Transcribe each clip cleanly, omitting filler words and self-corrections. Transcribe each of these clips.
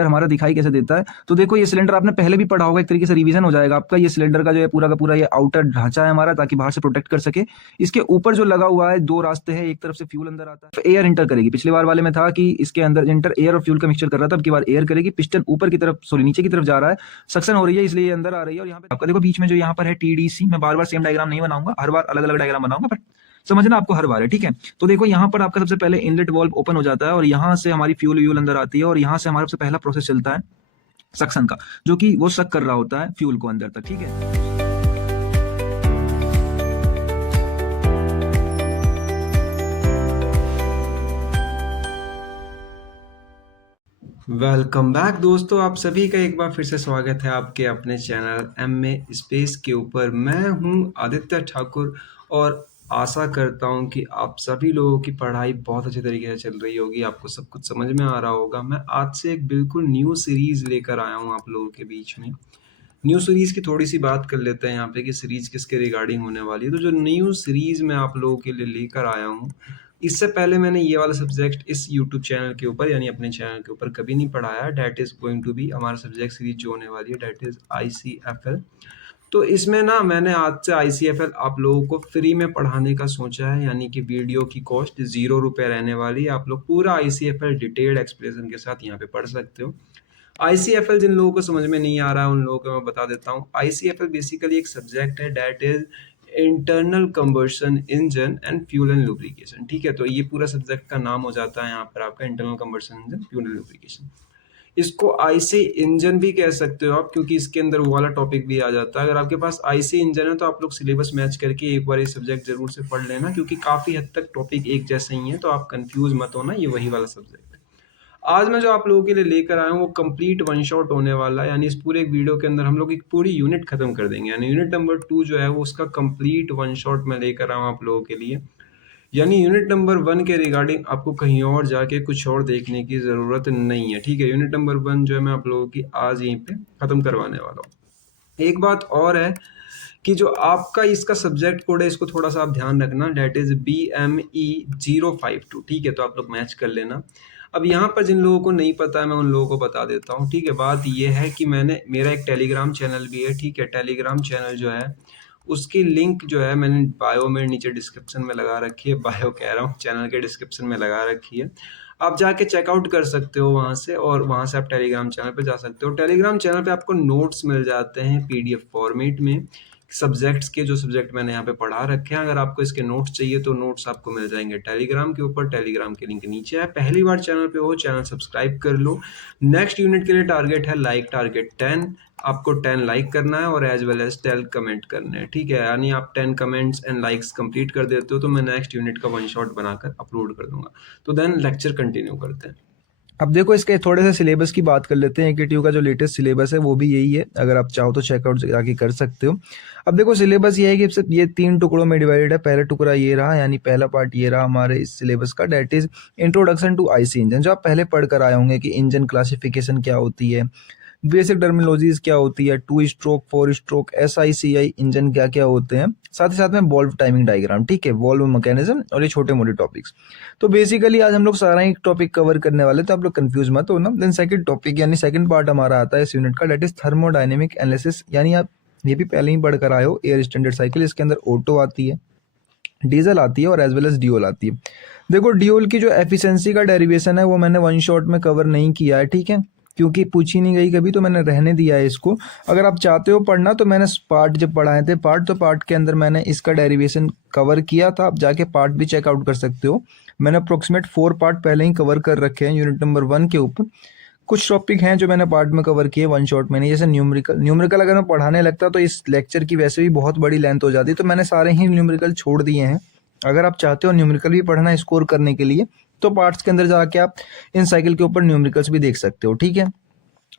Cylinder हमारा दिखाई कैसे देता है। तो देखो ये सिलेंडर आपने पहले भी पढ़ा होगा, एक तरीके से रिवीजन हो जाएगा आपका। ये सिलेंडर का जो है पूरा का पूरा ये आउटर ढांचा है हमारा, ताकि बाहर से प्रोटेक्ट कर सके। इसके ऊपर जो लगा हुआ है 2 रास्ते हैं, एक तरफ से फ्यूल अंदर आता है, एयर इंटर करेगी। पिछले बार वाले में था कि इसके अंदर इंटर एयर और फ्यूल का मिक्सचर कर रहा था, अब की बार एयर करेगी। पिस्टन ऊपर की तरफ नीचे की तरफ जा रहा है, सक्शन हो रही है इसलिए ये अंदर आ रही है। और यहाँ पे आपका देखो बीच में जो यहाँ पर है TDC, मैं बार बार सेम डायग्राम नहीं बनाऊंगा, हर बार अलग अलग डायग्राम बनाऊंगा, बट समझना आपको हर बार है, ठीक है। तो देखो यहाँ पर आपका सबसे पहले इनलेट वाल्व ओपन हो जाता है और यहाँ से हमारी फ्यूल अंदर आती है, और यहाँ से हमारा सबसे पहला प्रोसेस चलता है सक्शन का, जो कि वो सक कर रहा होता है फ्यूल को अंदर तक, ठीक है। वेलकम बैक दोस्तों, आप सभी का एक बार फिर से स्वागत है आपके अपने चैनल MA स्पेस के ऊपर। मैं हूं आदित्य ठाकुर और आशा करता हूं कि आप सभी लोगों की पढ़ाई बहुत अच्छे तरीके से चल रही होगी, आपको सब कुछ समझ में आ रहा होगा। मैं आज से एक बिल्कुल न्यू सीरीज़ लेकर आया हूं आप लोगों के बीच में। न्यू सीरीज़ की थोड़ी सी बात कर लेते हैं यहाँ पे कि सीरीज़ किसके रिगार्डिंग होने वाली है। तो जो न्यू सीरीज़ मैं आप लोगों के लिए लेकर आया हूँ, इससे पहले मैंने ये वाला सब्जेक्ट इस यूट्यूब चैनल के ऊपर यानी अपने चैनल के ऊपर कभी नहीं पढ़ाया। That is going to be हमारा सब्जेक्ट सीरीज जो होने वाली है, डैट इज़ ICFL। तो इसमें ना मैंने आज से ICFL आप लोगों को फ्री में पढ़ाने का सोचा है, यानी कि वीडियो की कॉस्ट 0 रुपये रहने वाली है। आप लोग पूरा ICFL डिटेल्ड एक्सप्लेनेशन के साथ यहाँ पे पढ़ सकते हो। ICFL जिन लोगों को समझ में नहीं आ रहा है उन लोगों को मैं बता देता हूँ। ICFL बेसिकली एक सब्जेक्ट है, that is internal combustion engine and fuel and lubrication, ठीक है। तो ये पूरा सब्जेक्ट का नाम हो जाता है यहाँ पर आपका internal combustion engine fuel and lubrication. इसको IC इंजन भी कह सकते हो आप, क्योंकि इसके अंदर वो वाला टॉपिक भी आ जाता है। अगर आपके पास IC इंजन है तो आप लोग सिलेबस मैच करके एक बार ये सब्जेक्ट जरूर से पढ़ लेना, क्योंकि काफ़ी हद तक टॉपिक एक जैसे ही है, तो आप कंफ्यूज मत होना, ये वही वाला सब्जेक्ट है। आज मैं जो आप लोगों के लिए लेकर आया हूँ वो कंप्लीट वन शॉट होने वाला है, यानी इस पूरे एक वीडियो के अंदर हम लोग एक पूरी यूनिट खत्म कर देंगे। यानी यूनिट नंबर 2 जो है वो उसका कंप्लीट वन शॉट मैं लेकर आया हूँ आप लोगों के लिए। यानी यूनिट नंबर 1 के रिगार्डिंग आपको कहीं और जाके कुछ और देखने की ज़रूरत नहीं है, ठीक है। यूनिट नंबर 1 जो है मैं आप लोगों की आज यहीं पे ख़त्म करवाने वाला हूँ। एक बात और है कि जो आपका इसका सब्जेक्ट कोड है इसको थोड़ा सा आप ध्यान रखना, डेट इज़ BME052, ठीक है। तो आप लोग मैच कर लेना। अब यहाँ पर जिन लोगों को नहीं पता है मैं उन लोगों को बता देता हूँ, ठीक है। बात ये है कि मेरा एक टेलीग्राम चैनल भी है, ठीक है। टेलीग्राम चैनल जो है उसकी लिंक जो है मैंने बायो में नीचे डिस्क्रिप्शन में लगा रखी है, बायो कह रहा हूँ, चैनल के डिस्क्रिप्शन में लगा रखी है। आप जाके चेकआउट कर सकते हो वहाँ से, और वहाँ से आप टेलीग्राम चैनल पे जा सकते हो। टेलीग्राम चैनल पे आपको नोट्स मिल जाते हैं PDF फॉर्मेट में, सब्जेक्ट्स के जो सब्जेक्ट मैंने यहाँ पे पढ़ा रखे हैं। अगर आपको इसके नोट्स चाहिए तो नोट्स आपको मिल जाएंगे टेलीग्राम के ऊपर। टेलीग्राम की लिंक नीचे है। पहली बार चैनल पे हो, चैनल सब्सक्राइब कर लो। नेक्स्ट यूनिट के लिए टारगेट है लाइक टारगेट 10, आपको 10 लाइक करना है और एज वेल एज 10 कमेंट करने हैं, ठीक है। यानी आप 10 कमेंट्स एंड लाइक्स कंप्लीट कर देते हो तो मैं नेक्स्ट यूनिट का वन शॉट बनाकर अपलोड कर दूंगा। तो देन लेक्चर कंटिन्यू करते हैं। अब देखो इसके थोड़े से सिलेबस की बात कर लेते हैं। AKTU का जो लेटेस्ट सिलेबस है वो भी यही है, अगर आप चाहो तो चेकआउट जाके कर सकते हो। अब देखो सिलेबस ये है कि सिर्फ ये 3 टुकड़ों में डिवाइडेड है। पहला टुकड़ा ये रहा, यानी पहला पार्ट ये रहा हमारे इस सिलेबस का, that is introduction to IC engine. जो आप पहले पढ़ कर आए होंगे कि इंजन क्लासिफिकेशन क्या होती है, बेसिक टर्मिनोलॉजीज क्या होती है, 2 स्ट्रोक 4 स्ट्रोक SICI इंजन क्या क्या होते हैं, साथ ही साथ में वॉल्व टाइमिंग डायग्राम, ठीक है, वॉल्व मैकेनिज्म, और ये छोटे मोटे टॉपिक्स। तो बेसिकली आज हम लोग सारा ही टॉपिक कवर करने वाले, तो आप लोग कंफ्यूज मत हो ना। देन सेकंड टॉपिक यानी सेकंड पार्ट हमारा आता है इस यूनिट का, डेट इज थर्मोडायनेमिक एनालिसिस। यानी आप ये भी पहले ही पढ़कर आए हो, एयर स्टैंडर्ड साइकिल। इसके अंदर ऑटो आती है, डीजल आती है और एज वेल एज ड्यूल आती है। देखो ड्यूल की जो एफिशिएंसी का डेरिवेशन है वो मैंने वन शॉट में कवर नहीं किया है, ठीक है, क्योंकि पूछी नहीं गई कभी, तो मैंने रहने दिया है इसको। अगर आप चाहते हो पढ़ना तो मैंने पार्ट जब पढ़ाए थे तो पार्ट के अंदर मैंने इसका डेरिवेशन कवर किया था। आप जाके पार्ट भी चेकआउट कर सकते हो। मैंने अप्रोक्सीमेट 4 पार्ट पहले ही कवर कर रखे हैं यूनिट नंबर 1 के ऊपर। कुछ टॉपिक हैं जो मैंने पार्ट में कवर किए वन शॉट में नहीं, जैसे न्यूमेरिकल अगर मैं पढ़ाने लगता तो इस लेक्चर की वैसे भी बहुत बड़ी लेंथ हो जाती, तो मैंने सारे ही न्यूमेरिकल छोड़ दिए हैं। अगर आप चाहते हो न्यूमेरिकल भी पढ़ना स्कोर करने के लिए तो पार्ट्स के अंदर जाके आप इन साइकिल के ऊपर न्यूमेरिकल्स भी देख सकते हो, ठीक है।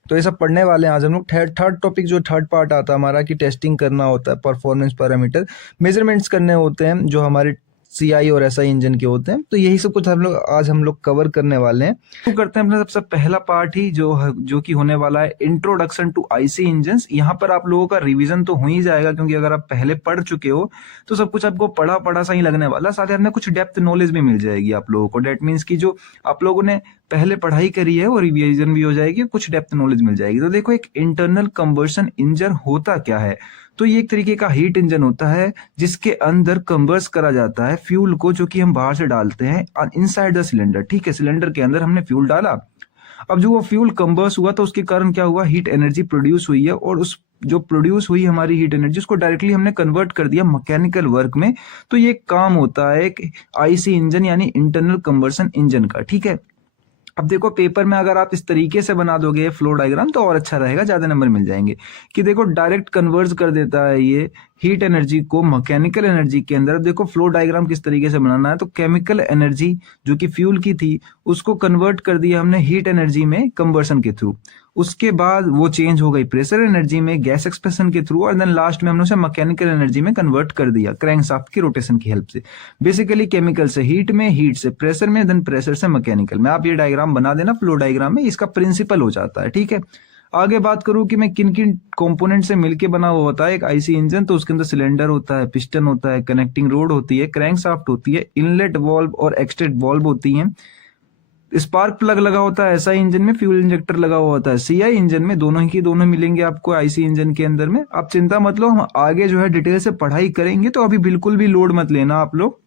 तो ये सब पढ़ने वाले हैं आज हम लोग। थर्ड टॉपिक जो थर्ड पार्ट आता है हमारा कि टेस्टिंग करना होता है, परफॉर्मेंस पैरामीटर मेजरमेंट्स करने होते हैं जो हमारे सीआई और एसआई इंजन के होते हैं। तो यही सब कुछ हम लोग कवर करने वाले हैं। तो करते हैं अपना सबसे पहला पार्ट ही जो कि होने वाला है इंट्रोडक्शन टू आईसी इंजन्स। यहाँ पर आप लोगों का रिवीजन तो हो ही जाएगा, क्योंकि अगर आप पहले पढ़ चुके हो तो सब कुछ आपको पढ़ा पढ़ा सा ही लगने वाला, साथ ही में कुछ डेप्थ नॉलेज भी मिल जाएगी आप लोगों को। डेट मीन्स की जो आप लोगों ने पहले पढ़ाई करी है वो रिवीजन भी हो जाएगी, कुछ डेप्थ नॉलेज मिल जाएगी। तो देखो, एक इंटरनल कंबशन इंजन होता क्या है? तो ये एक तरीके का हीट इंजन होता है जिसके अंदर कंबर्स करा जाता है फ्यूल को, जो कि हम बाहर से डालते हैं इनसाइड द सिलेंडर। ठीक है, सिलेंडर के अंदर हमने फ्यूल डाला। अब जो वो फ्यूल कंबर्स हुआ तो उसके कारण क्या हुआ, हीट एनर्जी प्रोड्यूस हुई है, और उस जो प्रोड्यूस हुई हमारी हीट एनर्जी उसको डायरेक्टली हमने कन्वर्ट कर दिया मैकेनिकल वर्क में। तो ये काम होता है एक आईसी इंजन यानी इंटरनल कंबशन इंजन का। ठीक है, अब देखो पेपर में अगर आप इस तरीके से बना दोगे फ्लो डायग्राम तो और अच्छा रहेगा, ज्यादा नंबर मिल जाएंगे। कि देखो डायरेक्ट कन्वर्ट कर देता है ये हीट एनर्जी को मैकेनिकल एनर्जी के अंदर। देखो फ्लो डायग्राम किस तरीके से बनाना है, तो केमिकल एनर्जी जो कि फ्यूल की थी उसको कन्वर्ट कर दिया हमने हीट एनर्जी में कंबर्सन के थ्रू। उसके बाद वो चेंज हो गई प्रेशर एनर्जी में गैस एक्सप्रेशन के थ्रू, और देन लास्ट में हमने उसे मैकेनिकल एनर्जी में कन्वर्ट कर दिया क्रैंकशाफ्ट की रोटेशन की हेल्प से। बेसिकली केमिकल से हीट में, हीट से प्रेशर में, देन प्रेशर से मैकेनिकल में। आप ये डायग्राम बना देना फ्लो डायग्राम में, इसका प्रिंसिपल हो जाता है। ठीक है, आगे बात करूं कि मैं किन किन कंपोनेंट से मिलके बना हुआ होता है एक आईसी इंजन। तो उसके अंदर सिलेंडर होता है, पिस्टन होता है, कनेक्टिंग रोड होती है, क्रैंकशाफ्ट होती है, इनलेट वाल्व और एक्सटेट वाल्व होती हैं, स्पार्क प्लग लगा होता है एसआई इंजन में, फ्यूल इंजेक्टर लगा हुआ होता है सीआई इंजन में। दोनों ही की दोनों मिलेंगे आपको आईसी इंजन के अंदर में। आप चिंता मत लो, हम आगे जो है डिटेल से पढ़ाई करेंगे, तो अभी बिल्कुल भी लोड मत लेना आप लोग।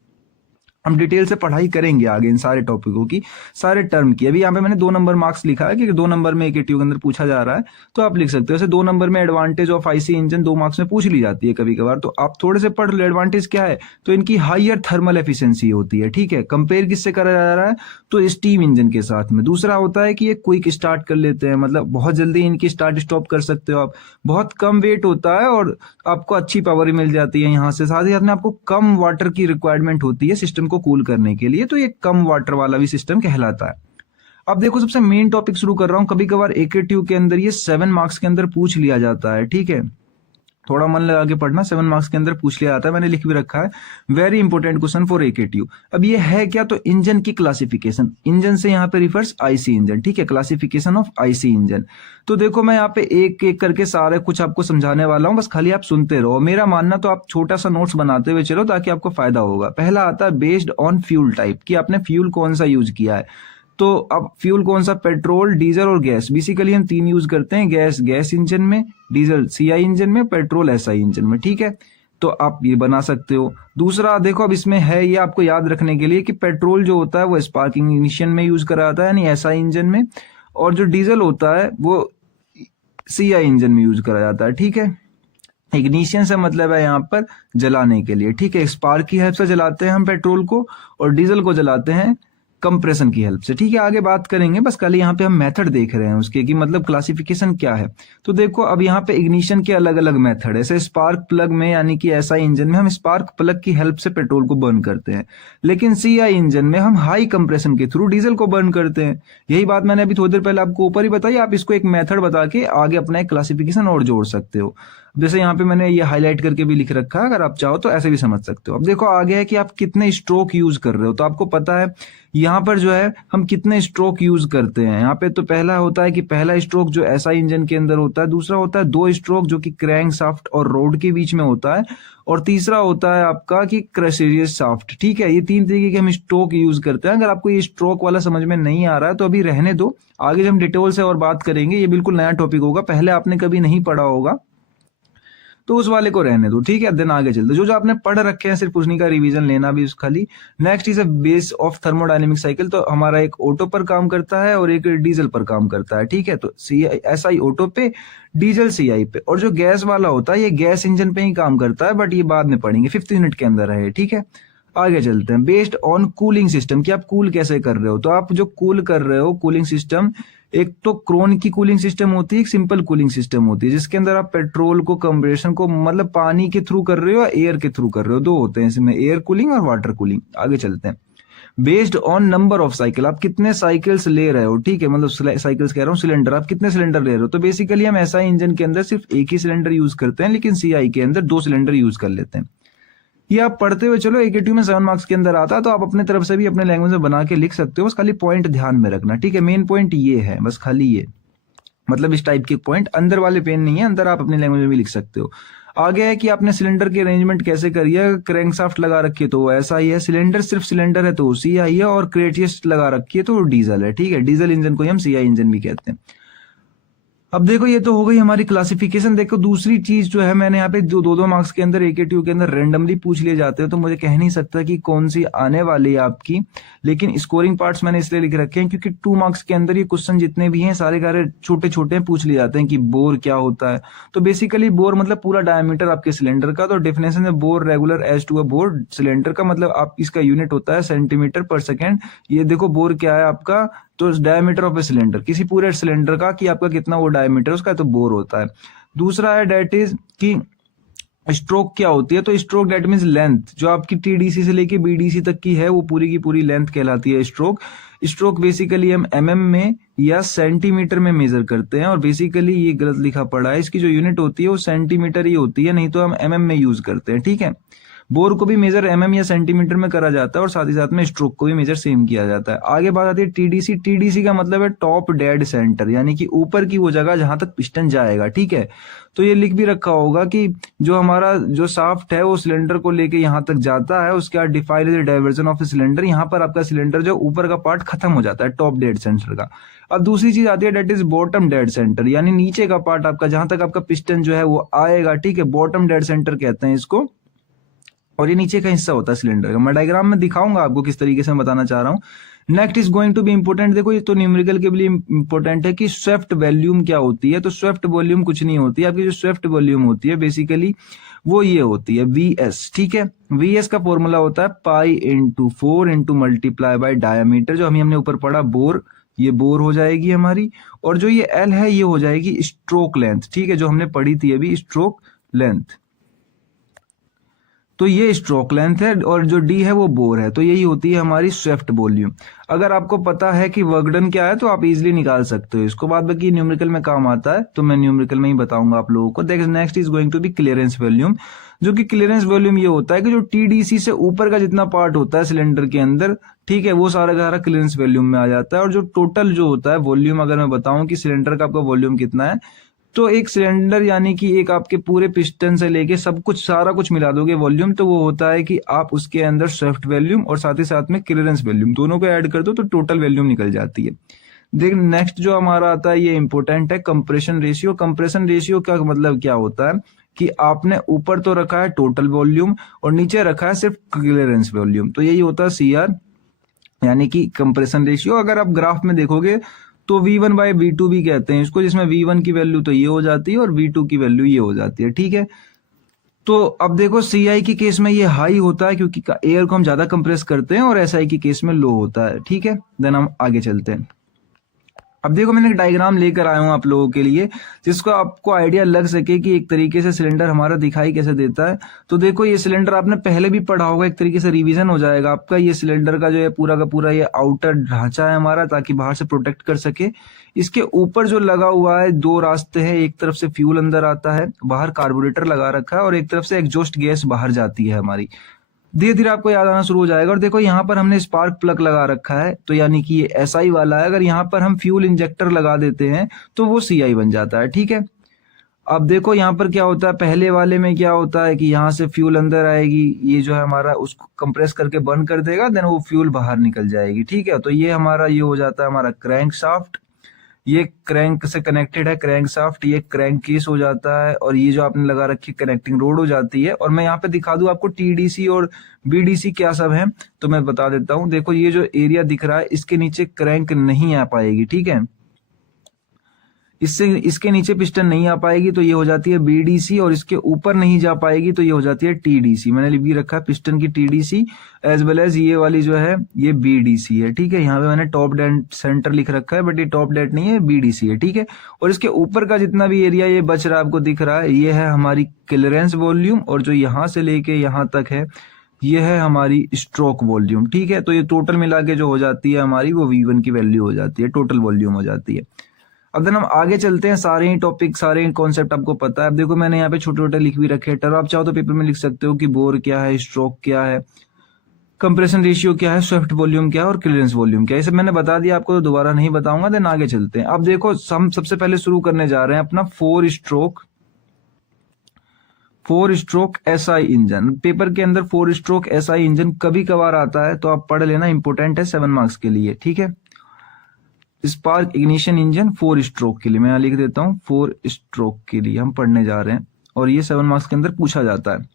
हम डिटेल से पढ़ाई करेंगे आगे इन सारे टॉपिकों की, सारे टर्म की। अभी यहाँ पे मैंने 2 नंबर मार्क्स लिखा है कि 2 नंबर में एकेटीयू के अंदर पूछा जा रहा है, तो आप लिख सकते हो। वैसे 2 नंबर में advantage of IC engine 2 marks में पूछ ली जाती है कभी कभार, तो आप थोड़े से पढ़ लो। एडवांटेज क्या है, तो इनकी हायर थर्मल एफिशिएंसी होती है। ठीक है, कंपेयर किससे करा जा रहा है, तो स्टीम इंजन के साथ में। दूसरा होता है कि ये क्विक स्टार्ट कर लेते हैं, मतलब बहुत जल्दी इनकी स्टार्ट स्टॉप कर सकते हो आप। बहुत कम वेट होता है और आपको अच्छी पावर मिल जाती है यहाँ से। साथ ही साथ में आपको कम वाटर की रिक्वायरमेंट होती है सिस्टम को कूल करने के लिए, तो ये कम वाटर वाला भी सिस्टम कहलाता है। अब देखो सबसे मेन टॉपिक शुरू कर रहा हूं। कभी कभार एकेटीयू के अंदर ये 7 मार्क्स के अंदर पूछ लिया जाता है। ठीक है, थोड़ा मन लगा के पढ़ना, 7 मार्क्स के अंदर पूछ लिया जाता है, मैंने लिख भी रखा है। Very important question for AKTU. अब ये है क्या, तो इंजन की क्लासिफिकेशन। इंजन से यहाँ पे रिफर्स आईसी इंजन। ठीक है, क्लासिफिकेशन ऑफ आईसी इंजन। तो देखो मैं यहाँ पे एक एक करके सारे कुछ आपको समझाने वाला हूँ, बस खाली आप सुनते रहो। मेरा मानना तो आप छोटा सा नोट्स बनाते हुए चलो ताकि आपको फायदा होगा। पहला आता है बेस्ड ऑन फ्यूल टाइप, कि आपने फ्यूल कौन सा यूज किया है। तो अब फ्यूल कौन सा, पेट्रोल, डीजल और गैस। बेसिकली हम 3 यूज करते हैं, गैस इंजन में, डीजल सीआई इंजन में, पेट्रोल एसआई इंजन में। ठीक है, तो आप ये बना सकते हो। दूसरा देखो, अब इसमें है ये आपको याद रखने के लिए कि पेट्रोल जो होता है वो स्पार्किंग इग्निशन में यूज करा जाता है यानी एसआई इंजन में, और जो डीजल होता है वो सीआई इंजन में यूज करा जाता है। ठीक है, इग्निशन से मतलब है यहाँ पर जलाने के लिए। ठीक है, स्पार्क की हेल्प से जलाते हैं हम पेट्रोल को, और डीजल को जलाते हैं कंप्रेशन की हेल्प से। ठीक है, आगे बात करेंगे, बस खाली यहाँ पे हम मेथड देख रहे हैं उसके कि मतलब क्लासिफिकेशन क्या है। तो देखो अब यहाँ पे इग्निशन के अलग अलग मेथड है। जैसे स्पार्क प्लग में यानी कि एसआई इंजन में हम स्पार्क प्लग की हेल्प से पेट्रोल को बर्न करते हैं, लेकिन सीआई इंजन में हम हाई कंप्रेशन के थ्रू डीजल को बर्न करते हैं। यही बात मैंने अभी थोड़ी देर पहले आपको ऊपर ही बताई। आप इसको एक मेथड बता के आगे अपना एक क्लासिफिकेशन और जोड़ सकते हो। जैसे यहाँ पे मैंने ये हाईलाइट करके भी लिख रखा है, अगर आप चाहो तो ऐसे भी समझ सकते हो। अब देखो आगे है कि आप कितने स्ट्रोक यूज कर रहे हो। तो आपको पता है यहाँ पर जो है हम कितने स्ट्रोक यूज करते हैं। यहाँ पे तो पहला होता है कि पहला स्ट्रोक जो एसआई इंजन के अंदर होता है, दूसरा होता है 2 स्ट्रोक जो कि क्रैंकशाफ्ट और रोड के बीच में होता है, और तीसरा होता है आपका कि क्रैशियस शाफ्ट। ठीक है, ये 3 तरीके के हम स्ट्रोक यूज करते हैं। अगर आपको ये स्ट्रोक वाला समझ में नहीं आ रहा है तो अभी रहने दो, आगे जब हम डिटेल से और बात करेंगे। ये बिल्कुल नया टॉपिक होगा, पहले आपने कभी नहीं पढ़ा होगा, तो उस वाले को रहने दो। ठीक है, दिन आगे चलते जो जो आपने पढ़ रखे हैं सिर्फ उन्हीं का रिवीजन लेना भी उस खाली। Next is a base of thermodynamic cycle. तो हमारा एक ऑटो पर काम करता है और एक डीजल पर काम करता है। ठीक है, तो एसआई ऑटो पे, डीजल सीआई पे। और जो गैस वाला होता है ये गैस इंजन पे ही काम करता है, बट ये बाद में पढ़ेंगे, 5th यूनिट के अंदर है। ठीक है, आगे चलते हैं। बेस्ड ऑन कूलिंग सिस्टम, कि आप कूल कैसे कर रहे हो। तो आप जो कूल कर रहे हो कूलिंग सिस्टम, एक तो क्रोन की कूलिंग सिस्टम होती है, एक सिंपल कूलिंग सिस्टम होती है, जिसके अंदर आप पेट्रोल को कंप्रेशन को मतलब पानी के थ्रू कर रहे हो या एयर के थ्रू कर रहे हो। 2 होते हैं इसमें, एयर कूलिंग और वाटर कूलिंग। आगे चलते हैं। Based on number of cycle, आप कितने साइकिल्स ले रहे हो। ठीक है, मतलब साइकिल्स कह रहा हूँ, सिलेंडर, आप कितने सिलेंडर ले रहे हो। तो बेसिकली हम एसआई इंजन के अंदर सिर्फ एक ही सिलेंडर यूज करते हैं, लेकिन सीआई के अंदर 2 सिलेंडर यूज कर लेते हैं। ये आप पढ़ते हुए चलो, AKTU में 7 मार्क्स के अंदर आता है, तो आप अपने तरफ से भी अपने लैंग्वेज में बना के लिख सकते हो, बस खाली पॉइंट ध्यान में रखना, ठीक है। मेन पॉइंट ये है बस, खाली ये, मतलब इस टाइप के पॉइंट, अंदर वाले पेन नहीं है, अंदर आप अपनी लैंग्वेज में भी लिख सकते हो। आगे है कि आपने सिलेंडर की अरेंजमेंट कैसे करी है, क्रैंकशाफ्ट लगा रखी है तो वो ऐसा ही है, सिलेंडर सिर्फ सिलेंडर है तो वो CI है, और क्रेटियस लगा रखी है तो वो डीजल है, ठीक है। डीजल इंजन को ही हम CI इंजन भी कहते हैं। अब देखो ये तो हो गई हमारी क्लासिफिकेशन। देखो दूसरी चीज जो है, मैंने यहाँ पे जो 2-2 मार्क्स के अंदर AKTU के अंदर रेंडमली पूछ लिए जाते हैं, तो मुझे कह नहीं सकता कि कौन सी आने वाली है आपकी, लेकिन स्कोरिंग पार्ट्स मैंने इसलिए लिख रखे हैं क्योंकि 2 मार्क्स के अंदर ये क्वेश्चन जितने भी हैं सारे कार्य छोटे छोटे पूछ लिए जाते हैं कि बोर क्या होता है। तो बेसिकली बोर मतलब पूरा डायमीटर आपके सिलेंडर का, तो डेफिनेशन में bore regular as to a bore, cylinder का मतलब आप इसका यूनिट होता है सेंटीमीटर पर सेकेंड। ये देखो बोर क्या है आपका, तो डायमीटर ऑफ ए सिलेंडर, किसी पूरे सिलेंडर का कि आपका कितना वो डायमीटर उसका, तो बोर होता है। दूसरा है डेट इज कि स्ट्रोक क्या होती है, तो स्ट्रोक डेट मीन्स लेंथ, जो आपकी TDC से लेके BDC तक की है वो पूरी की पूरी लेंथ कहलाती है स्ट्रोक। स्ट्रोक बेसिकली हम mm में या सेंटीमीटर में मेजर करते हैं, और बेसिकली ये गलत लिखा पड़ा है, इसकी जो यूनिट होती है वो सेंटीमीटर ही होती है, नहीं तो हम mm में यूज करते हैं, ठीक है। बोर को भी मेजर mm या सेंटीमीटर में करा जाता है, और साथ ही साथ में स्ट्रोक को भी मेजर सेम किया जाता है। आगे बात आती है TDC। TDC का मतलब है टॉप डेड सेंटर, यानी कि ऊपर की वो जगह जहां तक पिस्टन जाएगा, ठीक है। तो ये लिख भी रखा होगा कि जो हमारा जो शाफ्ट है वो सिलेंडर को लेके यहाँ तक जाता है, उसके बाद defined is the diversion of the cylinder, यहाँ पर आपका सिलेंडर जो ऊपर का पार्ट खत्म हो जाता है टॉप डेड सेंटर का। अब दूसरी चीज आती है that is bottom dead centre, यानी नीचे का पार्ट आपका जहां तक आपका पिस्टन जो है वो आएगा, ठीक है, बॉटम डेड सेंटर कहते हैं इसको, और ये नीचे का हिस्सा होता है सिलेंडर का। मैं डायग्राम में दिखाऊंगा आपको किस तरीके से मैं बताना चाह रहा हूँ। Next is going to be important. देखो ये तो न्यूमेरिकल के लिए इंपोर्टेंट है कि स्वेफ्ट वॉल्यूम क्या होती है। तो स्वेफ्ट वॉल्यूम कुछ नहीं होती है, आपकी जो स्वेफ्ट वॉल्यूम होती है बेसिकली वो ये होती है VS, ठीक है। VS का फॉर्मूला होता है pi into 4 into multiply by diameter, जो हमने ऊपर पढ़ा बोर, ये बोर हो जाएगी हमारी, और जो ये L है ये हो जाएगी स्ट्रोक लेंथ, ठीक है, जो हमने पढ़ी थी अभी स्ट्रोक लेंथ। तो ये स्ट्रोक लेंथ है, और जो D है वो बोर है, तो यही होती है हमारी स्वेफ्ट वॉल्यूम। अगर आपको पता है कि वर्क डन क्या है तो आप इजीली निकाल सकते हो इसको, बाद बाकी न्यूमेरिकल में काम आता है तो मैं न्यूमेरिकल में ही बताऊंगा आप लोगों को। Next is going to be clearance volume, जो कि क्लियरेंस वॉल्यूम ये होता है कि जो TDC से ऊपर का जितना पार्ट होता है सिलेंडर के अंदर, ठीक है, वो सारा का सारा क्लियरेंस वॉल्यूम में आ जाता है। और जो टोटल जो होता है वॉल्यूम, अगर मैं बताऊं कि सिलेंडर का आपका वॉल्यूम कितना है, तो एक सिलेंडर यानी कि एक आपके पूरे पिस्टन से लेके सब कुछ सारा कुछ मिला दोगे वॉल्यूम, तो वो होता है कि आप उसके अंदर स्वेफ्ट वॉल्यूम और साथ ही साथ में क्लियरेंस वॉल्यूम दोनों को ऐड कर दो तो टोटल वॉल्यूम निकल जाती है। देख नेक्स्ट जो हमारा आता है ये इंपॉर्टेंट है, कंप्रेशन रेशियो। कंप्रेशन रेशियो का मतलब क्या होता है कि आपने ऊपर तो रखा है टोटल वॉल्यूम और नीचे रखा है सिर्फ क्लियरेंस वॉल्यूम, तो यही होता है CR यानी कि कंप्रेशन रेशियो। अगर आप ग्राफ में देखोगे तो V1 बाय V2 भी कहते हैं इसको, जिसमें V1 की वैल्यू तो ये हो जाती है और V2 की वैल्यू ये हो जाती है, ठीक है। तो अब देखो CI के केस में ये हाई होता है क्योंकि एयर को हम ज्यादा कंप्रेस करते हैं, और SI के केस में लो होता है, ठीक है। देन हम आगे चलते हैं। अब देखो मैंने एक डायग्राम लेकर आया हूं आप लोगों के लिए, जिसको आपको आइडिया लग सके कि एक तरीके से सिलेंडर हमारा दिखाई कैसे देता है। तो देखो ये सिलेंडर आपने पहले भी पढ़ा होगा, एक तरीके से रिवीजन हो जाएगा आपका। ये सिलेंडर का जो है पूरा का पूरा ये आउटर ढांचा है हमारा, ताकि बाहर से प्रोटेक्ट कर सके। इसके ऊपर जो लगा हुआ है 2 रास्ते हैं, एक तरफ से फ्यूल अंदर आता है, बाहर कार्बोरेटर लगा रखा है, और एक तरफ से एग्जॉस्ट गैस बाहर जाती है हमारी। धीरे धीरे आपको याद आना शुरू हो जाएगा। और देखो यहाँ पर हमने स्पार्क प्लग लगा रखा है, तो यानी कि ये SI वाला है। अगर यहाँ पर हम फ्यूल इंजेक्टर लगा देते हैं तो वो CI बन जाता है, ठीक है। अब देखो यहाँ पर क्या होता है, पहले वाले में क्या होता है कि यहाँ से फ्यूल अंदर आएगी, ये जो है हमारा उसको कंप्रेस करके बर्न कर देगा, देन वो फ्यूल बाहर निकल जाएगी, ठीक है। तो ये हमारा ये हो जाता है हमारा क्रैंक शाफ्ट, ये क्रैंक से कनेक्टेड है क्रैंक शाफ्ट, ये क्रैंक केस हो जाता है, और ये जो आपने लगा रखी कनेक्टिंग रोड हो जाती है। और मैं यहाँ पे दिखा दूं आपको TDC और BDC क्या सब है, तो मैं बता देता हूँ। देखो ये जो एरिया दिख रहा है इसके नीचे क्रैंक नहीं आ पाएगी, ठीक है, इसके नीचे पिस्टन नहीं आ पाएगी, तो ये हो जाती है BDC, और इसके ऊपर नहीं जा पाएगी तो ये हो जाती है TDC। मैंने लिख भी रखा है पिस्टन की TDC एज वेल एज ये वाली जो है ये BDC है, ठीक है। यहाँ पे मैंने टॉप डेड सेंटर लिख रखा है, बट ये टॉप डेड नहीं है, BDC है, ठीक है। और इसके ऊपर का जितना भी एरिया ये बच रहा है आपको दिख रहा है, ये है हमारी क्लियरेंस वॉल्यूम, और जो यहाँ से लेके यहाँ तक है ये है हमारी स्ट्रोक वॉल्यूम, ठीक है। तो ये टोटल मिला के जो हो जाती है हमारी वो V1 की वैल्यू हो जाती है, टोटल वॉल्यूम हो जाती है। अब देन हम आगे चलते हैं, सारे ही टॉपिक सारे ही कॉन्सेप्ट आपको पता है। अब देखो मैंने यहाँ पे छोटे छोटे लिख भी रखे हैं टर्म, आप चाहो तो पेपर में लिख सकते हो कि बोर क्या है, स्ट्रोक क्या है, कंप्रेशन रेशियो क्या है, स्वेफ्ट वॉल्यूम क्या है और क्लियरेंस वॉल्यूम क्या है। ये सब मैंने बता दिया आपको, तो दोबारा नहीं बताऊंगा। देन आगे चलते हैं। अब देखो हम सबसे पहले शुरू करने जा रहे हैं अपना four stroke SI engine. Paper के अंदर 4 स्ट्रोक एसआई इंजन कभी कभार आता है, तो आप पढ़ लेना, इंपोर्टेंट है 7 मार्क्स के लिए, ठीक है। स्पार्क इग्निशन इंजन 4 स्ट्रोक के लिए मैं यहाँ लिख देता हूँ, 4 स्ट्रोक के लिए हम पढ़ने जा रहे हैं और ये 7 मार्क्स के अंदर पूछा जाता है।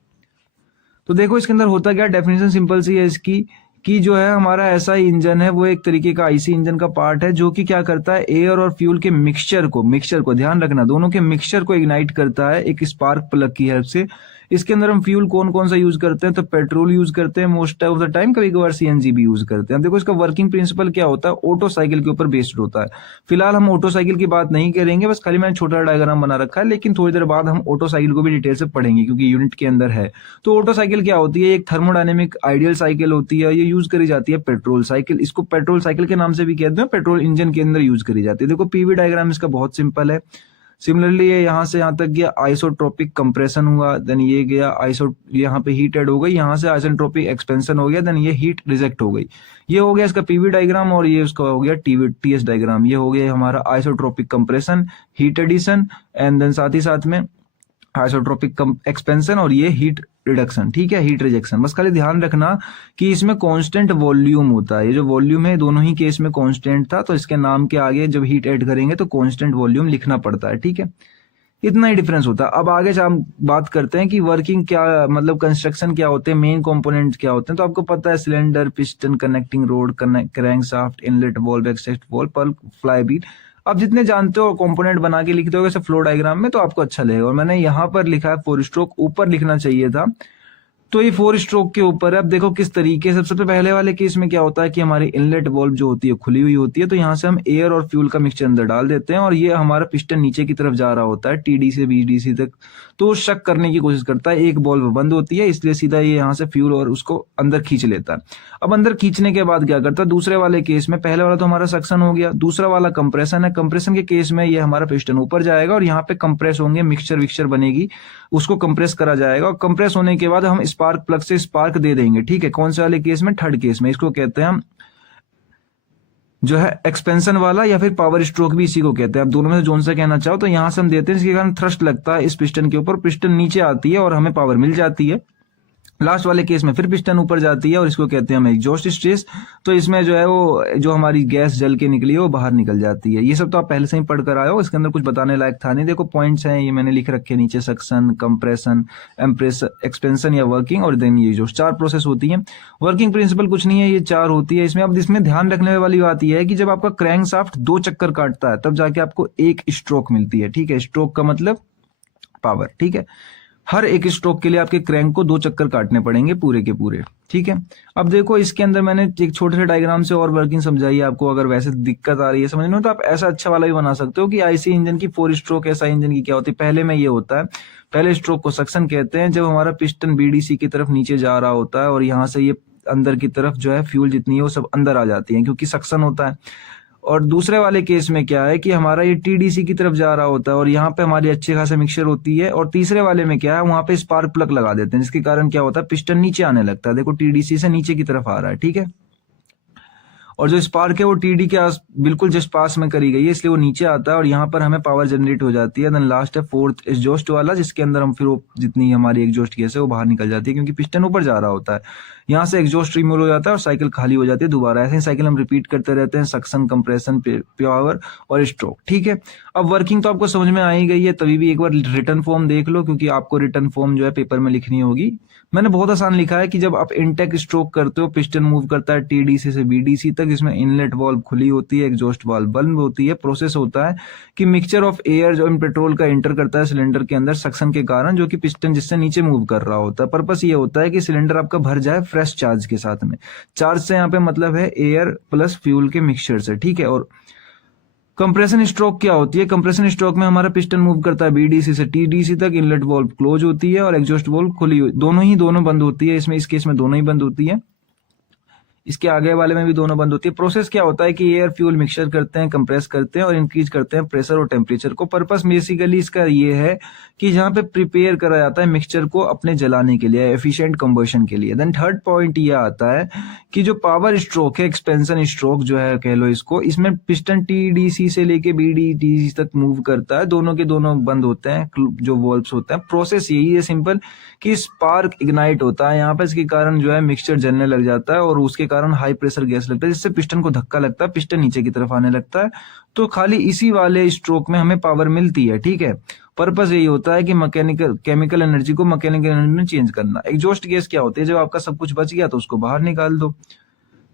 तो देखो इसके अंदर होता क्या, डेफिनेशन सिंपल सी है इसकी, कि जो है हमारा ऐसा इंजन है वो एक तरीके का आईसी इंजन का पार्ट है, जो कि क्या करता है, एयर और फ्यूल के मिक्सचर को ध्यान रखना, दोनों के मिक्सचर को इग्नाइट करता है एक स्पार्क प्लग की हेल्प से। इसके अंदर हम फ्यूल कौन कौन सा यूज करते हैं, तो पेट्रोल यूज करते हैं मोस्ट ऑफ द टाइम, कभी कभार सीएनजी भी यूज करते हैं। देखो इसका वर्किंग प्रिंसिपल क्या होता है, ऑटो साइकिल के ऊपर बेस्ड होता है। फिलहाल हम ऑटो साइकिल की बात नहीं करेंगे, बस खाली मैंने छोटा डायग्राम बना रखा है, लेकिन थोड़ी देर बाद हम ऑटो साइकिल को भी डिटेल से पढ़ेंगे क्योंकि यूनिट के अंदर है। तो ऑटो साइकिल क्या होती है, एक थर्मोडायनेमिक आइडियल साइकिल होती है, ये यूज करी जाती है पेट्रोल साइकिल, इसको पेट्रोल साइकिल के नाम से भी कहते हैं, पेट्रोल इंजन के अंदर यूज करी जाती है। देखो पीवी डायग्राम इसका बहुत सिंपल है। सिमिलरली ये यहाँ से यहाँ तक गया आइसोट्रोपिक कंप्रेशन हुआ, देन ये गया यहाँ पे हीट ऐड हो गई, यहाँ से आइसोट्रोपिक एक्सपेंशन हो गया, देन ये हीट रिजेक्ट हो गई। ये हो गया इसका पीवी डायग्राम और ये उसका हो गया टीएस डायग्राम। ये हो गया हमारा isotropic compression, heat addition and then साथ ही साथ में आइसोट्रोपिक एक्सपेंशन और ये हीट रिडक्शन, ठीक है, हीट रिजेक्शन। बस खाली ध्यान रखना कि इसमें कांस्टेंट वॉल्यूम होता है, ये जो वॉल्यूम है दोनों ही केस में कांस्टेंट था, तो इसके नाम के आगे जब हीट ऐड करेंगे तो कांस्टेंट वॉल्यूम लिखना पड़ता है, ठीक है। इतना ही डिफरेंस होता है। अब आगे हम बात करते हैं कि वर्किंग क्या, मतलब कंस्ट्रक्शन क्या होते हैं, मेन कंपोनेंट्स क्या होते हैं। तो आपको पता है cylinder, piston, connecting rod, crankshaft, inlet valve, exhaust valve, पर फ्लाई व्हील। आप जितने जानते हो कंपोनेंट बना के लिखते हो वैसे फ्लो डायग्राम में, तो आपको अच्छा लगेगा। और मैंने यहाँ पर लिखा है 4 स्ट्रोक, ऊपर लिखना चाहिए था, तो ये 4 स्ट्रोक के ऊपर है। अब देखो किस तरीके से, सबसे पहले वाले केस में क्या होता है कि हमारी इनलेट वाल्व जो होती है खुली हुई होती है, तो यहाँ से हम एयर और फ्यूल का मिक्सचर अंदर डाल देते हैं और ये हमारा पिस्टन नीचे की तरफ जा रहा होता है टीडी से बीडीसी तक, तो शक करने की कोशिश करता है, एक वाल्व बंद होती है इसलिए सीधा ये यहाँ से फ्यूल और उसको अंदर खींच लेता है। अब अंदर खींचने के बाद क्या करता है, दूसरे वाले केस में, पहले वाला तो हमारा सक्शन हो गया, दूसरा वाला कंप्रेशन है। कंप्रेशन के केस में ये हमारा पिस्टन ऊपर जाएगा और यहाँ पे कंप्रेस होंगे, मिक्सचर विक्सचर बनेगी, उसको कंप्रेस करा जाएगा और कंप्रेस होने के बाद हम स्पार्क प्लग से स्पार्क दे देंगे, ठीक है। कौन से वाले केस में, थर्ड केस में, इसको कहते हैं हम जो है एक्सपेंशन वाला या फिर पावर स्ट्रोक भी इसी को कहते हैं। आप दोनों में से जोन से कहना चाहो तो यहां से हम देते हैं, इसके कारण थ्रस्ट लगता है इस पिस्टन के ऊपर, पिस्टन नीचे आती है और हमें पावर मिल जाती है। लास्ट वाले केस में फिर पिस्टन ऊपर जाती है और इसको कहते हैं हम एग्जॉस्ट स्ट्रेस, तो इसमें जो है वो जो हमारी गैस जल के निकली है वो बाहर निकल जाती है। ये सब तो आप पहले से ही पढ़ कर आए हो, इसके अंदर कुछ बताने लायक था नहीं। देखो पॉइंट्स हैं ये मैंने लिख रखे नीचे, सक्शन, कंप्रेशन, एक्सपेंशन या वर्किंग, और देन ये जो 4 प्रोसेस होती है। वर्किंग प्रिंसिपल कुछ नहीं है, ये 4 होती है इसमें। अब इसमें ध्यान रखने वाली बात यह है कि जब आपका क्रैंकशाफ्ट 2 चक्कर काटता है तब जाके आपको 1 स्ट्रोक मिलती है, ठीक है। स्ट्रोक का मतलब पावर, ठीक है। हर एक स्ट्रोक के लिए आपके क्रैंक को 2 चक्कर काटने पड़ेंगे पूरे के पूरे, ठीक है। अब देखो इसके अंदर मैंने एक छोटे से डायग्राम से और वर्किंग समझाई है आपको। अगर वैसे दिक्कत आ रही है समझने में तो आप ऐसा अच्छा वाला भी बना सकते हो कि आईसी इंजन की 4 स्ट्रोक एसआई इंजन की क्या होती है। पहले में ये होता है, पहले स्ट्रोक को सक्शन कहते हैं, जब हमारा पिस्टन बीडीसी की तरफ नीचे जा रहा होता है और यहाँ से ये अंदर की तरफ जो है फ्यूल जितनी है वो सब अंदर आ जाती है क्योंकि सक्शन होता है। और दूसरे वाले केस में क्या है कि हमारा ये टीडीसी की तरफ जा रहा होता है और यहाँ पे हमारी अच्छे खासे मिक्सचर होती है। और तीसरे वाले में क्या है, वहां पे स्पार्क प्लग लगा देते हैं जिसके कारण क्या होता है, पिस्टन नीचे आने लगता है। देखो टीडीसी से नीचे की तरफ आ रहा है, ठीक है। और जो स्पार्क है वो टीडी के बिल्कुल जस्ट पास में करी गई है इसलिए वो नीचे आता है और यहाँ पर हमें पावर जनरेट हो जाती है। देन लास्ट है 4th एग्जॉस्ट वाला, जिसके अंदर हम फिर वो जितनी हमारी एग्जॉस्ट गैस है वो बाहर निकल जाती है क्योंकि पिस्टन ऊपर जा रहा होता है। यहाँ से एग्जॉस्ट रिमूव हो जाता है और साइकिल खाली हो जाती है दोबारा। ऐसे ही साइकिल हम रिपीट करते रहते हैं, सक्शन, कंप्रेशन, पावर और स्ट्रोक, ठीक है। अब वर्किंग तो आपको समझ में आ ही गई है, तभी भी एक बार रिटर्न फॉर्म देख लो क्योंकि आपको रिटर्न फॉर्म जो है पेपर में लिखनी होगी। मैंने बहुत आसान लिखा है कि जब आप इनटेक स्ट्रोक करते हो, पिस्टन मूव करता है टीडीसी से बीडीसी तक, इसमें इनलेट वाल्व खुली होती है, एग्जॉस्ट वाल्व बंद होती है। प्रोसेस होता है कि मिक्सचर ऑफ एयर जो पेट्रोल का एंटर करता है सिलेंडर के अंदर सक्शन के कारण, जो कि पिस्टन जिससे नीचे मूव कर रहा होता है। पर्पस ये होता है कि सिलेंडर आपका भर जाए फ्रेश चार्ज के साथ में। चार्ज से यहाँ पे मतलब है एयर प्लस फ्यूल के मिक्सचर से, ठीक है। और कंप्रेशन स्ट्रोक क्या होती है, कंप्रेशन स्ट्रोक में हमारा पिस्टन मूव करता है बीडीसी से टीडीसी तक, इनलेट वाल्व क्लोज होती है और एग्जॉस्ट वाल्व खुली, दोनों बंद होती है। इसमें इस केस में दोनों ही बंद होती है। इसके आगे वाले में भी दोनों बंद होती है। प्रोसेस क्या होता है कि एयर फ्यूल मिक्सचर करते हैं, कंप्रेस करते हैं और इंक्रीज करते हैं प्रेशर और टेम्परेचर को। पर्पस बेसिकली इसका ये है कि जहाँ पे प्रिपेयर करा जाता है मिक्सचर को अपने जलाने के लिए, एफिशिएंट कंबशन के लिए। देन थर्ड पॉइंट ये आता है कि जो पावर स्ट्रोक है, एक्सपेंशन स्ट्रोक जो है कह लो इसको, इसमें पिस्टन टीडीसी से लेके बीडीसी तक मूव करता है, दोनों के दोनों बंद होते हैं जो वॉल्व्स होते हैं। प्रोसेस यही है सिंपल कि स्पार्क इग्नाइट होता है यहाँ पे, इसके कारण जो है मिक्सचर जलने लग जाता है और उसके कारण हाई प्रेशर गैस लगता है, जिससे पिस्टन को धक्का लगता है, पिस्टन नीचे की तरफ आने लगता है। तो खाली इसी वाले स्ट्रोक में हमें पावर मिलती है, ठीक है। पर्पस यही होता है कि मैकेनिकल केमिकल एनर्जी को मैकेनिकल एनर्जी में चेंज करना। एग्जॉस्ट गैस क्या होती है, जब आपका सब कुछ बच गया तो उसको बाहर निकाल दो।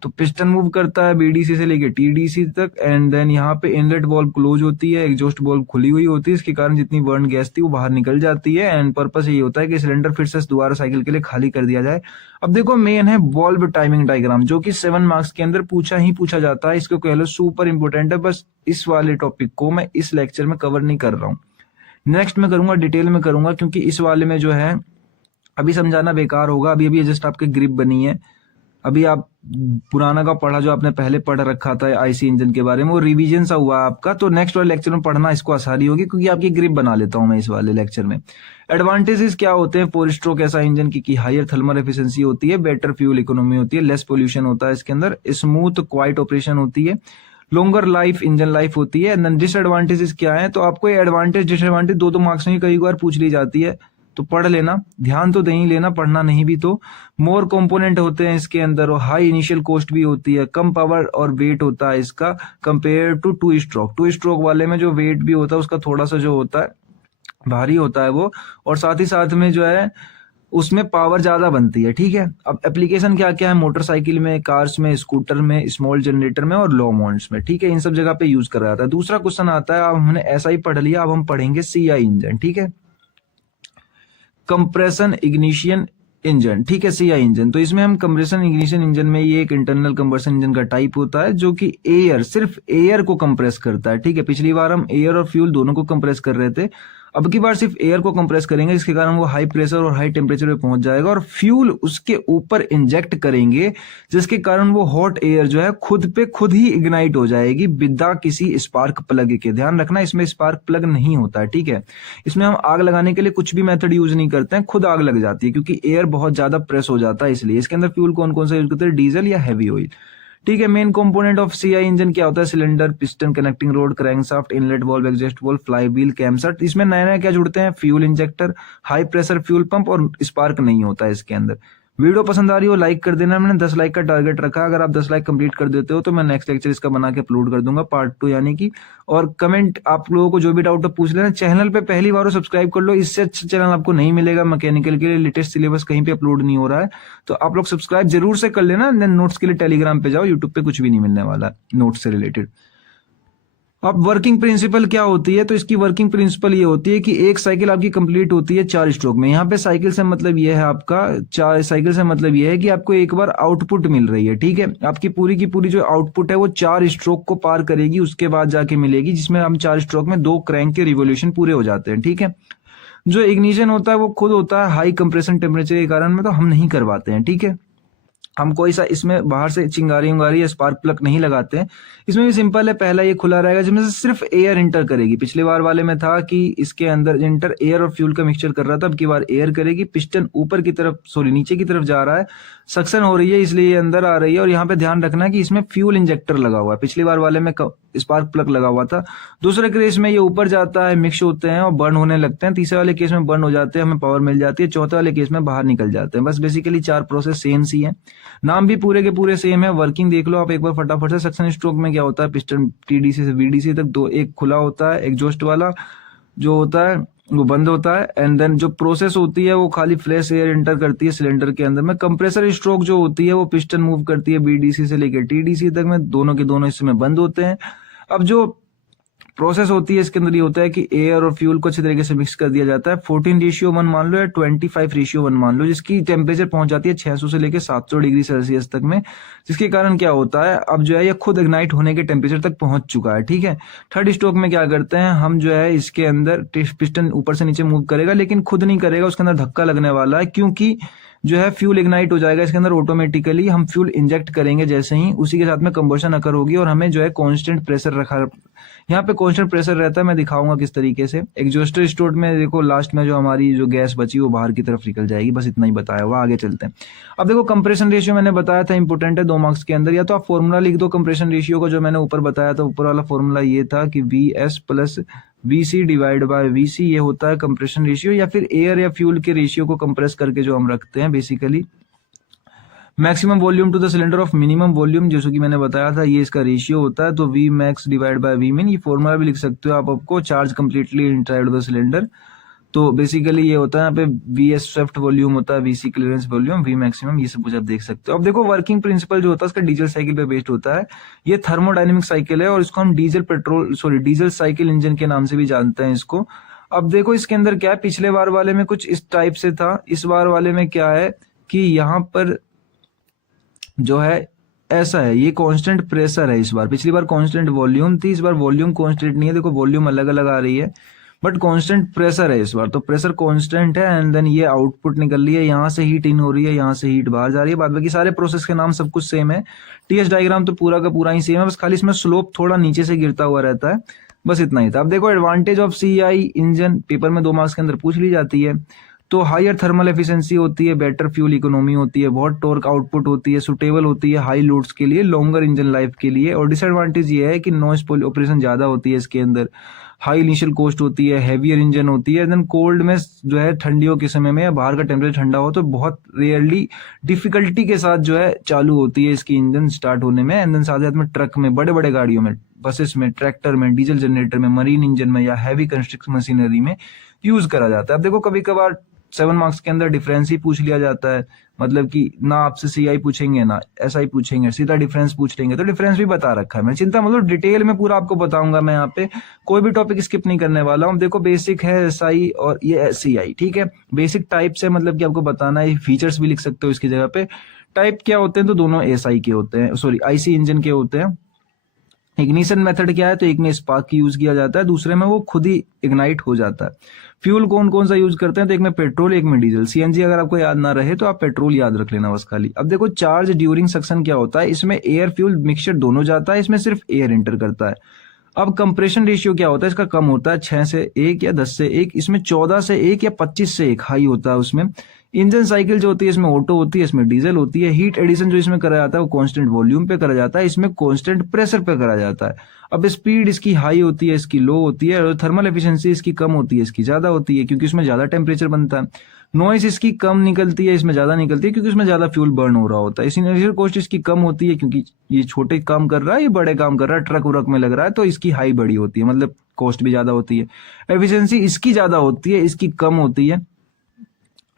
तो पिस्टन मूव करता है बीडीसी से लेके टीडीसी तक, एंड देन यहाँ पे इनलेट वाल्व क्लोज होती है, एग्जॉस्ट वाल्व खुली हुई होती है, इसके कारण जितनी बर्न गैस थी वो बाहर निकल जाती है। एंड पर्पस यही होता है कि सिलेंडर फिर से दोबारा साइकिल के लिए खाली कर दिया जाए। अब देखो मेन है वाल्व टाइमिंग डायग्राम, जो कि 7 मार्क्स के अंदर पूछा जाता है। इसको कह लो सुपर इंपोर्टेंट है। बस इस वाले टॉपिक को मैं इस लेक्चर में कवर नहीं कर रहा हूँ, नेक्स्ट में करूंगा, डिटेल में करूंगा, क्योंकि इस वाले में जो है अभी समझाना बेकार होगा। अभी जस्ट आपके ग्रिप बनी है, अभी आप पुराना का पढ़ा जो आपने पहले पढ़ रखा था आईसी इंजन के बारे में, वो रिवीजन सा हुआ आपका। तो नेक्स्ट वाले लेक्चर में पढ़ना इसको आसानी होगी, क्योंकि आपकी ग्रिप बना लेता हूं मैं इस वाले लेक्चर में। एडवांटेजेस क्या होते हैं 4 स्ट्रोक ऐसा इंजन की हायर थर्मल एफिशिएंसी होती है, बेटर फ्यूल इकोनॉमी होती है, लेस पोल्यूशन होता है इसके अंदर, स्मूथ क्वाइट ऑपरेशन होती है, लॉन्गर लाइफ इंजन लाइफ होती है। एंड डिसएडवांटेजेस क्या है, तो आपको एडवांटेज डिसएडवांटेज दो मार्क्स में कई बार पूछ ली जाती है, तो पढ़ लेना, ध्यान तो नहीं लेना, पढ़ना नहीं भी। तो मोर कंपोनेंट होते हैं इसके अंदर और हाई इनिशियल कॉस्ट भी होती है, कम पावर और वेट होता है इसका कंपेयर टू 2 स्ट्रोक। 2 स्ट्रोक वाले में जो वेट भी होता है उसका थोड़ा सा जो होता है भारी होता है वो, और साथ ही साथ में जो है उसमें पावर ज्यादा बनती है, ठीक है। अब एप्लीकेशन क्या क्या है, मोटरसाइकिल में, कार्स में, स्कूटर में, स्मॉल जनरेटर में और लो मोड्स में, ठीक है, इन सब जगह पे यूज करा जाता है। दूसरा क्वेश्चन आता है, अब हमने ऐसा ही पढ़ लिया, अब हम पढ़ेंगे सीआई इंजन, ठीक है, कंप्रेशन इग्निशन इंजन, ठीक है, सीआई इंजन। तो इसमें हम कंप्रेशन इग्निशन इंजन में ये एक इंटरनल कंबशन इंजन का टाइप होता है, जो कि एयर, सिर्फ एयर को कंप्रेस करता है, ठीक है। पिछली बार हम एयर और फ्यूल दोनों को कंप्रेस कर रहे थे, अब की बार सिर्फ एयर को कंप्रेस करेंगे, जिसके कारण वो हाई प्रेशर और हाई टेम्परेचर पे पहुंच जाएगा और फ्यूल उसके ऊपर इंजेक्ट करेंगे, जिसके कारण वो हॉट एयर जो है खुद पे खुद ही इग्नाइट हो जाएगी बिना किसी स्पार्क प्लग के। ध्यान रखना इसमें स्पार्क प्लग नहीं होता है, ठीक है। इसमें हम आग लगाने के लिए कुछ भी मेथड यूज नहीं करते हैं, खुद आग लग जाती है, क्योंकि एयर बहुत ज्यादा प्रेस हो जाता है। इसलिए इसके अंदर फ्यूल कौन कौन सा यूज करते हैं, डीजल या हैवी ऑयल, ठीक है। Main component of CI engine क्या होता है, cylinder, piston, connecting rod, crankshaft, inlet valve, exhaust valve, flywheel, camshaft. इसमें नए नए क्या जुड़ते हैं, fuel injector, high pressure fuel pump, और स्पार्क नहीं होता है इसके अंदर। वीडियो पसंद आ रही हो लाइक कर देना, मैंने 10 लाइक का टारगेट रखा, अगर आप 10 लाइक कंप्लीट कर देते हो तो मैं नेक्स्ट लेक्चर इसका बना के अपलोड कर दूंगा, पार्ट 2 यानी कि। और कमेंट आप लोगों को जो भी डाउट है पूछ लेना। चैनल पे पहली बार हो सब्सक्राइब कर लो, इससे अच्छा चैनल आपको नहीं मिलेगा मैकेनिकल के लिए, लेटेस्ट सिलेबस कहीं पे अपलोड नहीं हो रहा है, तो आप लोग सब्सक्राइब जरूर से कर लेना। देन नोट्स के लिए टेलीग्राम पे जाओ, यूट्यूब पे कुछ भी नहीं मिलने वाला नोट्स से रिलेटेड। अब वर्किंग प्रिंसिपल क्या होती है, तो इसकी वर्किंग प्रिंसिपल ये होती है कि एक साइकिल आपकी कंप्लीट होती है 4 स्ट्रोक में। यहाँ पे साइकिल से मतलब ये है आपका 4 साइकिल से मतलब ये है कि आपको एक बार आउटपुट मिल रही है, ठीक है। आपकी पूरी की पूरी जो आउटपुट है वो 4 स्ट्रोक को पार करेगी, उसके बाद जाके मिलेगी, जिसमें हम 4 स्ट्रोक में 2 क्रैंक के रिवोल्यूशन पूरे हो जाते हैं, ठीक है। जो इग्निशन होता है वो खुद होता है हाई कंप्रेशन टेम्परेचर के कारण में, तो हम नहीं करवाते हैं, ठीक है। हम कोई सा इसमें बाहर से चिंगारी उंगारी या स्पार्क प्लग नहीं लगाते हैं। इसमें भी सिंपल है, पहला ये खुला रहेगा जिसमें से सिर्फ एयर इंटर करेगी। पिछले बार वाले में था कि इसके अंदर इंटर एयर और फ्यूल का मिक्सचर कर रहा था, अब की बार एयर करेगी। पिस्टन ऊपर की तरफ नीचे की तरफ जा रहा है, सक्शन हो रही है इसलिए ये अंदर आ रही है। और यहाँ पे ध्यान रखना है कि इसमें फ्यूल इंजेक्टर लगा हुआ है, पिछली बार वाले में स्पार्क प्लग लगा हुआ था। दूसरे केस में ये ऊपर जाता है, मिक्स होते हैं और बर्न होने लगते हैं। तीसरे वाले केस में बर्न हो जाते हैं, हमें पावर मिल जाती है। चौथे वाले केस में बाहर निकल जाते हैं। बस बेसिकली 4 प्रोसेस सेम सी है, नाम भी पूरे के पूरे सेम है। वर्किंग देख लो आप एक बार फटाफट से। सक्शन स्ट्रोक में क्या होता है, पिस्टन टीडीसी से बीडीसी तक दो, एक खुला होता है, एग्जॉस्ट वाला जो होता है वो बंद होता है। एंड देन जो प्रोसेस होती है वो खाली फ्रेश एयर एंटर करती है सिलेंडर के अंदर में। कंप्रेसर स्ट्रोक जो होती है वो पिस्टन मूव करती है बीडीसी से लेकर टीडीसी तक में, दोनों के दोनों हिस्से में बंद होते हैं। अब जो प्रोसेस होती है इसके अंदर ये होता है कि एयर और फ्यूल को अच्छी तरीके से मिक्स कर दिया जाता है। 14:1 मान लो या 25:1 मान लो, जिसकी टेम्परेचर पहुंच जाती है 600 से लेकर 700 डिग्री सेल्सियस तक में, जिसके कारण क्या होता है अब जो है ये खुद इग्नाइट होने के टेम्परेचर तक पहुंच चुका है, ठीक है। थर्ड स्ट्रोक में क्या करते हैं हम, जो है इसके अंदर पिस्टन ऊपर से नीचे मूव करेगा लेकिन खुद नहीं करेगा, उसके अंदर धक्का लगने वाला है, क्योंकि जो है फ्यूल इग्नाइट हो जाएगा इसके अंदर ऑटोमेटिकली। हम फ्यूल इंजेक्ट करेंगे जैसे ही, उसी के साथ में कंबशन अकर होगी और हमें जो है कांस्टेंट प्रेशर रखा, यहाँ पे कांस्टेंट प्रेशर रहता है। मैं दिखाऊंगा किस तरीके से। एग्जॉस्टर स्टोर में देखो लास्ट में जो हमारी जो गैस बची वो बाहर की तरफ निकल जाएगी, बस इतना ही बताया हुआ। आगे चलते हैं। अब देखो कंप्रेशन रेशियो मैंने बताया था इंपॉर्टेंट है 2 मार्क्स के अंदर। या तो आप फॉर्मूला लिख दो कंप्रेशन रेशियो को, जो मैंने ऊपर बताया था। ऊपर वाला फॉर्मूला ये था कि VS plus VC divide by VC, ये होता है कंप्रेशन रेशियो। या फिर एयर या फ्यूल के रेशियो को कंप्रेस करके जो हम रखते हैं basically, maximum volume to the cylinder of minimum volume, जैसे कि मैंने बताया था, ये इसका रेशियो होता है। तो V max divide by V min, ये फॉर्मूला भी लिख सकते हो आप आपको। Charge completely inside the cylinder, तो बेसिकली ये होता है यहाँ पे VS स्वेप्ट वॉल्यूम होता है, VC clearance volume, V maximum, ये सब कुछ आप देख सकते हो। अब देखो वर्किंग प्रिंसिपल जो होता है इसका डीजल साइकिल पे बेस्ड होता है। ये थर्मोडायनेमिक साइकिल है और इसको हम डीजल साइकिल इंजन के नाम से भी जानते हैं इसको। अब देखो इसके अंदर क्या है, पिछले बार वाले में कुछ इस टाइप से था, इस बार वाले में क्या है कि यहाँ पर जो है ऐसा है, ये कांस्टेंट प्रेशर है इस बार। पिछली बार कांस्टेंट वॉल्यूम थी, इस बार वॉल्यूम कांस्टेंट नहीं है। देखो वॉल्यूम अलग अलग आ रही है बट कांस्टेंट प्रेशर है इस बार। तो प्रेशर कांस्टेंट है एंड देन ये आउटपुट निकल रही है, यहाँ से हीट इन हो रही है, यहाँ से हीट बाहर जा रही है। बाद बाकी सारे प्रोसेस के नाम सब कुछ सेम है। टीएस डायग्राम तो पूरा का पूरा ही सेम है, बस खाली इसमें स्लोप थोड़ा नीचे से गिरता हुआ रहता है, बस इतना ही था। अब देखो advantage of CI engine paper में 2 मार्क्स के अंदर पूछ ली जाती है। तो हायर थर्मल एफिशिएंसी होती है, बेटर फ्यूल इकोनॉमी होती है, बहुत टॉर्क आउटपुट होती है, सुटेबल होती है हाई लोड्स के लिए, लॉन्गर इंजन लाइफ के लिए। और डिसएडवांटेज ये है कि नॉइस ऑपरेशन ज्यादा होती है इसके अंदर, हाई इनिशियल कॉस्ट होती है, हैवियर इंजन होती है। देन कोल्ड में जो है ठंडियों के समय में या बाहर का टेम्परेचर ठंडा हो तो बहुत रेयरली डिफिकल्टी के साथ जो है चालू होती है इसकी इंजन स्टार्ट होने में। एंड देन साथ साथ में ट्रक में, बड़े बड़े गाड़ियों में, बसेस में, ट्रैक्टर में, डीजल जनरेटर में, मरीन इंजन में या हैवी कंस्ट्रक्शन मशीनरी में यूज करा जाता है। अब देखो कभी कभार 7 मार्क्स के अंदर डिफरेंस ही पूछ लिया जाता है, मतलब कि ना आपसे CI पूछेंगे ना SI पूछेंगे, सीधा डिफरेंस पूछ लेंगे। तो डिफरेंस भी बता रखा है, मैं चिंता मतलब डिटेल में पूरा आपको बताऊंगा। मैं यहाँ पे कोई भी टॉपिक स्किप नहीं करने वाला हूँ। देखो बेसिक है SI और ये CI, ठीक है। बेसिक टाइप से मतलब कि आपको बताना है, फीचर्स भी लिख सकते हो इसकी जगह पे। टाइप क्या होते हैं तो दोनों SI के होते हैं, सॉरी IC इंजन के होते हैं। इग्निशन मेथड क्या है तो एक में स्पार्क की यूज किया जाता है, दूसरे में वो खुद ही इग्नाइट हो जाता है। फ्यूल कौन कौन सा यूज करते हैं तो एक में पेट्रोल, एक में डीजल। CNG अगर आपको याद ना रहे तो आप पेट्रोल याद रख लेना बस खाली। अब देखो चार्ज ड्यूरिंग सक्शन क्या होता है, इसमें एयर फ्यूल मिक्सचर दोनों जाता है, इसमें सिर्फ एयर एंटर करता है। अब कंप्रेशन रेशियो क्या होता है इसका, कम होता है 6 से 1 या 10 से 1, इसमें 14 से 1 या 25 से 1 हाई होता है उसमें। इंजन साइकिल जो होती है इसमें ऑटो होती है, इसमें डीजल होती है। हीट एडिशन जो इसमें करा जाता है वो कांस्टेंट वॉल्यूम पे करा जाता है, इसमें कांस्टेंट प्रेशर पे करा जाता है। अब स्पीड इसकी हाई होती है, इसकी लो होती है, और थर्मल एफिशिएंसी इसकी कम होती है, इसकी ज्यादा होती है, क्योंकि इसमें ज्यादा टेम्परेचर बनता है। नॉइस इसकी कम निकलती है, इसमें ज्यादा निकलती है क्योंकि इसमें ज्यादा फ्यूल बर्न हो रहा होता है। इसी इनिशियल कॉस्ट इसकी कम होती है क्योंकि ये छोटे काम कर रहा है, ये बड़े काम कर रहा है, ट्रक व्रक में लग रहा है, तो इसकी हाई बड़ी होती है, मतलब कॉस्ट भी ज्यादा होती है। एफिशिएंसी इसकी ज्यादा होती है, इसकी कम होती है।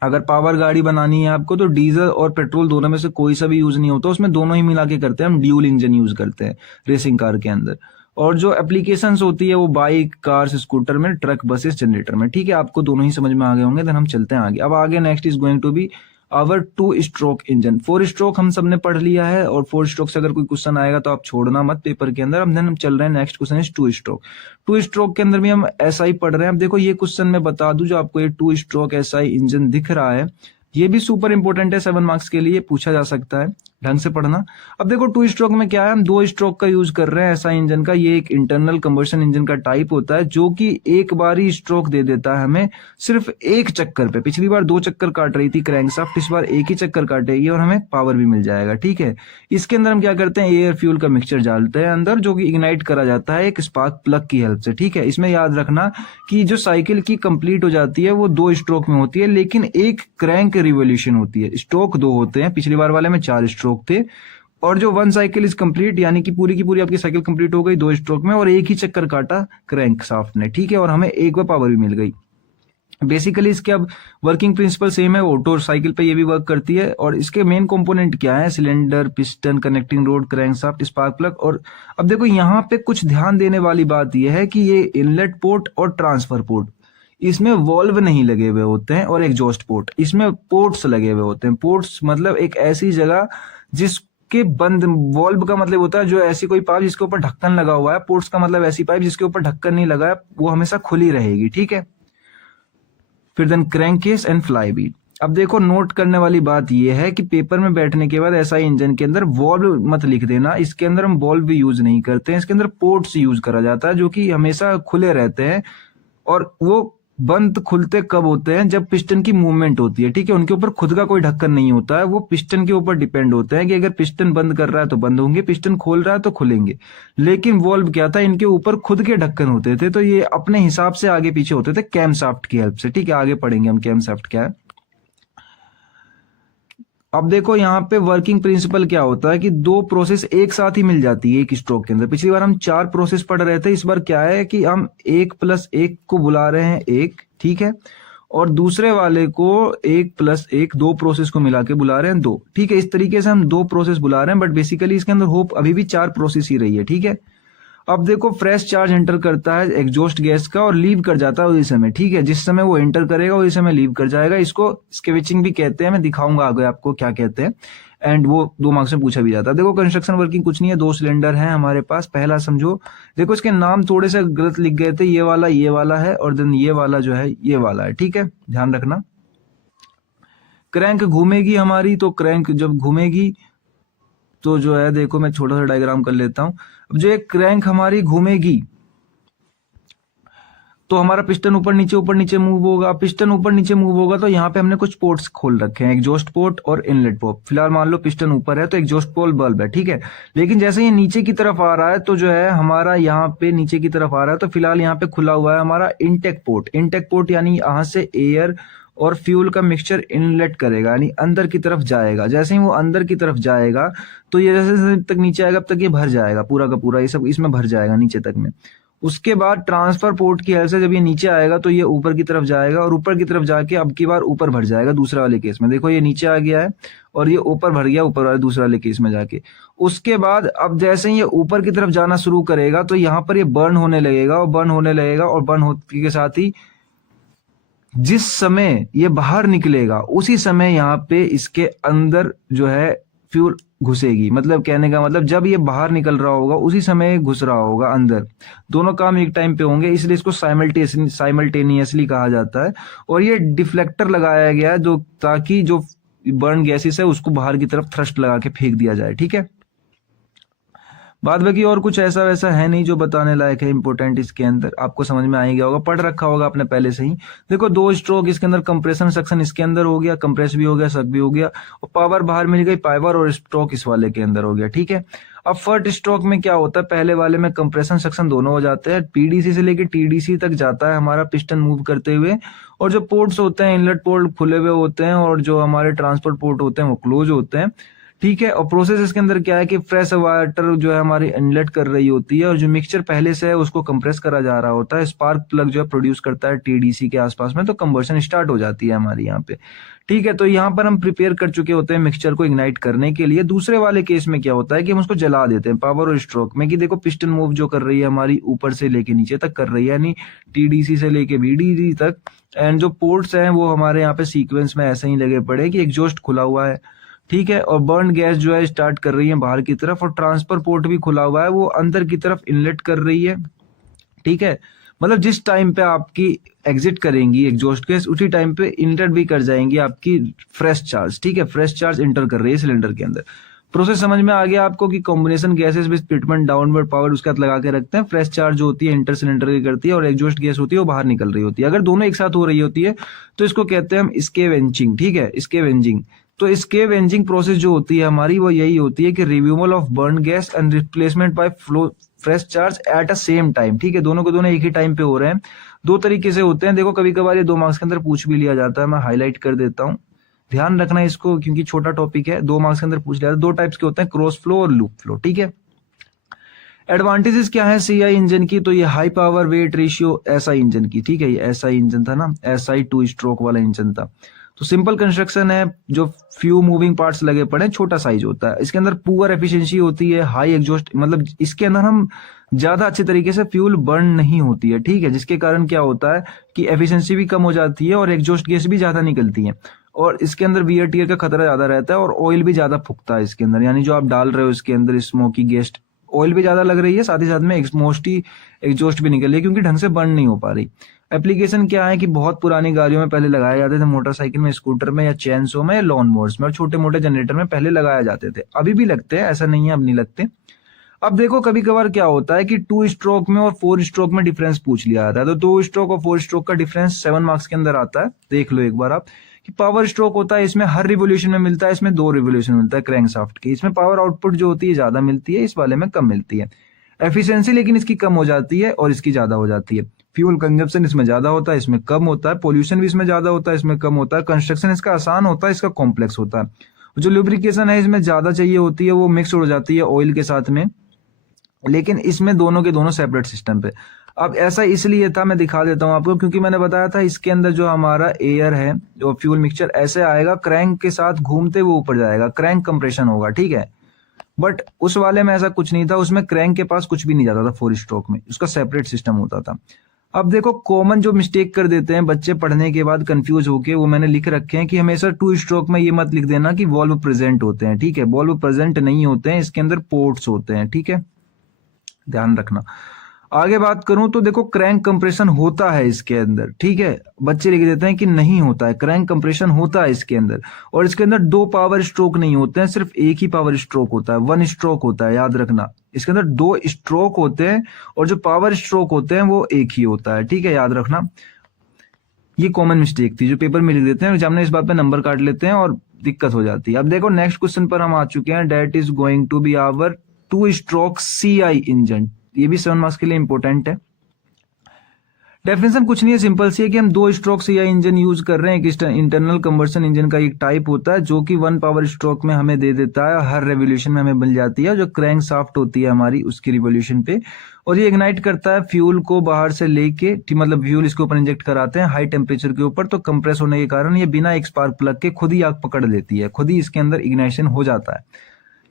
अगर पावर गाड़ी बनानी है आपको तो डीजल और पेट्रोल दोनों में से कोई सा भी यूज नहीं होता, उसमें दोनों ही मिला के करते हैं, हम ड्यूल इंजन यूज करते हैं रेसिंग कार के अंदर। और जो एप्लीकेशंस होती है वो बाइक, कार्स, स्कूटर में, ट्रक, बसेस, जनरेटर में, ठीक है। आपको दोनों ही समझ में आ गए होंगे। देन हम चलते हैं आगे। अब आगे next is going to be our 2 stroke engine. 4 stroke हम सबने पढ़ लिया है और 4 स्ट्रोक से अगर कोई क्वेश्चन आएगा तो आप छोड़ना मत पेपर के अंदर। अब देन हम चल रहे हैं, next question is 2 stroke. 2 stroke के अंदर भी हम SI पढ़ रहे हैं। अब देखो ये क्वेश्चन मैं बता दूं, जो आपको ये 2 स्ट्रोक SI इंजन दिख रहा है ये भी सुपर इंपोर्टेंट है, 7 मार्क्स के लिए पूछा जा सकता है, ढंग से पढ़ना। अब देखो 2 स्ट्रोक में क्या है, हम 2 स्ट्रोक का यूज कर रहे हैं SI इंजन का। ये एक इंटरनल कंबशन इंजन का टाइप होता है जो कि एक बार ही स्ट्रोक दे देता है हमें, सिर्फ एक चक्कर पे। पिछली बार 2 चक्कर काट रही थी क्रैंकशाफ्ट, इस बार एक ही चक्कर काटेगी और हमें पावर भी मिल जाएगा, ठीक है। इसके अंदर हम क्या करते हैं, एयर फ्यूल का मिक्सचर डालते हैं अंदर, जो कि इग्नाइट करा जाता है एक स्पार्क प्लग की हेल्प से, ठीक है। इसमें याद रखना कि जो साइकिल की कंप्लीट हो जाती है वो 2 स्ट्रोक में होती है, लेकिन एक क्रैंक रिवोल्यूशन होती है। स्ट्रोक 2 होते हैं, पिछली बार वाले में 4 स्ट्रोक थे। और जो 1 साइकिल इज कंप्लीट, यानी कि पूरी की पूरी आपकी साइकिल कंप्लीट हो गई 2 स्ट्रोक में, और एक ही चक्कर काटा क्रैंक शाफ्ट ने, ठीक है। और हमें एक बार पावर भी मिल गई। बेसिकली इसके अब वर्किंग प्रिंसिपल सेम है, ऑटो साइकिल पे ये भी वर्क करती है। और इसके मेन कंपोनेंट क्या है, cylinder, piston, connecting rod, crankshaft, spark plug. और अब देखो यहाँ पे कुछ ध्यान देने वाली बात यह है कि ये इनलेट पोर्ट और ट्रांसफर पोर्ट, इसमें वॉल्व नहीं लगे हुए होते हैं, और एग्जॉस्ट पोर्ट, इसमें पोर्ट्स लगे हुए होते हैं। पोर्ट्स मतलब एक ऐसी जगह जिसके बंद, वॉल्व का मतलब होता है जो ऐसी कोई पाइप जिसके ऊपर ढक्कन लगा हुआ है, पोर्ट्स का मतलब ऐसी पाइप जिसके ऊपर ढक्कन नहीं लगा है, वो हमेशा खुली रहेगी, ठीक है। फिर then crank case and fly wheel. अब देखो नोट करने वाली बात यह है कि पेपर में बैठने के बाद एसआई इंजन के अंदर वॉल्व मत लिख देना, इसके अंदर हम वॉल्व भी यूज नहीं करते हैं, इसके अंदर पोर्ट्स यूज करा जाता है जो कि हमेशा खुले रहते हैं और वो बंद खुलते कब होते हैं, जब पिस्टन की मूवमेंट होती है, ठीक है। उनके ऊपर खुद का कोई ढक्कन नहीं होता है, वो पिस्टन के ऊपर डिपेंड होते हैं कि अगर पिस्टन बंद कर रहा है तो बंद होंगे, पिस्टन खोल रहा है तो खुलेंगे। लेकिन वॉल्व क्या था, इनके ऊपर खुद के ढक्कन होते थे, तो ये अपने हिसाब से आगे पीछे होते थे कैम शाफ्ट की हेल्प से, ठीक है। आगे पढ़ेंगे हम कैम शाफ्ट क्या है। अब देखो यहाँ पे वर्किंग प्रिंसिपल क्या होता है कि दो प्रोसेस एक साथ ही मिल जाती है एक स्ट्रोक के अंदर। पिछली बार हम 4 प्रोसेस पढ़ रहे थे, इस बार क्या है कि हम 1+1 को बुला रहे हैं एक, ठीक है, और दूसरे वाले को 1+1 2 प्रोसेस को मिला के बुला रहे हैं 2, ठीक है। इस तरीके से हम 2 प्रोसेस बुला रहे हैं, बट बेसिकली इसके अंदर होप अभी भी 4 प्रोसेस ही रही है, ठीक है। अब देखो फ्रेश चार्ज एंटर करता है एग्जॉस्ट गैस का और लीव कर जाता है उसी समय, ठीक है। जिस समय वो एंटर करेगा उसी समय लीव कर जाएगा। इसको स्केविचिंग भी कहते हैं, मैं दिखाऊंगा आगे आपको क्या कहते हैं, एंड वो 2 मार्क्स में पूछा भी जाता है। देखो कंस्ट्रक्शन वर्किंग कुछ नहीं है, 2 सिलेंडर हैं हमारे पास। पहला समझो, देखो इसके नाम थोड़े से गलत लिख गए थे, ये वाला है और देन ये वाला जो है ये वाला है, ठीक है, ध्यान रखना। क्रैंक घूमेगी हमारी, तो क्रैंक जब घूमेगी तो जो है, देखो मैं छोटा सा डायग्राम कर लेता हूं। अब जो एक क्रैंक हमारी घूमेगी तो हमारा पिस्टन ऊपर नीचे मूव होगा। पिस्टन ऊपर नीचे मूव होगा तो यहाँ पे हमने कुछ पोर्ट्स खोल रखे हैं, एग्जॉस्ट पोर्ट और इनलेट पोर्ट। फिलहाल मान लो पिस्टन ऊपर है तो एग्जॉस्ट पोर्ट बल्ब है, ठीक है। लेकिन जैसे ये नीचे की तरफ आ रहा है तो जो है हमारा यहाँ पे नीचे की तरफ आ रहा है, तो फिलहाल यहाँ पे खुला हुआ है हमारा इनटेक पोर्ट। इनटेक पोर्ट यानी यहाँ से एयर और फ्यूल का मिक्सचर इनलेट करेगा, यानी अंदर की तरफ जाएगा। जैसे ही वो अंदर की तरफ जाएगा तो ये जैसे तक नीचे आएगा अब तक ये भर जाएगा, पूरा का पूरा ये सब इसमें भर जाएगा नीचे तक में। उसके बाद ट्रांसफर पोर्ट की हेल्प से जब ये नीचे आएगा तो ये ऊपर की तरफ जाएगा और ऊपर की तरफ जाके अब की बार ऊपर भर जाएगा। दूसरे वाले केस में देखो ये नीचे आ गया है और ये ऊपर भर गया ऊपर वाले दूसरे वाले केस में जाके। उसके बाद अब जैसे ही ये ऊपर की तरफ जाना शुरू करेगा तो यहाँ पर ये बर्न होने लगेगा और बर्न होने लगेगा और बर्न होने के साथ ही जिस समय ये बाहर निकलेगा उसी समय यहाँ पे इसके अंदर जो है फ्यूल घुसेगी। मतलब कहने का मतलब जब ये बाहर निकल रहा होगा उसी समय घुस रहा होगा अंदर। दोनों काम एक टाइम पे होंगे, इसलिए इसको साइमल्टेनियसली कहा जाता है। और ये डिफ्लेक्टर लगाया गया है जो ताकि जो बर्न गैसेस है उसको बाहर की तरफ थ्रस्ट लगा के फेंक दिया जाए, ठीक है। बाद बाकी और कुछ ऐसा वैसा है नहीं जो बताने लायक है इंपॉर्टेंट। इसके अंदर आपको समझ में आ ही गया होगा, पढ़ रखा होगा आपने पहले से ही। देखो 2 स्ट्रोक इसके अंदर, कंप्रेशन सक्शन इसके अंदर हो गया, कंप्रेस भी हो गया, सक भी हो गया, और पावर बाहर मिल गई, पावर और स्ट्रोक इस वाले के अंदर हो गया, ठीक है। अब फर्स्ट स्ट्रोक में क्या होता है, पहले वाले में कंप्रेशन सक्शन दोनों हो जाते हैं। पीडीसी से लेके टीडीसी तक जाता है हमारा पिस्टन मूव करते हुए, और जो पोर्ट्स होते हैं इनलेट पोर्ट खुले हुए होते हैं और जो हमारे ट्रांसपोर्ट पोर्ट होते हैं वो क्लोज होते हैं, ठीक है। और प्रोसेस इसके अंदर क्या है कि फ्रेश वाटर जो है हमारी इनलेट कर रही होती है और जो मिक्सचर पहले से है उसको कंप्रेस करा जा रहा होता है। स्पार्क प्लग जो है प्रोड्यूस करता है टीडीसी के आसपास में, तो कंबर्शन स्टार्ट हो जाती है हमारी यहाँ पे, ठीक है। तो यहाँ पर हम प्रिपेयर कर चुके होते हैं मिक्सचर को इग्नाइट करने के लिए। दूसरे वाले केस में क्या होता है कि हम उसको जला देते हैं पावर और स्ट्रोक में, कि देखो पिस्टन मूव जो कर रही है हमारी ऊपर से लेके नीचे तक कर रही है, यानी टीडीसी से लेके बीडीसी तक। एंड जो पोर्ट्स हैं वो हमारे यहाँ पे सीक्वेंस में ऐसे ही लगे पड़े कि एग्जॉस्ट खुला हुआ है, ठीक है, और बर्न गैस जो है स्टार्ट कर रही है बाहर की तरफ, और ट्रांसफर पोर्ट भी खुला हुआ है वो अंदर की तरफ इनलेट कर रही है, ठीक है। मतलब जिस टाइम पे आपकी एग्जिट करेंगी एग्जॉस्ट गैस उसी टाइम पे इनलेट भी कर जाएंगी आपकी फ्रेश चार्ज, ठीक है। फ्रेश चार्ज इंटर कर रही है सिलेंडर के अंदर। प्रोसेस समझ में आ गया आपको कि कॉम्बिनेशन गैसेस विद स्प्लिटमेंट डाउनवर्ड पावर उसके साथ लगा के रखते हैं। फ्रेश चार्ज जो होती है इंटर सिलेंडर की करती है और एग्जॉस्ट गैस होती है वो बाहर निकल रही होती है। अगर दोनों एक साथ हो रही होती है तो इसको कहते हैं हम स्केवेंजिंग, ठीक है, स्केवेंजिंग। तो स्केवेंजिंग प्रोसेस जो होती है हमारी वो यही होती है कि removal of burn gas and replacement bye flow fresh charge at a same time, ठीक है। दोनों के दोनों एक ही टाइम पे हो रहे हैं। 2 तरीके से होते हैं। देखो कभी कभार ये 2 मार्क्स के अंदर पूछ भी लिया जाता है, मैं हाईलाइट कर देता हूँ, ध्यान रखना इसको क्योंकि छोटा टॉपिक है। 2 मार्क्स के अंदर पूछ लिया जाता है। 2 टाइप्स के होते हैं, क्रॉस फ्लो और लूप फ्लो, ठीक है। एडवांटेजेस क्या है सीआई इंजन की, तो ये high power weight ratio SI engine की, ठीक है। ये एसआई इंजन था ना, एसआई 2 स्ट्रोक वाला इंजन था। तो सिंपल कंस्ट्रक्शन है, जो फ्यू मूविंग पार्ट्स लगे पड़े, छोटा साइज होता है। इसके अंदर पुअर एफिशिएंसी होती है, हाई एग्जॉस्ट, मतलब इसके अंदर हम ज्यादा अच्छे तरीके से फ्यूल बर्न नहीं होती है, ठीक है। जिसके कारण क्या होता है कि एफिशिएंसी भी कम हो जाती है और एग्जॉस्ट गैस भी ज्यादा निकलती है, और इसके अंदर वियर टियर का खतरा ज्यादा रहता है और ऑयल भी ज्यादा फूकता है इसके अंदर, यानी जो आप डाल रहे हो इसके अंदर स्मोकी गैस ऑयल भी ज़्यादा लग रही है, साथ ही साथ में एग्जॉस्ट भी निकल रही है क्योंकि ढंग से बर्न नहीं हो पा रही। एप्लीकेशन क्या है कि बहुत पुरानी गाड़ियों में पहले लगाए जाते थे, मोटरसाइकिल में, स्कूटर में, या चेनसो में, या लॉन मोवर्स में, और छोटे मोटे जनरेटर में पहले लगाए जाते थे। अभी भी लगते हैं, ऐसा नहीं है अब नहीं लगते। अब देखो कभी कभार क्या होता है कि 2 स्ट्रोक में और 4 स्ट्रोक में डिफरेंस पूछ लिया जाता है, तो 2 स्ट्रोक और 4 स्ट्रोक का डिफरेंस 7 मार्क्स के अंदर आता है। देख लो एक बार आप कि पावर स्ट्रोक होता है, इसमें हर रिवोल्यूशन में मिलता है, इसमें 2 रिवोल्यूशन मिलता है क्रैंकशाफ्ट की। इसमें पावर आउटपुट जो होती है ज्यादा मिलती है, इस वाले में कम मिलती है। एफिशिएंसी लेकिन इसकी कम हो जाती है और इसकी ज्यादा हो जाती है। फ्यूल कंजप्शन इसमें ज्यादा होता है, इसमें कम होता है। पोल्यूशन भी इसमें ज्यादा होता है, इसमें कम होता है। कंस्ट्रक्शन इसका आसान होता है, इसका कॉम्प्लेक्स होता है। जो लुब्रिकेशन है इसमें ज्यादा चाहिए होती है, वो मिक्स हो जाती है ऑयल के साथ में, लेकिन इसमें दोनों के दोनों सेपरेट सिस्टम पे। अब ऐसा इसलिए था, मैं दिखा देता हूं आपको, क्योंकि मैंने बताया था इसके अंदर जो हमारा एयर है, जो फ्यूल मिक्सचर ऐसे आएगा, क्रैंक के साथ घूमते हुए ऊपर जाएगा, क्रैंक कंप्रेशन होगा, ठीक है। बट उस वाले में ऐसा कुछ नहीं था, उसमें क्रैंक के पास कुछ भी नहीं जाता था 4 स्ट्रोक में, उसका सेपरेट सिस्टम होता था। अब देखो कॉमन जो मिस्टेक कर देते हैं बच्चे पढ़ने के बाद कंफ्यूज होके, वो मैंने लिख रखे हैं कि हमेशा 2 स्ट्रोक में ये मत लिख देना कि वॉल्व प्रेजेंट होते हैं, ठीक है। वॉल्व प्रेजेंट नहीं होते हैं, इसके अंदर पोर्ट्स होते हैं, ठीक है, ध्यान रखना। आगे बात करूं तो देखो क्रैंक कंप्रेशन होता है इसके अंदर, ठीक है। बच्चे लिख देते हैं कि नहीं होता है, क्रैंक कंप्रेशन होता है इसके अंदर। और इसके अंदर 2 पावर स्ट्रोक नहीं होते हैं, सिर्फ एक ही पावर स्ट्रोक होता है, 1 स्ट्रोक होता है, याद रखना। इसके अंदर 2 स्ट्रोक होते हैं और जो पावर स्ट्रोक होते हैं वो एक ही होता है, ठीक है, याद रखना। ये कॉमन मिस्टेक थी जो पेपर में लिख देते हैं, एग्जामिनर इस बात पे नंबर काट लेते हैं और दिक्कत हो जाती है। अब देखो नेक्स्ट क्वेश्चन पर हम आ चुके हैं। That is going to be our 2 stroke CI engine. ये भी 7 मार्क्स के लिए इंपॉर्टेंट है। डेफिनेशन कुछ नहीं है, सिंपल सी है कि हम 2 स्ट्रोक CI इंजन यूज कर रहे हैं। एक इंटरनल कंबर्सन इंजन का एक टाइप होता है जो कि 1 पावर स्ट्रोक में हमें दे देता है, हर रेवोल्यूशन में हमें मिल जाती है, जो क्रैंक शाफ्ट होती है हमारी उसकी रिवोल्यूशन पे। और ये इग्नाइट करता है फ्यूल को बाहर से लेके, मतलब फ्यूल इसके ऊपर इंजेक्ट कराते हैं हाई टेम्परेचर के ऊपर, तो कंप्रेस होने के कारण ये बिना एक स्पार्क प्लग के खुद ही आग पकड़ लेती है, खुद ही इसके अंदर इग्नाइशन हो जाता है।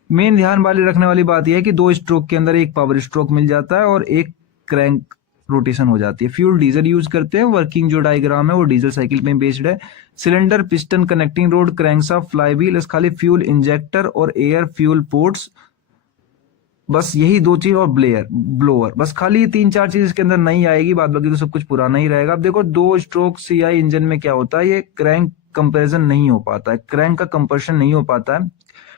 मेन ध्यान वाले रखने वाली बात यह है कि 2 स्ट्रोक के अंदर एक पावर स्ट्रोक मिल जाता है और एक क्रैंक रोटेशन हो जाती है। फ्यूल डीजल यूज करते हैं। वर्किंग जो डायग्राम है वो डीजल साइकिल पे बेस्ड है। Cylinder, piston, connecting rod, crankshaft, flywheel, खाली फ्यूल इंजेक्टर और एयर फ्यूल पोर्ट्स, बस यही 2 चीज, और ब्लोअर, बस खाली ये 3-4 चीज इसके अंदर नहीं आएगी, बाद बाकी तो सब कुछ पुराना ही रहेगा। अब देखो 2 स्ट्रोक CI इंजन में क्या होता है, ये क्रैंक कंपेरिजन नहीं हो पाता है, क्रैंक का कंप्रेशन नहीं हो पाता है,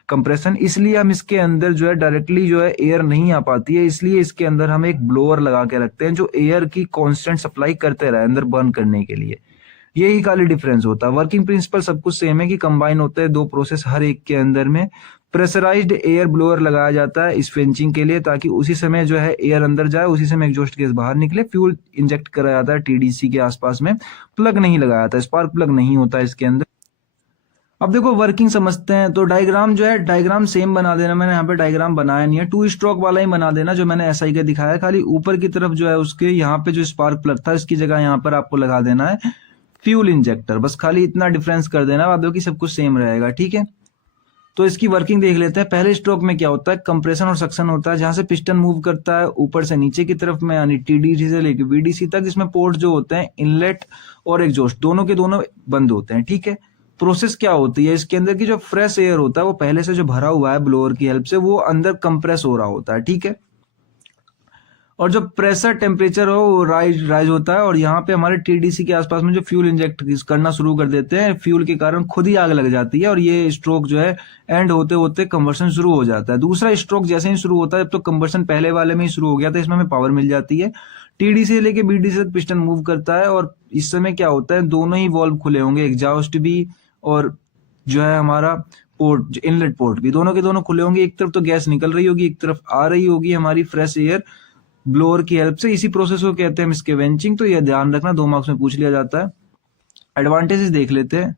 कंप्रेशन, इसलिए हम इसके अंदर जो है डायरेक्टली जो है एयर नहीं आ पाती है, इसलिए इसके अंदर हम एक ब्लोअर लगा के रखते हैं जो एयर की कांस्टेंट सप्लाई करते रहे अंदर बर्न करने के लिए। यही खाली डिफरेंस होता है। वर्किंग प्रिंसिपल सब कुछ सेम है कि कंबाइन होते हैं 2 प्रोसेस हर एक के अंदर में। प्रेशराइज्ड एयर ब्लोअर लगाया जाता है इस फेंचिंग के लिए, ताकि उसी समय जो है एयर अंदर जाए, उसी समय एग्जॉस्ट गैस बाहर निकले। फ्यूल इंजेक्ट करा जाता है TDC के आसपास में, प्लग नहीं लगाया जाता, स्पार्क प्लग नहीं होता इसके अंदर। अब देखो वर्किंग समझते हैं, तो डायग्राम जो है, डायग्राम सेम बना देना। मैंने यहाँ पे डायग्राम बनाया नहीं है, 2 स्ट्रोक वाला ही बना देना जो मैंने SI का दिखाया है। खाली ऊपर की तरफ जो है उसके यहाँ पे जो स्पार्क प्लग था, इसकी जगह यहाँ पर आपको लगा देना है फ्यूल इंजेक्टर, बस खाली इतना डिफरेंस कर देना, बाद बाकी सब कुछ सेम रहेगा, ठीक है। तो इसकी वर्किंग देख लेते हैं। पहले स्ट्रोक में क्या होता है, कंप्रेशन और सक्शन होता है, जहां से पिस्टन मूव करता है ऊपर से नीचे की तरफ में, यानी TDC से लेकर VDC तक। इसमें पोर्ट जो होते हैं इनलेट और एग्जॉस्ट दोनों के दोनों बंद होते हैं, ठीक है। प्रोसेस क्या होती है इसके अंदर की, जो फ्रेश एयर होता है वो पहले से जो भरा हुआ है ब्लोअर की हेल्प से, वो अंदर कंप्रेस हो रहा होता है, ठीक है। और जो प्रेशर टेम्परेचर हो वो राइज होता है, और यहाँ पे हमारे TDC के आसपास में जो फ्यूल इंजेक्ट करना शुरू कर देते हैं, फ्यूल के कारण खुद ही आग लग जाती है, और ये स्ट्रोक जो है एंड होते होते कंबर्सन शुरू हो जाता है। दूसरा स्ट्रोक जैसे ही शुरू होता है, जब तो कंबर्सन पहले वाले में ही शुरू हो गया था, इसमें हमें पावर मिल जाती है। TDC से लेके BDC तक पिस्टन मूव करता है, और इस समय क्या होता है, दोनों ही वॉल्व खुले होंगे, एग्जॉस्ट भी और जो है हमारा पोर्ट, इनलेट पोर्ट भी, दोनों के दोनों खुले होंगे। एक तरफ तो गैस निकल रही होगी, एक तरफ आ रही होगी हमारी फ्रेश एयर ब्लोअर की हेल्प से। इसी प्रोसेस को कहते हैं स्कैवेंजिंग। तो यह ध्यान रखना, 2 मार्क्स में पूछ लिया जाता है। एडवांटेजेस देख लेते हैं।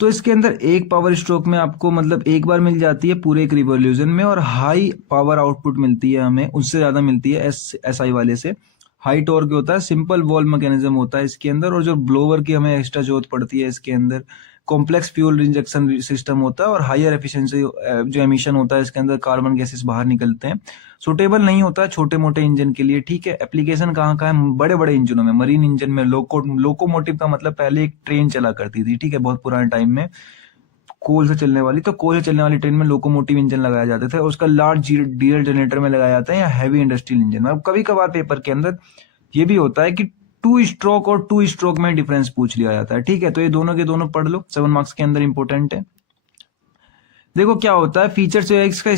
तो इसके अंदर एक पावर स्ट्रोक में आपको मतलब एक बार मिल जाती है पूरे एक रिवॉल्यूशन में, और हाई पावर आउटपुट मिलती है हमें, उससे ज्यादा मिलती है SI वाले से। हाई टॉर्क होता है, सिंपल वॉल्व मैकेनिज्म होता है इसके अंदर, और जो ब्लोअर की हमें एक्स्ट्रा जरूरत पड़ती है इसके अंदर, कॉम्प्लेक्स फ्यूल इंजेक्शन सिस्टम होता है, और हायर एफिशिएंसी जो एमिशन होता है इसके अंदर, कार्बन गैसेस बाहर निकलते हैं। सुटेबल नहीं होता है छोटे मोटे इंजन के लिए, ठीक है। एप्लीकेशन कहाँ कहाँ है, बड़े बड़े इंजनों में, मरीन इंजन में, लोकोमोटिव का मतलब पहले एक ट्रेन चला करती थी, ठीक है, बहुत पुराने टाइम में। कोल से चलने वाली, तो कोल से चलने वाली ट्रेन में लोकोमोटिव इंजन लगाए जाते थे और उसका लार्ज डीजल जनरेटर में लगाया जाता है या हैवी इंडस्ट्रियल इंजन में। अब कभी कभार पेपर के अंदर ये भी होता है कि 2 स्ट्रोक और 2 स्ट्रोक में डिफरेंस पूछ लिया जाता है, ठीक है। तो ये दोनों के दोनों पढ़ लो, 7 मार्क्स के अंदर इंपॉर्टेंट है। देखो क्या होता है, फीचर्स इसका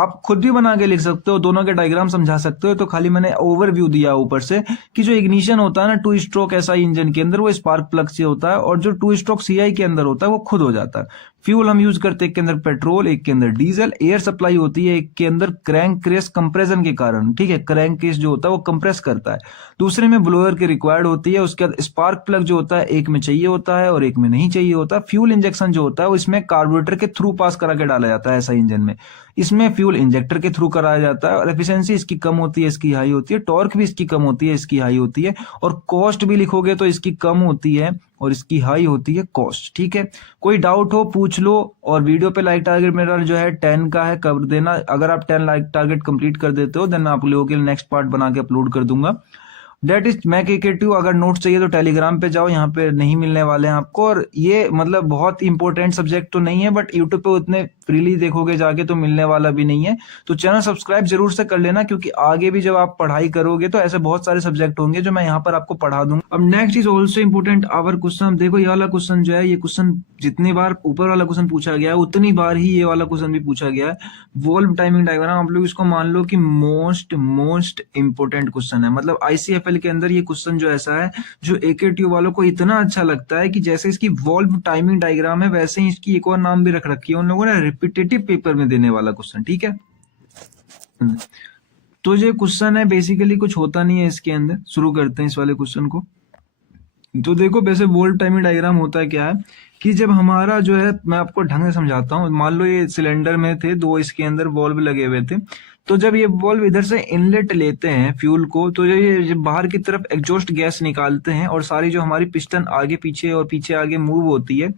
आप खुद भी बना के लिख सकते हो, दोनों के डायग्राम समझा सकते हो। तो खाली मैंने ओवरव्यू दिया ऊपर से कि जो इग्निशन होता है ना 2 स्ट्रोक एसआई इंजन के अंदर, वो स्पार्क प्लग से होता है, और जो 2 स्ट्रोक सीआई के अंदर होता है वो खुद हो जाता है। फ्यूल हम यूज करते हैं एक के अंदर पेट्रोल, एक के अंदर डीजल। एयर सप्लाई होती है एक के अंदर क्रैंक केस कंप्रेशन के कारण, ठीक है, क्रैंक केस जो होता है वो कंप्रेस करता है। दूसरे में ब्लोअर की रिक्वायर्ड होती है। उसके बाद स्पार्क प्लग जो होता है एक में चाहिए होता है और एक में नहीं चाहिए होता। फ्यूल इंजेक्शन जो होता है वो इसमें कार्बोरेटर के थ्रू पास करा के डाला जाता है ऐसा इंजन में, इसमें फ्यूल इंजेक्टर के थ्रू कराया जाता है। और एफिशिएंसी इसकी कम होती है, इसकी हाई होती है। टॉर्क भी इसकी कम होती है, इसकी हाई होती है। और कॉस्ट भी लिखोगे तो इसकी कम होती है और इसकी हाई होती है कॉस्ट, ठीक है। कोई डाउट हो पूछ लो। और वीडियो पे लाइक टारगेट मेरा जो है 10 का है, कर देना। अगर आप 10 लाइक टारगेट कंप्लीट कर देते हो देन मैं आप लोगों के लिए नेक्स्ट पार्ट बना के अपलोड कर दूंगा। डेट इज मैं KK2। अगर नोट्स चाहिए तो टेलीग्राम पे जाओ, यहाँ पे नहीं मिलने वाले हैं आपको। और ये मतलब बहुत इंपॉर्टेंट सब्जेक्ट तो नहीं है, बट यूट्यूब पे उतने फ्रीली देखोगे जाके तो मिलने वाला भी नहीं है। तो चैनल सब्सक्राइब जरूर से कर लेना, क्योंकि आगे भी जब आप पढ़ाई करोगे तो ऐसे बहुत सारे सब्जेक्ट होंगे जो मैं यहाँ पर आपको पढ़ा दूंगा। अब next is also important our question. देखो ये वाला क्वेश्चन जो है, ये क्वेश्चन जितनी बार ऊपर वाला क्वेश्चन पूछा गया है उतनी बार ही ये वाला क्वेश्चन भी पूछा गया है। वॉल्व टाइमिंग डायग्राम, आप लोग इसको मान लो कि मोस्ट इंपॉर्टेंट क्वेश्चन है। मतलब ICFL के अंदर ये क्वेश्चन जो ऐसा है जो AK वालों को इतना अच्छा लगता है कि जैसे इसकी वॉल्व टाइमिंग डायग्राम है वैसे ही इसकी एक और नाम भी रख रखी है उन लोगों ने, रिपीटेटिव पेपर में देने वाला क्वेश्चन, ठीक है। तो ये क्वेश्चन है बेसिकली कुछ होता नहीं है इसके अंदर। शुरू करते हैं इस वाले क्वेश्चन को। तो देखो वैसे वॉल्व टाइमिंग डायग्राम होता क्या है कि जब हमारा जो है, मैं आपको ढंग से समझाता हूँ। मान लो ये सिलेंडर में थे 2, इसके अंदर वॉल्व लगे हुए थे। तो जब ये वॉल्व इधर से इनलेट लेते हैं फ्यूल को, तो ये बाहर की तरफ एग्जॉस्ट गैस निकालते हैं और सारी जो हमारी पिस्टन आगे पीछे और पीछे आगे मूव होती है।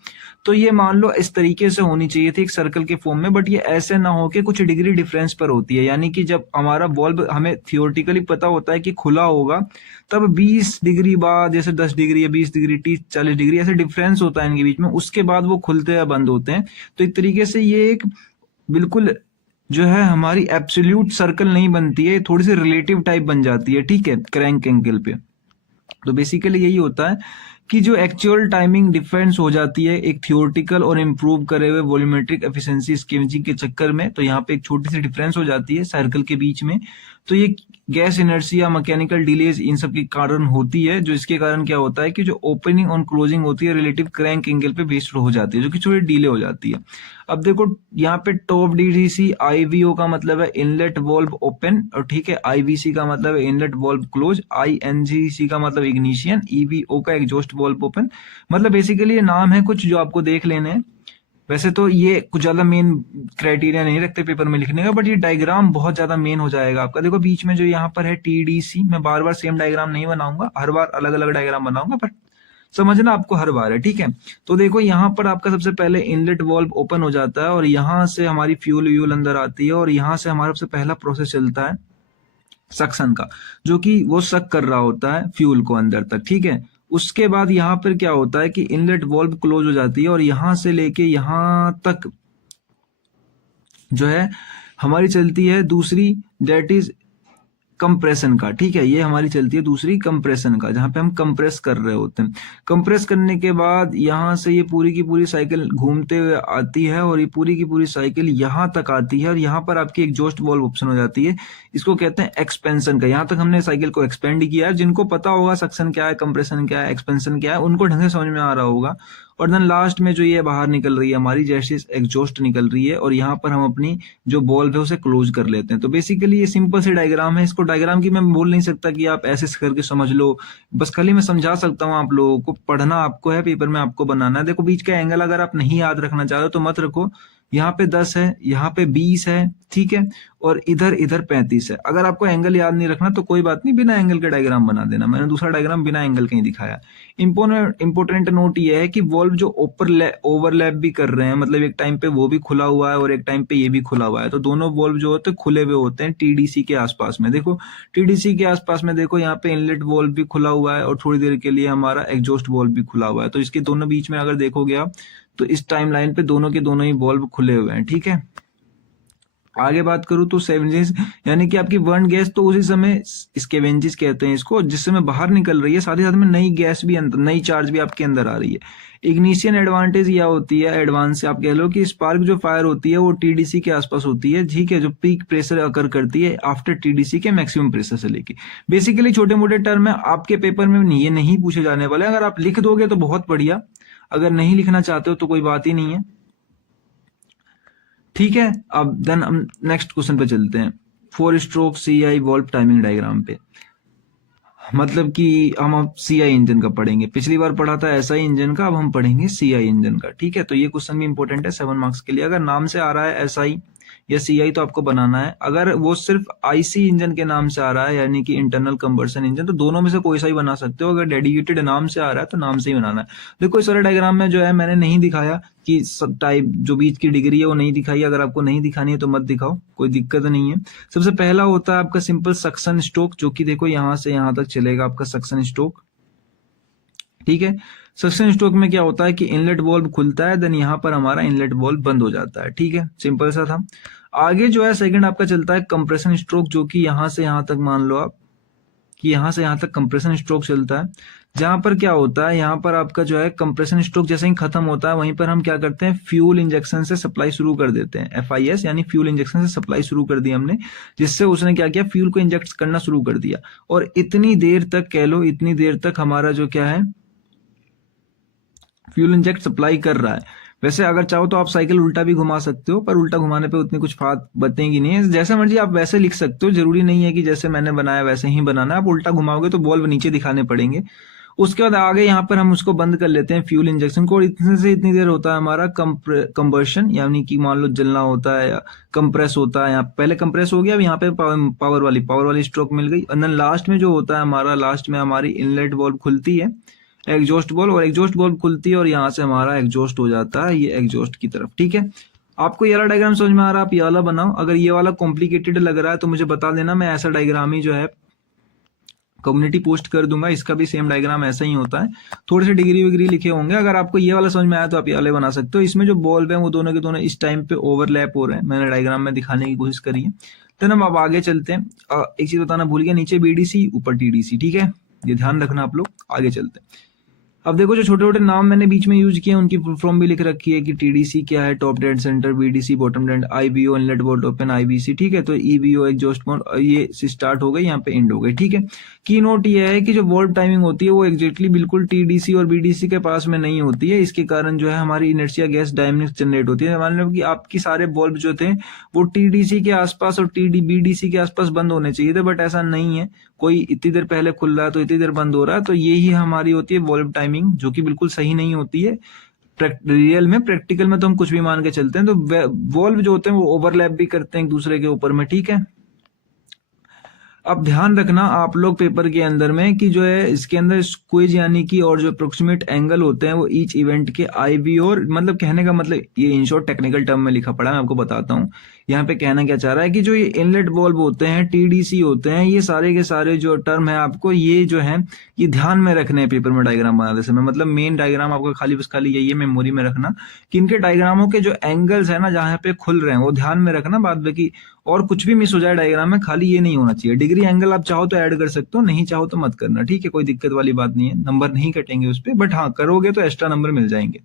तो ये मान लो इस तरीके से होनी चाहिए थी एक सर्कल के फॉर्म में, बट ये ऐसे ना हो के कुछ डिग्री डिफरेंस पर होती है। यानी कि जब हमारा वॉल्व हमें थियोरेटिकली पता होता है कि खुला होगा, तब 20 डिग्री बाद, जैसे 10 डिग्री या 20 डिग्री 30 40 डिग्री ऐसे डिफरेंस होता है इनके बीच में, उसके बाद वो खुलते या बंद होते हैं। तो एक तरीके से ये एक बिल्कुल जो है हमारी एब्सोल्यूट सर्कल नहीं बनती है, थोड़ी सी रिलेटिव टाइप बन जाती है, ठीक है, क्रैंक एंगल पे। तो बेसिकली यही होता है कि जो एक्चुअल टाइमिंग डिफरेंस हो जाती है एक थियोरेटिकल और इम्प्रूव करे हुए वॉल्यूमेट्रिक एफिशिएंसी स्कीमेटिक के चक्कर में। तो यहाँ पे एक छोटी सी डिफरेंस हो जाती है सर्कल के बीच में। तो ये gas inertia, mechanical delays in सब के कारण होती है, जो इसके कारण क्या होता है कि जो ओपनिंग और क्लोजिंग होती है रिलेटिव क्रैंक एंगल पे बेस्ड हो जाती है, जो कि थोड़ी डिले हो जाती है। अब देखो यहाँ पे टॉप DDC IVO का मतलब है इनलेट वॉल्व ओपन, और ठीक है, IVC का मतलब है इनलेट वॉल्व क्लोज, INGC का मतलब इग्निशन, EVO का एग्जॉस्ट वॉल्व ओपन। मतलब बेसिकली ये नाम है कुछ जो आपको देख लेने हैं। वैसे तो ये कुछ ज्यादा मेन क्राइटेरिया नहीं रखते पेपर में लिखने का, बट ये डायग्राम बहुत ज्यादा मेन हो जाएगा आपका। देखो बीच में जो यहाँ पर है TDC, मैं बार बार सेम डायग्राम नहीं बनाऊंगा, हर बार अलग अलग डायग्राम बनाऊंगा, पर समझना आपको हर बार है, ठीक है। तो देखो यहाँ पर आपका सबसे पहले इनलेट वॉल्व ओपन हो जाता है और यहाँ से हमारी फ्यूल अंदर आती है और यहाँ से हमारा सबसे पहला प्रोसेस चलता है सक्शन का, जो कि वो सक कर रहा होता है फ्यूल को अंदर तक, ठीक है। उसके बाद यहाँ पर क्या होता है कि इनलेट वॉल्व क्लोज हो जाती है और यहां से लेके यहां तक जो है हमारी चलती है दूसरी, डेट इज कंप्रेशन का, ठीक है। ये हमारी चलती है दूसरी कंप्रेशन का, जहां पे हम कंप्रेस कर रहे होते हैं। कंप्रेस करने के बाद यहां से ये पूरी की पूरी साइकिल घूमते हुए आती है और ये पूरी की पूरी साइकिल यहां तक आती है और यहां पर आपकी एग्जॉस्ट वॉल्व ऑप्शन हो जाती है। इसको कहते हैं एक्सपेंशन का। यहां तक हमने साइकिल को एक्सपेंड किया है। जिनको पता होगा सक्शन क्या है, कंप्रेशन क्या है, एक्सपेंशन क्या है, उनको ढंग से समझ में आ रहा होगा। और देन लास्ट में जो ये बाहर निकल रही है हमारी, जैसे एग्जॉस्ट निकल रही है और यहाँ पर हम अपनी जो बॉल्व है उसे क्लोज कर लेते हैं। तो बेसिकली ये सिंपल सी डायग्राम है। इसको डायग्राम की मैं बोल नहीं सकता कि आप ऐसे करके समझ लो, बस खाली मैं समझा सकता हूँ। आप लोगों को पढ़ना आपको है, पेपर में आपको बनाना है। देखो बीच का एंगल अगर आप नहीं याद रखना चाहते तो मत रखो। यहाँ पे 10 है, यहाँ पे 20 है, ठीक है। और इधर इधर 35 है। अगर आपको एंगल याद नहीं रखना तो कोई बात नहीं, बिना एंगल के डायग्राम बना देना। मैंने दूसरा डायग्राम बिना एंगल के ही दिखाया। इंपोर्टेंट नोट ये है कि वॉल्व जो ओवरलैप भी कर रहे हैं, मतलब एक टाइम पे वो भी खुला हुआ है और एक टाइम पे ये भी खुला हुआ है, तो दोनों वॉल्व जो होते हैं खुले हुए होते हैं टीडीसी के आसपास में। देखो टीडीसी के आसपास में देखो यहाँ पे इनलेट वॉल्व भी खुला हुआ है और थोड़ी देर के लिए हमारा एग्जॉस्ट वॉल्व भी खुला हुआ है। तो इसके दोनों बीच में अगर देखोगे आप तो इस टाइम लाइन पे दोनों के दोनों ही वॉल्व खुले हुए हैं, ठीक है। आगे बात करूं तो सेवेंजेस यानी कि आपकी बर्न गैस तो उसी समय स्केवेंजेस कहते हैं इसको, जिस समय बाहर निकल रही है, साथ ही साथ में नई गैस भी अंदर, नई चार्ज भी आपके अंदर आ रही है। इग्निशियन एडवांटेज यह होती है, एडवांस से आप कह लो कि स्पार्क जो फायर होती है वो टीडीसी के आसपास होती है, ठीक है, जो पीक प्रेशर अकर करती है आफ्टर टीडीसी के मैक्सिमम प्रेशर से लेके। बेसिकली छोटे मोटे टर्म है, आपके पेपर में ये नहीं पूछे जाने वाले। अगर आप लिख दोगे तो बहुत बढ़िया, अगर नहीं लिखना चाहते हो तो कोई बात ही नहीं है, ठीक है। अब देन हम नेक्स्ट क्वेश्चन पे चलते हैं, 4 stroke CI valve timing diagram पे। मतलब कि हम अब सीआई इंजन का पढ़ेंगे, पिछली बार पढ़ा था एसआई इंजन का, अब हम पढ़ेंगे सीआई इंजन का, ठीक है। तो ये क्वेश्चन भी इंपॉर्टेंट है 7 मार्क्स के लिए। अगर नाम से आ रहा है एसआई या सीआई तो आपको बनाना है। अगर वो सिर्फ आईसी इंजन के नाम से आ रहा है यानी कि इंटरनल कंबर्सन इंजन, तो दोनों में से कोई सा ही बना सकते हो। अगर डेडिकेटेड नाम से आ रहा है तो नाम से ही बनाना है। देखो इस वाले डायग्राम में जो है मैंने नहीं दिखाया कि सब टाइप जो बीच की डिग्री है वो नहीं दिखाई। अगर आपको नहीं दिखानी है तो मत दिखाओ, कोई दिक्कत नहीं है। सबसे पहला होता है आपका सिंपल सक्शन स्ट्रोक, जो कि देखो यहां से यहां तक चलेगा आपका सक्शन स्ट्रोक, ठीक है। सक्शन स्ट्रोक में क्या होता है कि इनलेट वॉल्व खुलता है, देन यहां पर हमारा इनलेट वॉल्व बंद हो जाता है, ठीक है, सिंपल सा था। आगे जो है सेकंड आपका चलता है कंप्रेशन स्ट्रोक, जो कि यहां से यहां तक मान लो आप कि यहां से यहां तक कंप्रेशन स्ट्रोक चलता है। जहां पर क्या होता है, यहां पर आपका जो है कंप्रेशन स्ट्रोक जैसे ही खत्म होता है वहीं पर हम क्या करते हैं, फ्यूल इंजेक्शन से सप्लाई शुरू कर देते हैं। FIS यानी फ्यूल इंजेक्शन से सप्लाई शुरू कर दी हमने, जिससे उसने क्या किया, फ्यूल को इंजेक्ट करना शुरू कर दिया। और इतनी देर तक कह लो, इतनी देर तक हमारा जो क्या है फ्यूल इंजेक्ट सप्लाई कर रहा है। वैसे अगर चाहो तो आप साइकिल उल्टा भी घुमा सकते हो, पर उल्टा घुमाने पे उतनी कुछ बात बतेगी नहीं है। जैसे मर्जी आप वैसे लिख सकते हो, जरूरी नहीं है कि जैसे मैंने बनाया वैसे ही बनाना है। आप उल्टा घुमाओगे तो बॉल्व नीचे दिखाने पड़ेंगे। उसके बाद आगे यहाँ पर हम उसको बंद कर लेते हैं फ्यूल इंजेक्शन को, और इतने से इतनी देर होता है हमारा कंबर्शन, यानी कि मान लो जलना होता है या कंप्रेस होता है। यहाँ पहले कंप्रेस हो गया, अब यहाँ पे पावर वाली स्ट्रोक मिल गई। और देन लास्ट में जो होता है हमारा, लास्ट में हमारी इनलेट वॉल्व खुलती है, एग्जॉस्ट वॉल्व, और एग्जॉस्ट वॉल्व खुलती है और यहाँ से हमारा एग्जॉस्ट हो जाता है ये एग्जॉस्ट की तरफ, ठीक है। आपको ये वाला डायग्राम समझ में आ रहा है, आप ये वाला बनाओ। अगर ये वाला कॉम्प्लिकेटेड लग रहा है तो मुझे बता देना, मैं ऐसा डायग्राम ही जो है कम्युनिटी पोस्ट कर दूंगा। इसका भी सेम डायग्राम ऐसा ही होता है, थोड़े से डिग्री विग्री लिखे होंगे। अगर आपको ये वाला समझ में आया तो आप ये वाले बना सकते हो। इसमें जो बॉल्व है वो दोनों के दोनों इस टाइम पे ओवरलैप हो रहे हैं, मैंने डायग्राम में दिखाने की कोशिश करी है। तो हम अब आगे चलते हैं। एक चीज बताना भूल गया, नीचे BDC ऊपर TDC, ठीक है, ये ध्यान रखना आप लोग। आगे चलते हैं। अब देखो जो छोटे छोटे नाम मैंने बीच में यूज किए उनकी फुल फॉर्म भी लिख रखी है कि TDC क्या है, top dead centre, BDC bottom dead, IBO inlet volt open, IBC, ठीक है। तो EBO एग्जॉस्ट मोड, ये स्टार्ट हो गई, यहाँ पे एंड हो गई, ठीक है। की नोट ये है कि जो वॉल्व टाइमिंग होती है वो एग्जैक्टली बिल्कुल TDC और BDC के पास में नहीं होती है। इसके कारण जो है हमारी इनर्शिया गैस डायनेमिक्स जनरेट होती है। मान लो कि आपकी सारे वॉल्व जो थे वो TDC के आसपास और BDC के आसपास बंद होने चाहिए थे, बट ऐसा नहीं है। कोई इतनी देर पहले खुल रहा है तो इतनी देर बंद हो रहा है, तो यही हमारी होती है वॉल्व टाइमिंग, जो कि बिल्कुल सही नहीं होती है। रियल में, प्रैक्टिकल में तो हम कुछ भी मान के चलते हैं। तो वॉल्व जो होते हैं वो ओवरलैप भी करते हैं एक दूसरे के ऊपर में, ठीक है। अब ध्यान रखना आप लोग पेपर के अंदर में कि जो है इसके अंदर स्क्विज यानी कि और जो अप्रोक्सीमेट एंगल होते हैं वो ईच इवेंट के IB, और मतलब कहने का मतलब ये इन शॉर्ट टेक्निकल टर्म में लिखा पड़ा है, मैं आपको बताता हूँ यहाँ पे कहना क्या चाह रहा है कि जो ये इनलेट वॉल्व होते हैं, TDC होते हैं, ये सारे के सारे जो टर्म है आपको ये जो है ये ध्यान में रखने हैं पेपर में डायग्राम बनाते समय। मतलब मेन डायग्राम आपका खाली यही है, मेमोरी में रखना कि इनके डायग्रामों के जो एंगल्स है ना जहाँ पे खुल रहे हैं वो ध्यान में रखना। बाद बाकी और कुछ भी मिस हो जाए डायग्राम में, खाली ये नहीं होना चाहिए। डिग्री एंगल आप चाहो तो ऐड कर सकते हो, नहीं चाहो तो मत करना, ठीक है, कोई दिक्कत वाली बात नहीं है, नंबर नहीं कटेंगे उस पर, बट हाँ करोगे तो एक्स्ट्रा नंबर मिल जाएंगे।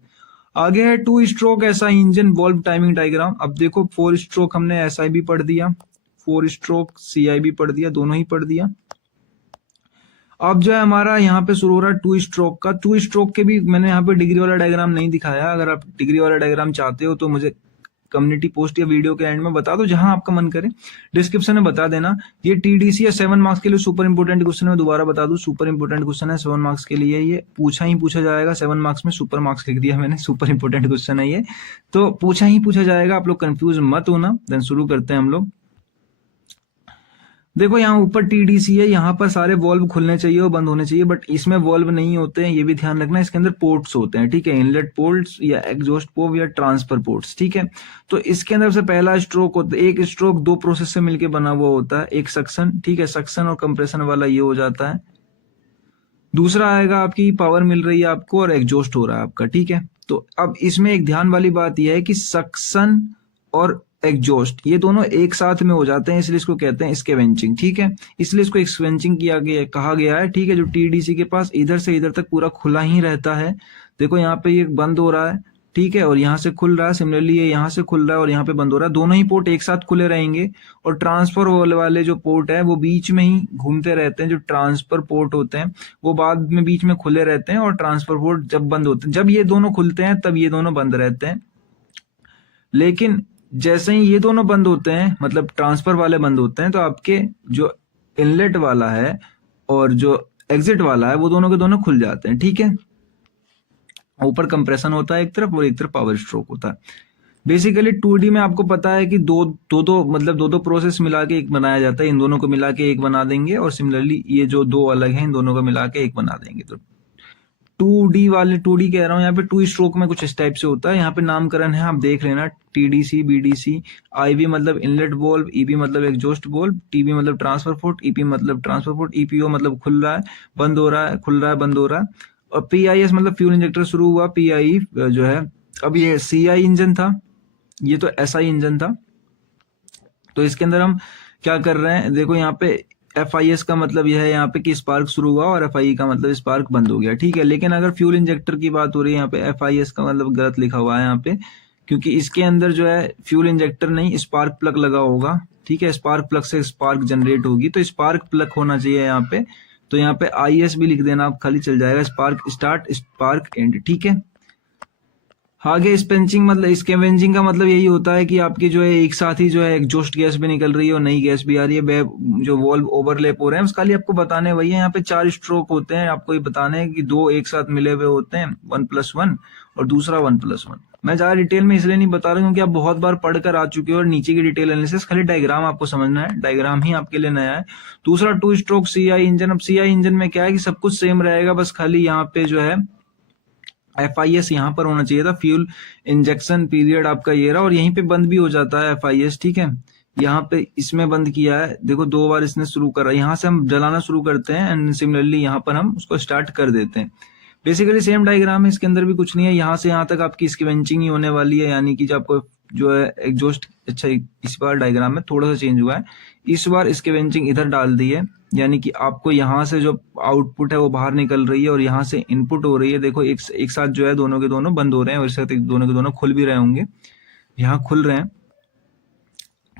आगे है 2 stroke SI engine valve timing diagram. अब देखो 4 स्ट्रोक हमने SI भी पढ़ दिया, 4 स्ट्रोक CI भी पढ़ दिया, दोनों ही पढ़ दिया। अब जो है हमारा यहाँ पे शुरू हो रहा है 2 स्ट्रोक का। 2 स्ट्रोक के भी मैंने यहाँ पे डिग्री वाला डायग्राम नहीं दिखाया। अगर आप डिग्री वाला डायग्राम चाहते हो तो मुझे कम्युनिटी पोस्ट या वीडियो के एंड में बता दो, जहां आपका मन करे डिस्क्रिप्शन में बता देना। ये TDC या 7 मार्क्स के लिए सुपर इंपोर्टेंट क्वेश्चन है, दोबारा बता दूं सुपर इंपोर्टेंट क्वेश्चन है, 7 मार्क्स के लिए ये पूछा जाएगा। 7 मार्क्स में सुपर मार्क्स लिख दिया मैंने, सुपर इंपोर्टेंट क्वेश्चन है ये, तो पूछा जाएगा। आप लोग कंफ्यूज मत होना। देन शुरू करते हैं हम लोग। देखो यहाँ ऊपर टीडीसी है, यहाँ पर सारे वॉल्व खुलने चाहिए और बंद होने चाहिए, बट इसमें वॉल्व नहीं होते हैं, ये भी ध्यान रखना। इसके अंदर पोर्ट्स होते हैं, ठीक है, इनलेट पोर्ट्स या एग्जॉस्ट पोर्ट या ट्रांसफर पोर्ट्स, ठीक है। तो इसके अंदर से पहला स्ट्रोक होता है, एक स्ट्रोक दो प्रोसेस से मिलकर बना हुआ होता है, एक सक्शन, ठीक है, सक्शन और कंप्रेशन वाला ये हो जाता है। दूसरा आएगा आपकी पावर मिल रही है आपको और एग्जॉस्ट हो रहा है आपका, ठीक है। तो अब इसमें एक ध्यान वाली बात यह है कि सक्शन और एग्जॉस्ट ये दोनों एक साथ में हो जाते हैं, इसलिए इसको कहते हैं स्कैवेंजिंग, ठीक है। इसलिए इसको स्कैवेंजिंग कहा गया है, ठीक है। जो टीडीसी के पास इधर से इधर तक पूरा खुला ही रहता है। देखो यहाँ पे ये बंद हो रहा है, ठीक है, और यहाँ से खुल रहा है, सिमिलरली ये यहाँ से खुल रहा है और यहाँ पे बंद हो रहा है। दोनों ही पोर्ट एक साथ खुले रहेंगे और ट्रांसफर वाले जो पोर्ट है वो बीच में ही घूमते रहते हैं। जो ट्रांसफर पोर्ट होते हैं वो बाद में बीच में खुले रहते हैं और ट्रांसफर पोर्ट जब बंद होते हैं, जब ये दोनों खुलते हैं तब ये दोनों बंद रहते हैं। लेकिन जैसे ही ये दोनों बंद होते हैं, मतलब ट्रांसफर वाले बंद होते हैं, तो आपके जो इनलेट वाला है और जो एग्जिट वाला है वो दोनों के दोनों खुल जाते हैं, ठीक है। ऊपर कंप्रेशन होता है एक तरफ और एक तरफ पावर स्ट्रोक होता है। बेसिकली 2D में आपको पता है कि दो प्रोसेस मिला के एक बनाया जाता है, इन दोनों को मिला के एक बना देंगे, और सिमिलरली ये जो दो अलग हैं इन दोनों को मिला के एक बना देंगे। तो 2D कह रहा हूँ, यहाँ पे 2 स्ट्रोक में कुछ इस टाइप से होता है। यहाँ पे नामकरण है, आप देख लेना, टीडीसी, बीडीसी, आईवी मतलब इनलेट वॉल्व, ईबी मतलब एग्जॉस्ट वॉल्व, टीबी मतलब ट्रांसफर पोर्ट, ईपी मतलब ट्रांसफर पोर्ट, ईपीओ मतलब खुल रहा है बंद हो रहा है, खुल रहा है बंद हो रहा है, और पीआईएस मतलब फ्यूल इंजेक्टर शुरू हुआ, पीआई जो है, अब ये सीआई इंजन था, ये तो एसआई इंजन था। तो इसके अंदर हम क्या कर रहे हैं, देखो यहाँ पे FIS का मतलब यह है यहाँ पे कि स्पार्क शुरू हुआ और FIE का मतलब स्पार्क बंद हो गया, ठीक है। लेकिन अगर फ्यूल इंजेक्टर की बात हो रही है, यहाँ पे FIS का मतलब गलत लिखा हुआ है यहाँ पे, क्योंकि इसके अंदर जो है फ्यूल इंजेक्टर नहीं स्पार्क प्लग लगा होगा, ठीक है। स्पार्क प्लग से स्पार्क जनरेट होगी, तो स्पार्क प्लग होना चाहिए यहाँ पे। तो यहाँ पे IS भी लिख देना आप, खाली चल जाएगा, स्पार्क स्टार्ट स्पार्क एंड, ठीक है। आगे स्पेंचिंग मतलब स्कैवेंजिंग का मतलब यही होता है कि आपकी जो है एक साथ ही जो है एग्जॉस्ट गैस भी निकल रही है और नई गैस भी आ रही है, जो वॉल्व ओवरलैप हो रहे हैं, उसका लिए आपको बताने वही है। यहाँ पे 4 स्ट्रोक होते हैं, आपको ये बताने हैं कि 2 एक साथ मिले हुए होते हैं, 1+1 और दूसरा 1+1। मैं ज्यादा डिटेल में इसलिए नहीं बता रहा हूँ क्योंकि आप बहुत बार पढ़कर आ चुके हो और नीचे की डिटेल एनालिसिस, खाली डायग्राम आपको समझना है, डायग्राम ही आपके लिए नया है। दूसरा 2 स्ट्रोक CI इंजन। अब CI इंजन में क्या है कि सब कुछ सेम रहेगा, बस खाली यहाँ पे जो है FIS यहाँ पर होना चाहिए था, फ्यूल इंजेक्शन पीरियड आपका ये रहा, और यहीं पे बंद भी हो जाता है FIS, ठीक है। यहाँ पे इसमें बंद किया है, देखो 2 बार इसने शुरू करा, यहाँ से हम जलाना शुरू करते हैं एंड सिमिलरली यहाँ पर हम उसको स्टार्ट कर देते हैं। बेसिकली सेम डायग्राम है, इसके अंदर भी कुछ नहीं है। यहाँ से यहाँ तक आपकी स्कैवेंजिंग ही होने वाली है, यानी कि जो आपको जो है एग्जॉस्ट, अच्छा इस बार डायग्राम में थोड़ा सा चेंज हुआ है, इस बार स्कैवेंजिंग इधर डाल दी है, यानी कि आपको यहाँ से जो आउटपुट है वो बाहर निकल रही है और यहाँ से इनपुट हो रही है। देखो एक साथ जो है दोनों के दोनों बंद हो रहे हैं और इस साथ दोनों के दोनों खुल भी रहे होंगे, यहाँ खुल रहे हैं,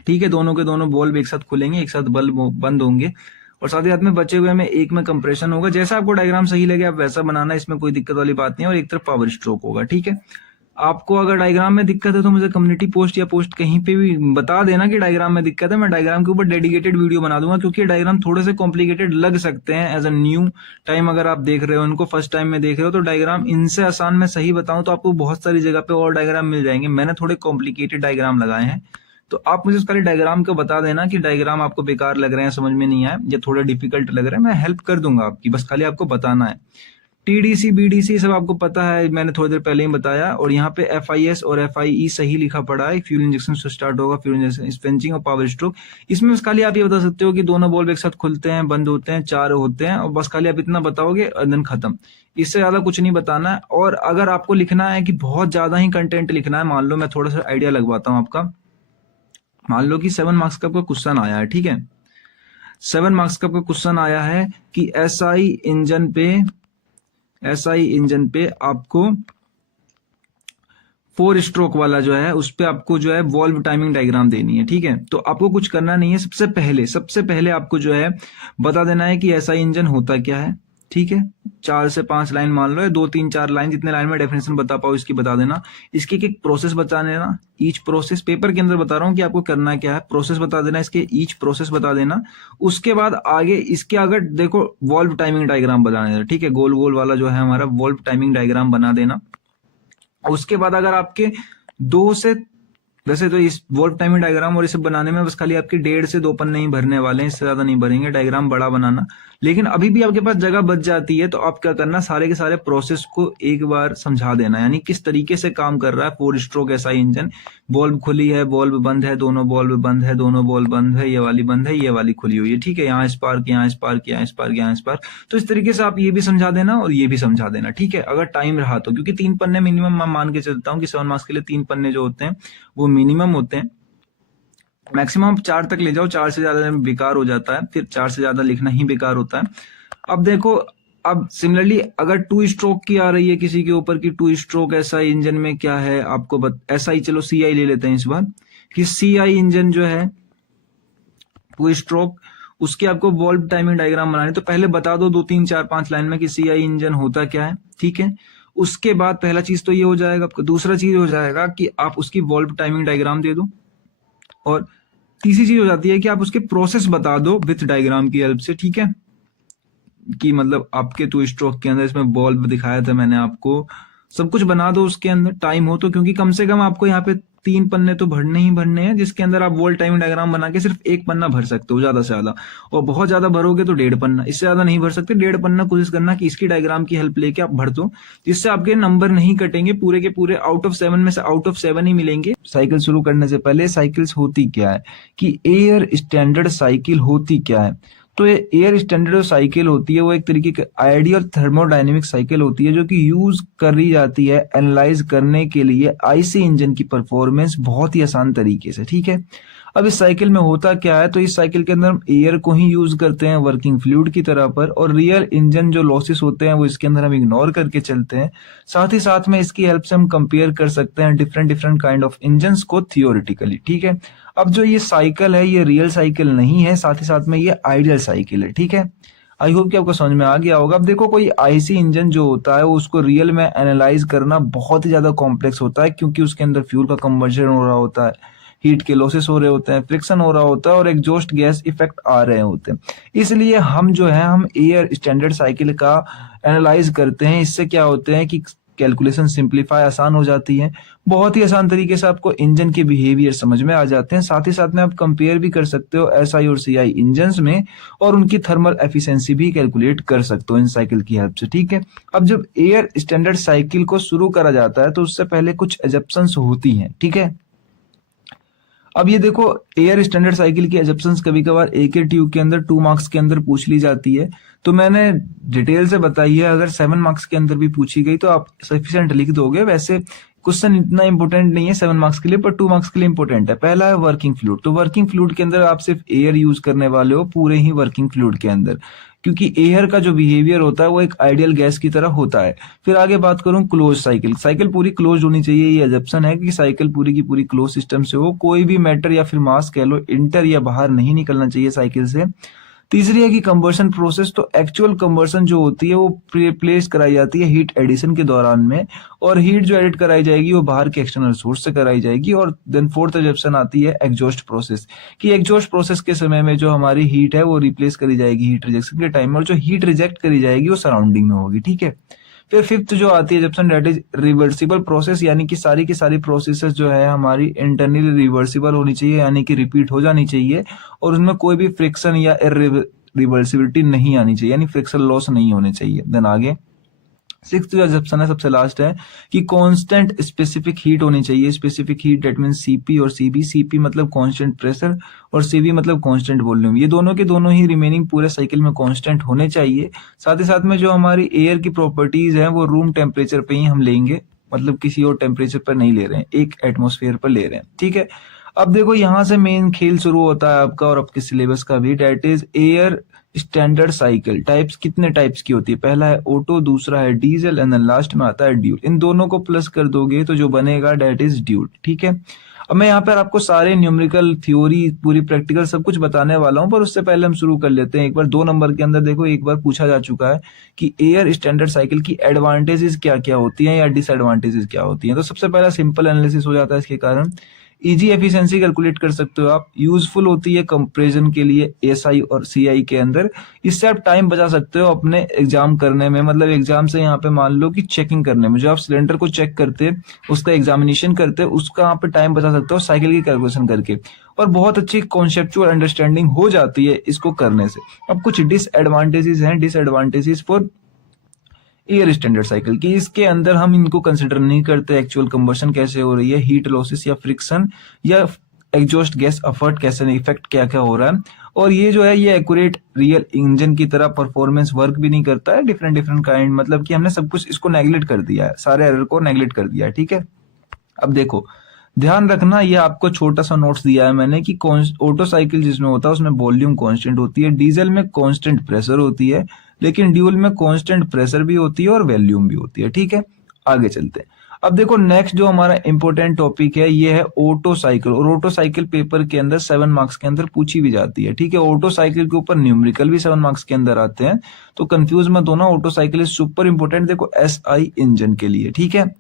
ठीक है। दोनों के दोनों बल्ब एक साथ खुलेंगे, एक साथ बल्ब बंद होंगे, और साथ ही साथ में बचे हुए में एक में कंप्रेशन होगा। जैसा आपको डायग्राम सही लगे आप वैसा बनाना, इसमें कोई दिक्कत वाली बात नहीं है। और एक तरफ पावर स्ट्रोक होगा, ठीक है। आपको अगर डायग्राम में दिक्कत है तो मुझे कम्युनिटी पोस्ट या पोस्ट कहीं पे भी बता देना कि डायग्राम में दिक्कत है, मैं डायग्राम के ऊपर डेडिकेटेड वीडियो बना दूंगा, क्योंकि डायग्राम थोड़े से कॉम्प्लिकेटेड लग सकते हैं एज अ न्यू टाइम। अगर आप देख रहे हो इनको फर्स्ट टाइम में देख रहे हो तो डायग्राम इनसे आसान मैं सही बताऊं तो आपको बहुत सारी जगह पे और डायग्राम मिल जाएंगे, मैंने थोड़े कॉम्प्लिकेटेड डायग्राम लगाए हैं। तो आप मुझे खाली डायग्राम को बता देना कि डायग्राम आपको बेकार लग रहे हैं, समझ में नहीं आया या थोड़ा डिफिकल्ट लग रहा है, मैं हेल्प कर दूंगा आपकी, बस खाली आपको बताना है। टीडीसी बीडीसी सब आपको पता है, मैंने थोड़ी देर पहले ही बताया। और यहाँ पे FIS और FIE सही लिखा पड़ा है, फ्यूल इंजेक्शन से स्टार्ट होगा, फ्यूल इंजेक्शन स्पेंचिंग और पावर स्ट्रोक। इसमें बस खाली आप ये बता सकते हो कि दोनों बल्ब एक साथ खुलते हैं, बंद होते हैं, 4 होते हैं, और बस खाली आप इतना बताओगे और देन खत्म, इससे ज्यादा कुछ नहीं बताना है। और अगर आपको लिखना है कि बहुत ज्यादा ही कंटेंट लिखना है, मान लो मैं थोड़ा सा आइडिया लगवाता हूँ आपका, मान लो कि 7 मार्क्स का आपका क्वेश्चन आया है, ठीक है। 7 मार्क्स का आपका क्वेश्चन आया है कि SI इंजन पे आपको 4 स्ट्रोक वाला जो है उस पे आपको जो है वॉल्व टाइमिंग डायग्राम देनी है, ठीक है। तो आपको कुछ करना नहीं है, सबसे पहले आपको जो है बता देना है कि SI इंजन होता क्या है, ठीक है। 4 से 5 लाइन मान लो, 2 3 4 लाइन, जितने लाइन में डेफिनेशन बता पाओ इसकी बता देना। इसकी एक प्रोसेस बता देना, ईच प्रोसेस, पेपर के अंदर बता रहा हूँ कि आपको करना क्या है, प्रोसेस बता देना, इसके ईच प्रोसेस बता देना। उसके बाद आगे इसके अगर देखो वॉल्व टाइमिंग डायग्राम बना देना, ठीक है, गोल गोल वाला जो है हमारा वॉल्व टाइमिंग डायग्राम बना देना। उसके बाद अगर आपके 2 से वैसे तो इस वॉल्व टाइमिंग डायग्राम और इसे बनाने में बस खाली आपके 1.5 से 2 पन्ने ही भरने वाले हैं, इससे ज्यादा नहीं भरेंगे, डायग्राम बड़ा बनाना। लेकिन अभी भी आपके पास जगह बच जाती है तो आप क्या करना, सारे के सारे प्रोसेस को एक बार समझा देना, यानी किस तरीके से काम कर रहा है 4 स्ट्रोक ऐसा इंजन। बॉल्व खुली है, बॉल्व बंद है, दोनों बॉल्व बंद है, दोनों बॉल्व बंद है, ये वाली बंद है, ये वाली खुली हुई है, ठीक है, यहाँ स्पार्क, यहाँ स्पार्क, यहाँ स्पार्क, यहाँ स्पार्क। तो इस तरीके से आप ये भी समझा देना और ये भी समझा देना, ठीक है, अगर टाइम रहा तो, क्योंकि 3 पन्ने मिनिमम मैं मान के चलता हूँ कि 7 मार्क्स के लिए 3 पन्ने जो होते हैं वो मिनिमम होते हैं। मैक्सिमम 4 तक ले जाओ, 4 से ज्यादा बेकार हो जाता है, फिर 4 से ज्यादा लिखना ही बेकार होता है। अब देखो, अब सिमिलरली अगर 2 स्ट्रोक की आ रही है किसी के ऊपर की 2 स्ट्रोक ऐसा इंजन में क्या है आपको ऐसा ही, चलो CI ले लेते हैं इस बार, कि CI इंजन जो है 2 स्ट्रोक, उसके आपको वॉल्व टाइमिंग डायग्राम बनाने, तो पहले बता दो 2 3 4 5 लाइन में कि CI इंजन होता क्या है, ठीक है। उसके बाद पहला चीज तो ये हो जाएगा आपका, दूसरा चीज हो जाएगा कि आप उसकी वॉल्व टाइमिंग डायग्राम दे दो, और तीसरी चीज हो जाती है कि आप उसके प्रोसेस बता दो विथ डायग्राम की हेल्प से, ठीक है, कि मतलब आपके 2 स्ट्रोक के अंदर इसमें बॉल्ब दिखाया था मैंने आपको, सब कुछ बना दो उसके अंदर टाइम हो तो, क्योंकि कम से कम आपको यहाँ पे 3 पन्ने तो भरने ही भरने हैं, जिसके अंदर आप वोल्ट टाइम डायग्राम बना के सिर्फ 1 पन्ना भर सकते हो ज्यादा से ज्यादा, और बहुत ज्यादा भरोगे तो 1.5 पन्ना, इससे ज्यादा नहीं भर सकते। 1.5 पन्ना कोशिश करना कि इसकी डायग्राम की हेल्प लेके आप भर दो, जिससे आपके नंबर नहीं कटेंगे, पूरे के पूरे आउट ऑफ 7 में से आउट ऑफ 7 ही मिलेंगे। साइकिल शुरू करने से पहले साइकिल्स होती क्या है, कि एयर स्टैंडर्ड साइकिल होती क्या है, तो ये एयर स्टैंडर्ड जो साइकिल होती है वो एक तरीके की आइडियल थर्मोडायनेमिक साइकिल होती है, जो कि यूज करी जाती है एनालाइज करने के लिए आईसी इंजन की परफॉर्मेंस बहुत ही आसान तरीके से, ठीक है। अब इस साइकिल में होता क्या है, तो इस साइकिल के अंदर हम एयर को ही यूज करते हैं वर्किंग फ्लूइड की तरह पर, और रियल इंजन जो लॉसेस होते हैं वो इसके अंदर हम इग्नोर करके चलते हैं। साथ ही साथ में इसकी हेल्प से हम कंपेयर कर सकते हैं different different kind of engine को थियोरिटिकली, ठीक है। अब जो ये साइकिल है ये रियल साइकिल नहीं है, साथ ही साथ में ये आइडियल साइकिल है, ठीक है। आई होप कि आपको समझ में आ गया होगा। अब देखो, कोई आईसी इंजन जो होता है वो उसको रियल में एनालाइज करना बहुत ही ज्यादा कॉम्प्लेक्स होता है, क्योंकि उसके अंदर फ्यूल का कंबर्जन हो रहा होता है, हीट के लॉसेस हो रहे होते हैं, फ्रिक्शन हो रहा होता है, और एग्जॉस्ट गैस इफेक्ट आ रहे होते हैं। इसलिए हम जो है हम एयर स्टैंडर्ड साइकिल का एनालाइज करते हैं। इससे क्या होते हैं कि कैलकुलेशन सिंप्लीफाई आसान हो जाती है, बहुत ही आसान तरीके से आपको इंजन के बिहेवियर समझ में आ जाते हैं। साथ ही साथ में आप कंपेयर भी कर सकते हो एसआई और सीआई इंजन्स में, और उनकी थर्मल एफिशिएंसी भी कैलकुलेट कर सकते हो इन साइकिल की हेल्प से, ठीक है। अब जब एयर स्टैंडर्ड साइकिल को शुरू करा जाता है तो उससे पहले कुछ एजप्शंस होती हैं, ठीक है। अब ये देखो, एयर स्टैंडर्ड साइकिल की एजप्शंस कभी कभार एक ही ट्यूब के अंदर 2 मार्क्स के अंदर पूछ ली जाती है, तो मैंने डिटेल से बताई है। अगर 7 मार्क्स के अंदर भी पूछी गई तो आप सफिशिएंट लिख दोगे। वैसे क्वेश्चन इतना इंपॉर्टेंट नहीं है 7 मार्क्स के लिए, पर 2 मार्क्स के लिए इंपॉर्टेंट है। पहला है वर्किंग फ्लूइड, तो वर्किंग फ्लूइड के अंदर आप सिर्फ एयर यूज करने वाले हो पूरे ही वर्किंग फ्लूइड के अंदर, क्योंकि एयर का जो बिहेवियर होता है वो एक आइडियल गैस की तरह होता है। फिर आगे बात करूं क्लोज साइकिल, साइकिल पूरी क्लोज होनी चाहिए, ये एजप्शन है कि साइकिल पूरी की पूरी क्लोज सिस्टम से हो, कोई भी मैटर या फिर मास कह लो इंटर या बाहर नहीं निकलना चाहिए साइकिल से। तीसरी है कि कंबर्शन प्रोसेस, तो एक्चुअल कंबर्शन जो होती है वो प्लेस कराई जाती है हीट एडिशन के दौरान में, और हीट जो एडिट कराई जाएगी वो बाहर के एक्सटर्नल सोर्स से कराई जाएगी। और देन फोर्थ ऑप्शन आती है एग्जॉस्ट प्रोसेस, कि एग्जॉस्ट प्रोसेस के समय में जो हमारी हीट है वो रिप्लेस करी जाएगी हीट रिजेक्शन के टाइम में, और जो हीट रिजेक्ट करी जाएगी वो सराउंडिंग में होगी, ठीक है। फिर फिफ्थ जो आती है option, that is reversible process, यानी कि सारी की सारी प्रोसेसेस जो है हमारी इंटरनली रिवर्सिबल होनी चाहिए, यानी कि रिपीट हो जानी चाहिए, और उसमें कोई भी फ्रिक्शन या रिवर्सिबिलिटी नहीं आनी चाहिए, यानी फ्रिक्शन लॉस नहीं होने चाहिए। देन आगे सिक्स्थ जो ऑप्शन है सबसे लास्ट है कि कांस्टेंट स्पेसिफिक हीट होनी चाहिए। Specific heat that means CP और सीबी। सीपी मतलब कांस्टेंट प्रेशर और सीबी मतलब कांस्टेंट वॉल्यूम। ये दोनों के दोनों ही रिमेनिंग पूरे साइकिल में कांस्टेंट होने चाहिए। साथ ही साथ में जो हमारी एयर की प्रॉपर्टीज है वो रूम टेम्परेचर पे ही हम लेंगे, मतलब किसी और टेम्परेचर पर नहीं ले रहे हैं, एक एटमोस्फेयर पर ले रहे हैं, ठीक है। अब देखो यहाँ से मेन खेल शुरू होता है आपका और आपके सिलेबस का भी, that is air standard cycle. Types कितने टाइप्स की होती है, पहला है ऑटो, दूसरा है डीजल, एंड लास्ट में आता है ड्यूल। इन दोनों को प्लस कर दोगे तो जो बनेगा डेट इज ड्यूल, ठीक है। अब मैं यहाँ पर आपको सारे न्यूमेरिकल थ्योरी पूरी प्रैक्टिकल सब कुछ बताने वाला हूं, पर उससे पहले हम शुरू कर लेते हैं। एक बार 2 नंबर के अंदर देखो, एक बार पूछा जा चुका है कि एयर स्टैंडर्ड साइकिल की एडवांटेजेस क्या क्या होती हैं या डिसएडवांटेजेस क्या होती हैं। तो सबसे पहला सिंपल एनालिसिस हो जाता है इसके कारण। इजी एफिशिएंसी कैलकुलेट कर सकते हो आप, यूजफुल होती है कंपैरिजन के लिए एसआई और सीआई के अंदर। इससे आप टाइम बचा सकते हो अपने एग्जाम करने में, मतलब एग्जाम से यहाँ पे मान लो कि चेकिंग करने में, जो आप सिलेंडर को चेक करते हैं उसका एग्जामिनेशन करते हैं, उसका यहाँ पे टाइम बचा सकते हो साइकिल की कैलकुलेशन करके, और बहुत अच्छी कॉन्सेप्चुअल अंडरस्टैंडिंग हो जाती है इसको करने से। अब कुछ डिसएडवांटेजेस हैं, disadvantages for air standard cycle की, इसके अंदर हम इनको कंसिडर नहीं करते, एक्चुअल कंबशन कैसे हो रही है, हीट लॉसेस या फ्रिक्शन या एग्जॉस्ट गैस एफर्ट कैसे, इफेक्ट क्या क्या हो रहा है, और ये जो है ये एक्यूरेट रियल इंजन की तरह परफॉर्मेंस वर्क भी नहीं करता है, डिफरेंट डिफरेंट काइंड, मतलब कि हमने सब कुछ इसको नेग्लेक्ट कर दिया है, सारे एरर को नेग्लेक्ट कर दिया है, ठीक है। अब देखो ध्यान रखना, ये आपको छोटा सा नोट्स दिया है मैंने कि ऑटो साइकिल जिसमें होता है उसमें वॉल्यूम कांस्टेंट होती है, डीजल में कांस्टेंट प्रेशर होती है, लेकिन ड्यूल में कांस्टेंट प्रेशर भी होती है और वॉल्यूम भी होती है, ठीक है। आगे चलते हैं। अब देखो नेक्स्ट जो हमारा इंपॉर्टेंट टॉपिक है ये है ऑटो साइकिल, और ऑटो साइकिल पेपर के अंदर 7 मार्क्स के अंदर पूछी भी जाती है, ठीक है। ऑटो साइकिल के ऊपर न्यूमेरिकल भी 7 मार्क्स के अंदर आते हैं, तो कंफ्यूज मत होना, Otto cycle is super important, देखो एसआई इंजन के लिए, ठीक है।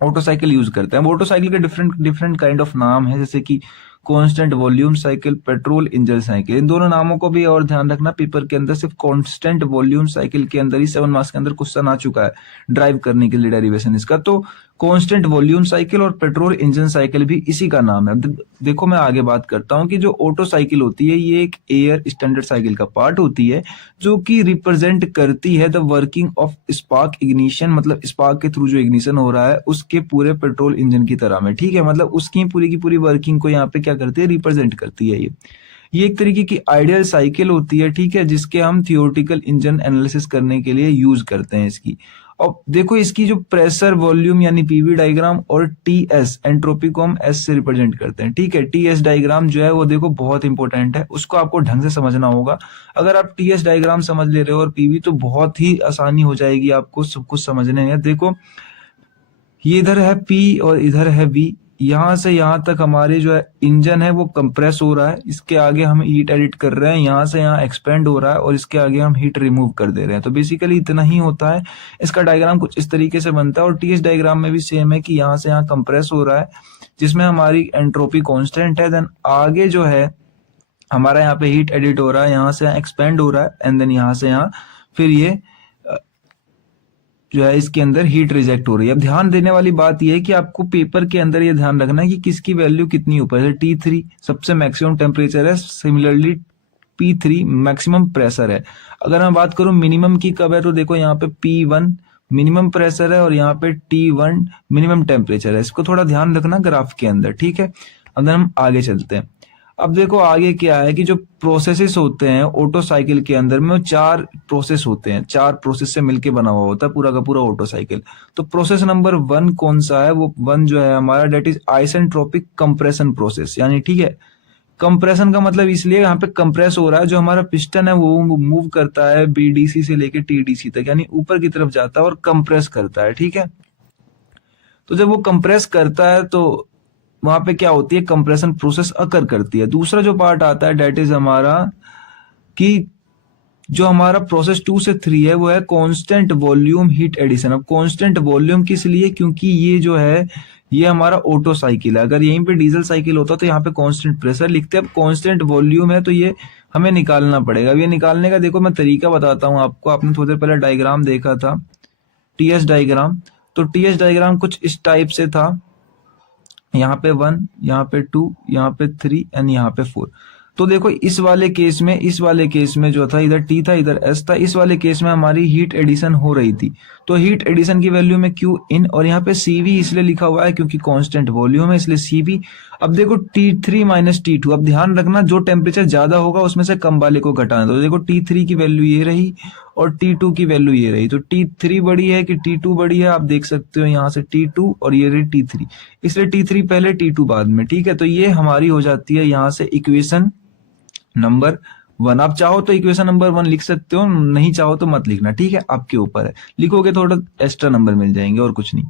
ऑटो साइकिल यूज करते हैं। ऑटो साइकिल के डिफरेंट डिफरेंट काइंड ऑफ नाम है, जैसे कि constant volume cycle, petrol engine cycle, इन दोनों नामों को भी और ध्यान रखना, पेपर के अंदर सिर्फ कांस्टेंट वॉल्यूम साइकिल के अंदर ही 7 मार्क्स के अंदर क्वेश्चन आ चुका है ड्राइव करने के लिए, डेरिवेशन इसका, तो कांस्टेंट वॉल्यूम साइकिल और पेट्रोल इंजन साइकिल भी इसी का नाम है। देखो मैं आगे बात करता हूं कि जो ऑटो साइकिल होती है ये एक एयर स्टैंडर्ड साइकिल का पार्ट होती है, जो कि रिप्रेजेंट करती है the working of spark ignition, मतलब स्पार्क के थ्रू जो इग्निशन हो रहा है उसके पूरे पेट्रोल इंजन की तरह में, ठीक है। मतलब उसकी पूरी की पूरी वर्किंग को यहाँ पे क्या करती है, रिप्रेजेंट करती है ये एक तरीके की आइडियल साइकिल होती है, ठीक है, जिसके हम थियोरेटिकल इंजन एनालिसिस करने के लिए यूज करते हैं इसकी। और देखो इसकी जो प्रेशर वॉल्यूम यानी पीवी डायग्राम और टीएस एंट्रोपी को हम एस से रिप्रेजेंट करते हैं, ठीक है। टीएस डायग्राम जो है वो देखो बहुत इंपॉर्टेंट है, उसको आपको ढंग से समझना होगा। अगर आप टीएस डायग्राम समझ ले रहे हो और पीवी, तो बहुत ही आसानी हो जाएगी आपको सब कुछ समझने में। देखो ये इधर है पी और इधर है वी, यहां से यहां तक हमारे जो है इंजन है वो कंप्रेस हो रहा है, इसके आगे हम हीट एडिट कर रहे हैं, यहां से यहां एक्सपेंड हो रहा है और इसके आगे हम हीट रिमूव कर दे रहे हैं, तो बेसिकली इतना ही होता है। इसका डायग्राम कुछ इस तरीके से बनता है, और टीएस डायग्राम में भी सेम है कि यहां से यहां कंप्रेस हो रहा है जिसमें हमारी एंट्रोपी कांस्टेंट है, देन आगे जो है हमारा यहाँ पे हीट एडिट हो रहा है, यहाँ से यहाँ एक्सपेंड हो रहा है, एंड देन यहाँ से यहाँ फिर ये जो है इसके अंदर हीट रिजेक्ट हो रही है। अब ध्यान देने वाली बात यह है कि आपको पेपर के अंदर ये ध्यान रखना है कि किसकी वैल्यू कितनी ऊपर है। T3 सबसे मैक्सिमम टेम्परेचर है, सिमिलरली P3 मैक्सिमम प्रेशर है। अगर मैं बात करूं मिनिमम की कब है, तो देखो यहाँ पे P1 मिनिमम प्रेशर है और यहाँ पे T1 मिनिमम टेम्परेचर है, इसको थोड़ा ध्यान रखना ग्राफ के अंदर, ठीक है। अगर हम आगे चलते हैं, अब देखो आगे क्या है कि जो प्रोसेसेस होते हैं ऑटो साइकिल के अंदर में, 4 प्रोसेस होते हैं, 4 प्रोसेस से मिलके बना हुआ होता है पूरा का पूरा ऑटो साइकिल। तो प्रोसेस नंबर 1 कौन सा है, वो 1 जो है हमारा that is isentropic compression process, यानी ठीक है। कंप्रेशन का मतलब इसलिए यहाँ पे कंप्रेस हो रहा है, जो हमारा पिस्टन है वो मूव करता है बीडीसी से लेके टीडीसी तक, यानी ऊपर की तरफ जाता है और कंप्रेस करता है, ठीक है। तो जब वो कंप्रेस करता है तो वहां पे क्या होती है, कंप्रेशन प्रोसेस अकर करती है। दूसरा जो पार्ट आता है डेट इज हमारा कि जो हमारा प्रोसेस 2 से 3 है वो है कांस्टेंट वॉल्यूम हीट एडिशन। अब कांस्टेंट वॉल्यूम किस लिए, क्योंकि ये जो है ये हमारा ऑटो साइकिल है, अगर यहीं पे डीजल साइकिल होता तो यहाँ पे कांस्टेंट प्रेशर लिखते हैं, अब कांस्टेंट वॉल्यूम है तो ये हमें निकालना पड़ेगा। अब ये निकालने का देखो मैं तरीका बताता हूँ आपको, आपने थोड़ी देर पहले डायग्राम देखा था टीएस डायग्राम, तो टीएस डायग्राम कुछ इस टाइप से था, यहाँ पे 1, यहाँ पे 2, यहाँ पे 3 एंड यहाँ पे 4। तो देखो इस वाले केस में जो था इधर T था इधर S था, इस वाले केस में हमारी हीट एडिशन हो रही थी, तो हीट एडिशन की वैल्यू में Q इन, और यहाँ पे CV इसलिए लिखा हुआ है क्योंकि कांस्टेंट वॉल्यूम है इसलिए CV। अब देखो T3 माइनस T2, अब ध्यान रखना जो टेम्परेचर ज्यादा होगा उसमें से कम वाले को घटाना, तो देखो T3 की वैल्यू ये रही और T2 की वैल्यू ये रही, तो T3 बड़ी है कि T2 बड़ी है, आप देख सकते हो यहाँ से T2 और ये रही T3, इसलिए T3 पहले T2 बाद में, ठीक है। तो ये हमारी हो जाती है यहाँ से इक्वेशन नंबर 1। आप चाहो तो इक्वेशन नंबर 1 लिख सकते हो, नहीं चाहो तो मत लिखना, ठीक है, आपके ऊपर है, लिखोगे थोड़ा एक्स्ट्रा नंबर मिल जाएंगे और कुछ नहीं।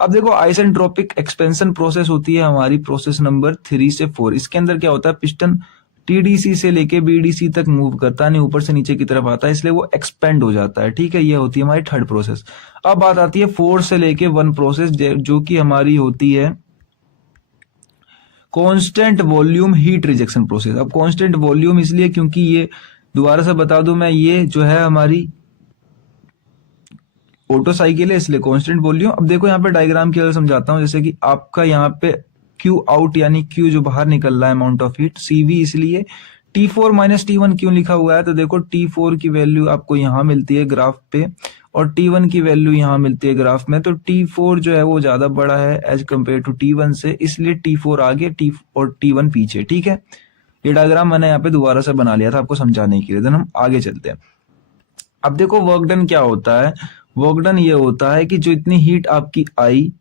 अब देखो आइसेंट्रोपिक एक्सपेंशन प्रोसेस होती है हमारी प्रोसेस नंबर 3 से 4। इसके अंदर क्या होता है, पिस्टन टीडीसी से लेके बीडीसी तक मूव करता है, ऊपर से नीचे की तरफ आता है, इसलिए वो एक्सपेंड हो जाता है, ठीक है। ये होती है हमारी थर्ड प्रोसेस। अब बात आती है 4 से लेके 1 प्रोसेस, जो कि हमारी होती है constant volume heat rejection process. अब कांस्टेंट वॉल्यूम इसलिए क्योंकि ये, दोबारा से बता दूं मैं, ये जो है हमारी ऑटो साइकिल है, इसलिए कांस्टेंट वॉल्यूम। अब देखो यहाँ पे डायग्राम की तरह समझाता हूँ, जैसे कि आपका यहाँ पे Q आउट यानी Q जो बाहर निकल रहा है अमाउंट ऑफ हीट, CV इसलिए T4 माइनस T1 क्यों लिखा हुआ है, तो देखो T4 की वैल्यू आपको यहाँ मिलती है ग्राफ पे और T1 की वैल्यू यहाँ मिलती है ग्राफ में, तो T4 जो है वो ज्यादा बड़ा है एज कम्पेयर टू T1 से, इसलिए T4 आगे और T1 पीछे। ठीक है, ये डायग्राम मैंने यहाँ पे दोबारा से बना लिया था आपको समझाने के लिए। देन हम आगे चलते हैं। अब देखो वर्क डन क्या होता है। वर्क डन ये होता है कि जो इतनी हीट आपकी आई,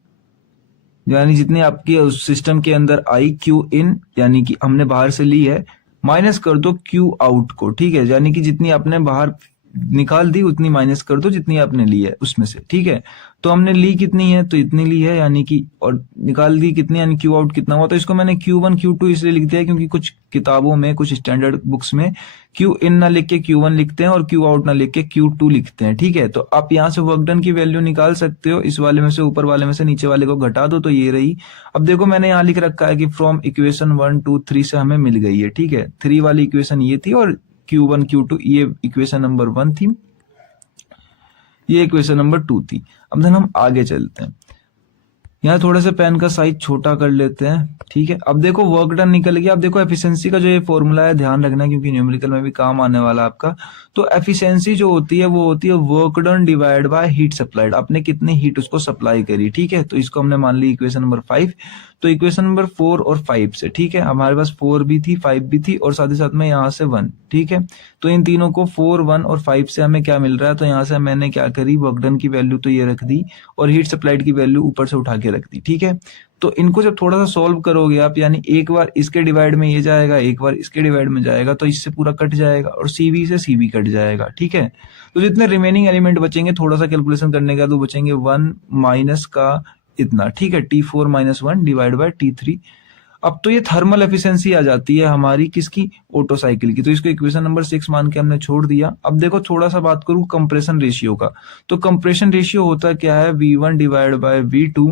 यानी जितनी आपकी उस सिस्टम के अंदर आई, क्यू इन यानी कि हमने बाहर से ली है, माइनस कर दो क्यू आउट को। ठीक है, यानी कि जितनी आपने बाहर निकाल दी उतनी माइनस कर दो जितनी आपने ली है उसमें से। ठीक है, तो हमने ली कितनी है, तो इतनी ली है, यानी कि, और निकाल दी कितनी, यानी क्यू आउट कितना हुआ। तो इसको मैंने Q1 Q2 इसलिए लिख दिया है क्योंकि कुछ किताबों में, कुछ स्टैंडर्ड बुक्स में क्यू इन ना लिख के Q1 लिखते हैं और क्यू आउट ना लिख के Q2 लिखते हैं। ठीक है, तो आप यहाँ से वर्क डन की वैल्यू निकाल सकते हो, इस वाले में से ऊपर वाले में से नीचे वाले को घटा दो तो ये रही। अब देखो मैंने यहाँ लिख रखा है कि फ्रॉम इक्वेशन 1 2 3 से हमें मिल गई है। ठीक है, 3 वाली इक्वेशन ये थी और Q1 Q2 ये इक्वेशन नंबर 1 थी, ये इक्वेशन नंबर 2 थी। अब देन हम आगे चलते हैं, यहाँ थोड़ा सा पेन का साइज छोटा कर लेते हैं। ठीक है, अब देखो वर्क डन निकल गया। अब देखो एफिशिएंसी का जो ये फॉर्मूला है ध्यान रखना क्योंकि न्यूमेरिकल में भी काम आने वाला है आपका। तो एफिशिएंसी जो होती है वो होती है work done divide by heat supplied, आपने कितनी हीट उसको सप्लाई करी। ठीक है, तो इसको हमने मान ली इक्वेशन नंबर 5, तो इक्वेशन नंबर 4 और 5 से, ठीक है, हमारे पास 4 भी थी 5 भी थी और साथ ही साथ में यहाँ से 1। ठीक है, तो इन तीनों को 4 1 और 5 से हमें क्या मिल रहा है, तो यहाँ से मैंने क्या करी, वर्क डन की वैल्यू तो ये रख दी और हीट सप्लाइड की वैल्यू ऊपर से उठा के रख दी। ठीक है, तो इनको जब थोड़ा सा सॉल्व करोगे आप, यानी एक बार इसके डिवाइड में ये जाएगा, एक बार इसके डिवाइड में जाएगा, तो इससे पूरा कट जाएगा और CV से CV कट जाएगा। ठीक है, तो जितने रिमेनिंग एलिमेंट बचेंगे, थोड़ा सा कैलकुलेशन करने का, तो बचेंगे 1 माइनस का इतना। ठीक है, T4 minus 1 divide by T3। अब तो ये थर्मल एफिशिएंसी आ जाती है हमारी किसकी, ऑटो साइकिल की, तो इसको इक्वेशन नंबर 6 मान के हमने छोड़ दिया। अब देखो थोड़ा सा बात करूं कंप्रेशन रेशियो का, तो कंप्रेशन रेशियो होता क्या है, V1 डिवाइड बाय V2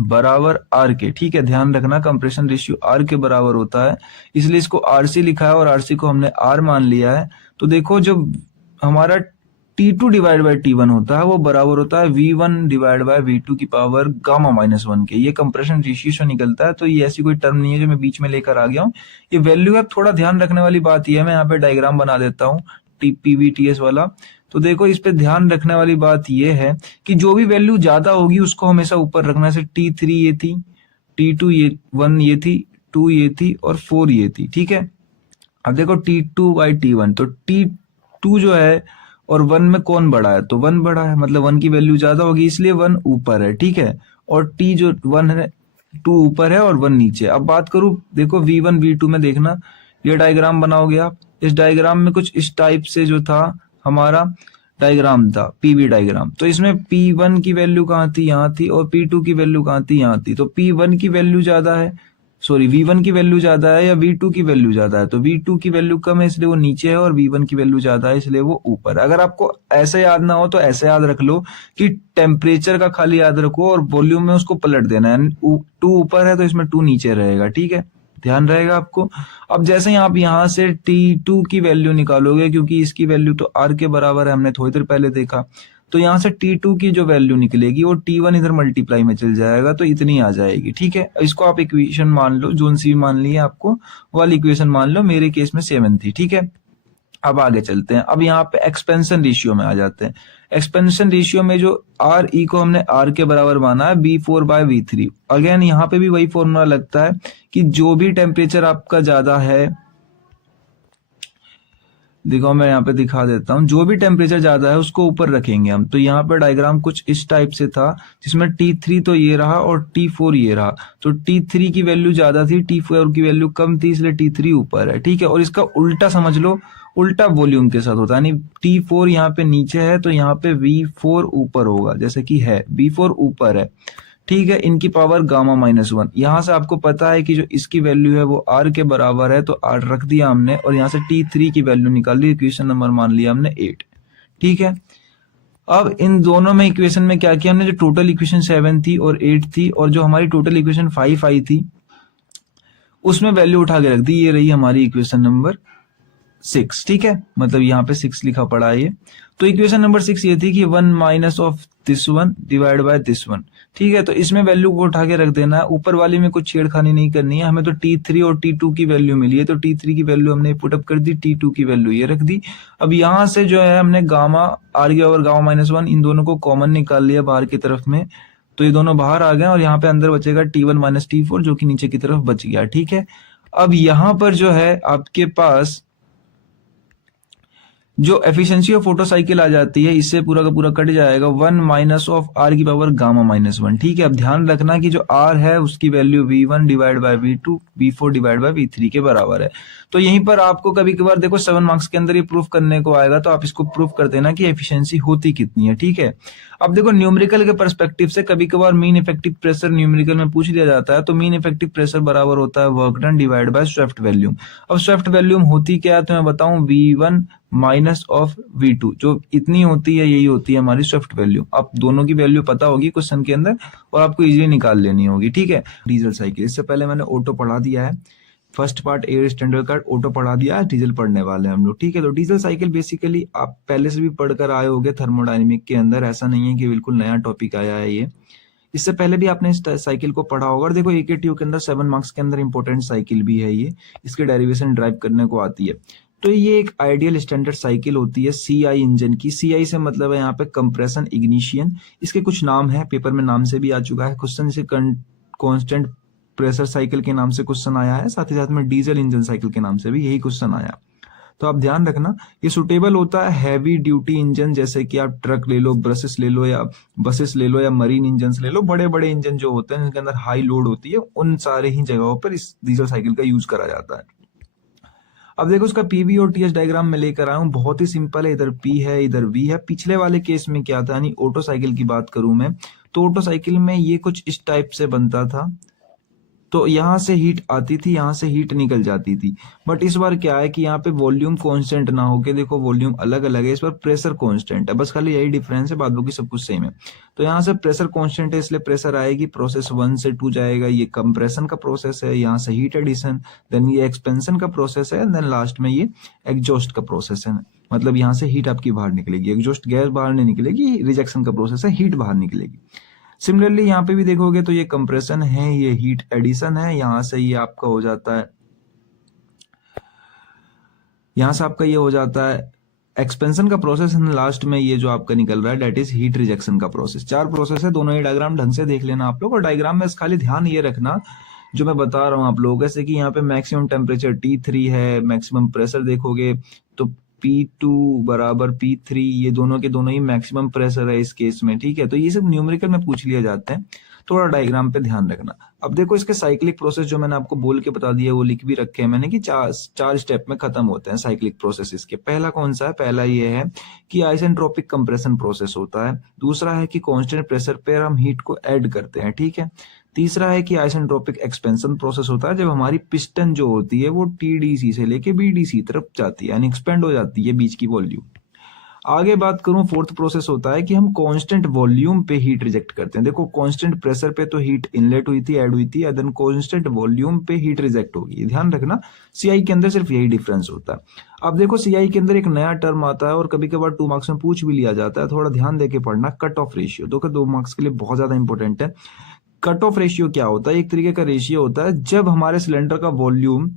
बराबर R के। ठीक है, ध्यान रखना कंप्रेशन रेशियो R के बराबर होता है, इसलिए इसको RC लिखा है और RC को हमने R मान लिया है। तो देखो जो हमारा T2 डिवाइड बाय T1 होता है वो बराबर होता है V1 डिवाइड बाय V2 की पावर गामा माइनस 1 के। ये कंप्रेशन रेशियो से निकलता है, तो ये ऐसी कोई टर्म नहीं है जो मैं बीच में लेकर आ गया हूँ, ये वैल्यू है। थोड़ा ध्यान रखने वाली बात ये है, मैं यहाँ पे डायग्राम बना देता हूँ PVTS वाला। तो देखो इस पे ध्यान रखने वाली बात ये है कि जो भी वैल्यू ज्यादा होगी उसको हमेशा ऊपर रखना। से T3 ये थी, T2 ये 1 ये थी, 2 ये थी और 4 ये थी। ठीक है, अब देखो T2 बाई T1, तो T2 जो है और 1 में कौन बड़ा है, तो 1 बड़ा है, मतलब 1 की वैल्यू ज्यादा होगी इसलिए 1 ऊपर है। ठीक है, और T जो 1 है 2 ऊपर है और 1 नीचे। अब बात करूं, देखो V1 V2 में देखना, ये डायग्राम बनाओगे आप, इस डायग्राम में कुछ इस टाइप से जो था हमारा डायग्राम था, PV डायग्राम। तो इसमें P1 की वैल्यू कहाँ थी, यहाँ थी, और P2 की वैल्यू कहाँ थी, यहाँ थी। तो P1 की वैल्यू ज्यादा है, सॉरी V1 की वैल्यू ज्यादा है या V2 की वैल्यू ज्यादा है, तो V2 की वैल्यू कम है इसलिए वो नीचे है और V1 की वैल्यू ज्यादा है इसलिए वो ऊपर है। अगर आपको ऐसे याद ना हो तो ऐसे याद रख लो कि टेम्परेचर का खाली याद रखो और वॉल्यूम में उसको पलट देना है, 2 ऊपर है तो इसमें 2 नीचे रहेगा। ठीक है, ध्यान रहेगा आपको। अब जैसे ही आप यहाँ से T2 की वैल्यू निकालोगे, क्योंकि इसकी वैल्यू तो R के बराबर है, हमने थोड़ी देर पहले देखा, तो यहाँ से T2 की जो वैल्यू निकलेगी वो T1 इधर मल्टीप्लाई में चल जाएगा, तो इतनी आ जाएगी। ठीक है, इसको आप इक्वेशन मान लो, जोन सी मान ली है आपको, वाली इक्वेशन मान लो, मेरे केस में 7 थी। ठीक है, अब आगे चलते हैं। अब यहाँ पे एक्सपेंशन रेशियो में आ जाते हैं। एक्सपेंशन रेशियो में जो RE को हमने R के बराबर माना है V4 बाय V3। अगेन यहाँ पे भी वही फॉर्मूला लगता है कि जो भी टेम्परेचर आपका ज्यादा है, देखो मैं यहाँ पे दिखा देता हूँ, जो भी टेम्परेचर ज्यादा है उसको ऊपर रखेंगे हम। तो यहाँ पर डायग्राम कुछ इस टाइप से था, जिसमें T3 तो ये रहा और T4 ये रहा। तो T3 की वैल्यू ज्यादा थी, T4 की वैल्यू कम थी, इसलिए T3 ऊपर है। ठीक है, और इसका उल्टा समझ लो, उल्टा वॉल्यूम के साथ होता है, यानी T4 यहाँ पे नीचे है तो यहाँ पे V4 ऊपर होगा, जैसे कि है V4 ऊपर है। ठीक है, इनकी पावर गामा माइनस 1। यहाँ से आपको पता है कि जो इसकी वैल्यू है वो R के बराबर है, तो R रख दिया हमने और यहाँ से T3 की वैल्यू निकाल ली, इक्वेशन नंबर मान लिया हमने 8। ठीक है, अब इन दोनों में इक्वेशन में क्या किया हमने, जो टोटल इक्वेशन 7 थी और 8 थी और जो हमारी टोटल इक्वेशन 5 आई थी, उसमें वैल्यू उठा के रख दी, ये रही हमारी इक्वेशन नंबर 6, ठीक है, मतलब यहाँ पे 6 लिखा पड़ा है ये। तो इक्वेशन नंबर 6 ये थी कि 1 minus of this one divide by this one, ठीक है। तो इसमें वैल्यू को उठा के रख देना है, ऊपर वाली में कुछ छेड़खानी नहीं करनी है। हमें तो T3 और T2 की वैल्यू मिली है, तो T3 की वैल्यू हमने पुटअप कर दी, T2 की वैल्यू ये रख दी। अब यहाँ से जो है हमने गामा आर गया और गामा माइनस 1 इन दोनों को कॉमन निकाल लिया बाहर की तरफ में, तो ये दोनों बाहर आ गए और यहाँ पे अंदर बचेगा T1 माइनस T4 जो कि नीचे की तरफ बच गया, ठीक है। अब यहाँ पर जो है आपके पास जो एफिशिएंसी ऑफ फोटो साइकिल आ जाती है, इससे पूरा का पूरा कट जाएगा 1 माइनस ऑफ आर की पावर गामा माइनस 1, ठीक है। अब ध्यान रखना कि जो आर है उसकी value V1 divide by V2 V4 divide by V3 के बराबर है। तो यहीं पर आपको कभी कभार देखो 7 मार्क्स के अंदर ये प्रूफ करने को आएगा, तो आप इसको प्रूफ कर देना कि एफिशिएंसी होती कितनी है, ठीक है। अब देखो न्यूमेरिकल के पर्सपेक्टिव से कभी कभार मीन इफेक्टिव प्रेशर न्यूमेरिकल में पूछ लिया जाता है, तो मीन इफेक्टिव प्रेशर बराबर होता है work done divide bye Swift volume. अब स्वेफ्ट वॉल्यूम होती क्या है तो मैं बताऊं, V1 माइनस ऑफ V2, जो इतनी होती है यही होती है हमारी स्वेफ्ट वैल्यू। आप दोनों की वैल्यू पता होगी क्वेश्चन के अंदर और आपको इजीली निकाल लेनी होगी, ठीक है। डीजल साइकिल, इससे पहले मैंने ऑटो पढ़ा दिया है, फर्स्ट पार्ट एयर स्टैंडर्ड का ऑटो पढ़ा दिया है, डीजल पढ़ने वाले हैं हम लोग, ठीक है। तो डीजल साइकिल बेसिकली आप पहले से भी पढ़कर आए होंगे थर्मोडायनेमिक के अंदर, ऐसा नहीं है कि बिल्कुल नया टॉपिक आया है ये, इससे पहले भी आपने इस साइकिल को पढ़ा होगा। और देखो एक ट्यूब के अंदर 7 मार्क्स के अंदर इंपॉर्टेंट साइकिल भी है ये, इसकी डेरिवेशन ड्राइव करने को आती है। तो ये एक आइडियल स्टैंडर्ड साइकिल होती है सीआई इंजन की। सीआई से मतलब है यहाँ पे कंप्रेशन इग्निशन, इसके कुछ नाम है, पेपर में नाम से भी आ चुका है क्वेश्चन, से कांस्टेंट प्रेशर साइकिल के नाम से क्वेश्चन आया है, साथ ही साथ में डीजल इंजन साइकिल के नाम से भी यही क्वेश्चन आया। तो आप ध्यान रखना ये सुटेबल होता है हैवी ड्यूटी इंजन, जैसे कि आप ट्रक ले लो, बसेस ले लो या मरीन इंजन ले लो, बड़े बड़े इंजन जो होते हैं जिनके अंदर हाई लोड होती है, उन सारे ही जगहों पर इस डीजल साइकिल का यूज करा जाता है। अब देखो इसका पीवी और टीएस डायग्राम में लेकर आया हूं, बहुत ही सिंपल है, इधर पी है इधर वी है। पिछले वाले केस में क्या था, यानी ऑटो साइकिल की बात करूं मैं, तो ऑटो साइकिल में ये कुछ इस टाइप से बनता था, तो यहां से हीट आती थी, यहां से हीट निकल जाती थी। बट इस बार क्या है कि यहाँ पे वॉल्यूम कांस्टेंट ना होके, देखो वॉल्यूम अलग अलग है, इस बार प्रेशर कांस्टेंट है, बस खाली यही डिफरेंस है, बाद बाकी सब कुछ सेम है। तो यहाँ से प्रेशर कांस्टेंट है, इसलिए प्रेशर आएगी, प्रोसेस 1 से 2 जाएगा, ये कंप्रेशन का प्रोसेस है, यहाँ से हीट एडिशन, देन ये एक्सपेंशन का प्रोसेस है, देन लास्ट में ये एग्जॉस्ट का प्रोसेस है, मतलब यहाँ से हीट आपकी बाहर निकलेगी, एग्जॉस्ट गैस बाहर नहीं निकलेगी, रिजेक्शन का प्रोसेस है, हीट बाहर निकलेगी। सिमिलरली यहाँ पे भी देखोगे तो ये कंप्रेशन है, ये हीट एडिशन है, यहां से ये आपका हो जाता है, यहां से आपका ये हो जाता है एक्सपेंशन का प्रोसेस, लास्ट में ये जो आपका निकल रहा है डेट इज हीट रिजेक्शन का प्रोसेस। 4 प्रोसेस है, दोनों ही डायग्राम ढंग से देख लेना आप लोग, और डायग्राम में खाली ध्यान ये रखना जो मैं बता रहा हूँ आप लोगों, जैसे कि यहाँ पे मैक्सिमम टेम्परेचर T3 है, मैक्सिमम प्रेशर देखोगे तो P2 बराबर P3, ये दोनों के दोनों ही मैक्सिमम प्रेशर है इस केस में, ठीक है। तो ये सब न्यूमेरिकल में पूछ लिया जाते हैं, थोड़ा डायग्राम पे ध्यान रखना। अब देखो इसके साइक्लिक प्रोसेस जो मैंने आपको बोल के बता दिया, वो लिख भी रखे हैं मैंने कि चार स्टेप में खत्म होते हैं साइक्लिक प्रोसेस इसके। पहला कौन सा है, पहला ये है कि आइसेंट्रोपिक कंप्रेशन प्रोसेस होता है, दूसरा है कि कांस्टेंट प्रेशर पर हम हीट को ऐड करते हैं, ठीक है। तीसरा है कि आइसेंट्रोपिक एक्सपेंशन प्रोसेस होता है, जब हमारी पिस्टन जो होती है वो टीडीसी से लेके बीडीसी तरफ जाती है, यानी एक्सपेंड हो जाती है बीच की वॉल्यूम। आगे बात करूं, फोर्थ प्रोसेस होता है कि हम कांस्टेंट वॉल्यूम पे हीट रिजेक्ट करते हैं। देखो कांस्टेंट प्रेशर पे तो हीट इनलेट हुई थी, ऐड हुई थी, देन कांस्टेंट वॉल्यूम पे हीट रिजेक्ट होगी, ध्यान रखना। सीआई के अंदर सिर्फ यही डिफरेंस होता है। अब देखो सीआई के अंदर एक नया टर्म आता है और कभी कभार 2 मार्क्स में पूछ भी लिया जाता है, थोड़ा ध्यान देके पढ़ना, कट ऑफ रेशियो। देखो 2 मार्क्स के लिए बहुत ज्यादा इंपॉर्टेंट है। कट ऑफ रेशियो क्या होता है, एक तरीके का रेशियो होता है जब हमारे सिलेंडर का वॉल्यूम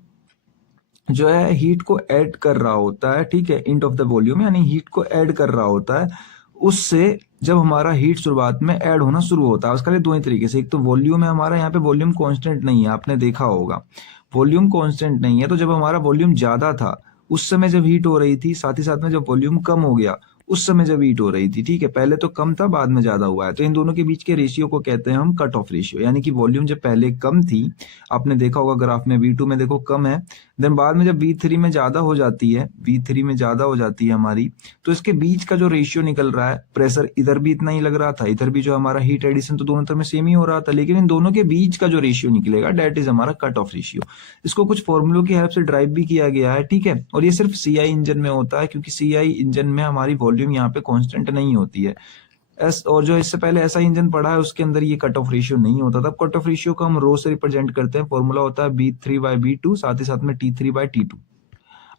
जो है हीट को ऐड कर रहा होता है, ठीक है, इंट ऑफ द वॉल्यूम, यानी हीट को ऐड कर रहा होता है, उससे जब हमारा हीट शुरुआत में ऐड होना शुरू होता है। उसका लिए 2 ही तरीके से, एक तो वॉल्यूम है हमारा, यहाँ पे वॉल्यूम कांस्टेंट नहीं है, आपने देखा होगा वॉल्यूम कांस्टेंट नहीं है, तो जब हमारा वॉल्यूम ज्यादा था उस समय जब हीट हो रही थी, साथ ही साथ में जब वॉल्यूम कम हो गया उस समय जब हीट हो रही थी, ठीक है, पहले तो कम था बाद में ज्यादा हुआ है, तो इन दोनों के बीच के रेशियो को कहते हैं हम कट ऑफ रेशियो। यानी कि वॉल्यूम जब पहले कम थी, आपने देखा होगा ग्राफ में V2 में देखो कम है, देन बाद में जब V3 में ज्यादा हो जाती है, V3 में ज्यादा हो जाती है हमारी, तो इसके बीच का जो रेशियो निकल रहा है, प्रेशर इधर भी इतना ही लग रहा था, इधर भी जो हमारा हीट एडिशन तो दोनों तरफ में सेम ही हो रहा था, लेकिन इन दोनों के बीच का जो रेशियो निकलेगा डेट इज हमारा कट ऑफ रेशियो। इसको कुछ फॉर्मुलों की हेल्प से ड्राइव भी किया गया है, ठीक है, और ये सिर्फ सीआई इंजन में होता है, क्योंकि सीआई इंजन में हमारी वॉल्यूम यहाँ पे कांस्टेंट नहीं होती है। और जो इससे पहले ऐसा इंजन पढ़ा है उसके अंदर ये कट ऑफ रेशियो नहीं होता था। कट ऑफ रेशियो को हम रो से रिप्रेजेंट करते हैं, फॉर्मूला होता है B3/B2 साथ ही साथ में T3/T2।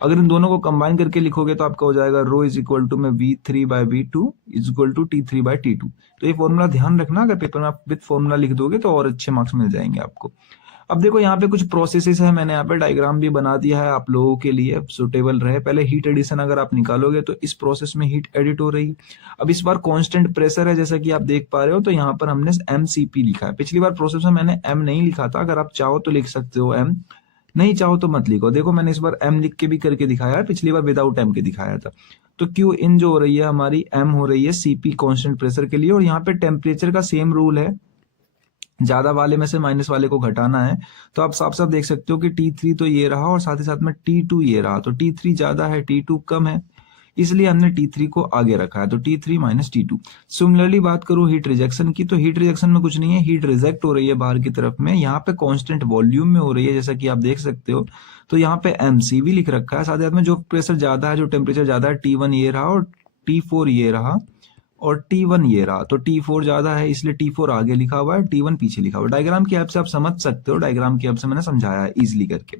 अगर इन दोनों को कंबाइन करके लिखोगे तो आपका हो जाएगा रो इज इक्वल टू में V3/B2 is equal to T3/T2। तो ये फॉर्मूला ध्यान रखना, अगर पेपर में आप विद फॉर्मूला लिख दोगे तो और अच्छे मार्क्स मिल जाएंगे आपको। अब देखो यहाँ पे कुछ प्रोसेसेस है, मैंने यहाँ पे डायग्राम भी बना दिया है आप लोगों के लिए सुटेबल रहे। पहले हीट एडिशन अगर आप निकालोगे तो इस प्रोसेस में हीट एडिट हो रही। अब इस बार कांस्टेंट प्रेशर है जैसा कि आप देख पा रहे हो, तो यहाँ पर हमने MCP लिखा है। पिछली बार प्रोसेस में मैंने M नहीं लिखा था, अगर आप चाहो तो लिख सकते हो M, नहीं चाहो तो मत लिखो। देखो मैंने इस बार M लिख के भी करके दिखाया है, पिछली बार विदाउट M के दिखाया था। तो Q इन जो हो रही है हमारी M हो रही है CP कांस्टेंट प्रेशर के लिए, और यहाँ पे टेम्परेचर का सेम रूल है, ज्यादा वाले में से माइनस वाले को घटाना है। तो आप साफ साफ देख सकते हो कि T3 तो ये रहा और साथ ही साथ में T2 ये रहा, तो T3 ज्यादा है T2 कम है, इसलिए हमने T3 को आगे रखा है, तो T3 माइनस T2। सिमिलरली बात करूं हीट रिजेक्शन की, तो हीट रिजेक्शन में कुछ नहीं है, हीट रिजेक्ट हो रही है बाहर की तरफ में, यहाँ पे कांस्टेंट वॉल्यूम में हो रही है जैसा कि आप देख सकते हो। तो यहाँ पे MCV लिख रखा है, साथ ही साथ में जो प्रेशर ज्यादा है, जो टेम्परेचर ज्यादा है, T1 ये रहा और T4 ये रहा और T1 ये रहा। तो T4 ज्यादा है इसलिए T4 आगे लिखा हुआ है, T1 पीछे लिखा हुआ है। डायग्राम की हेल्प से आप समझ सकते हो, डायग्राम की हेल्प से मैंने समझाया है इजिली करके।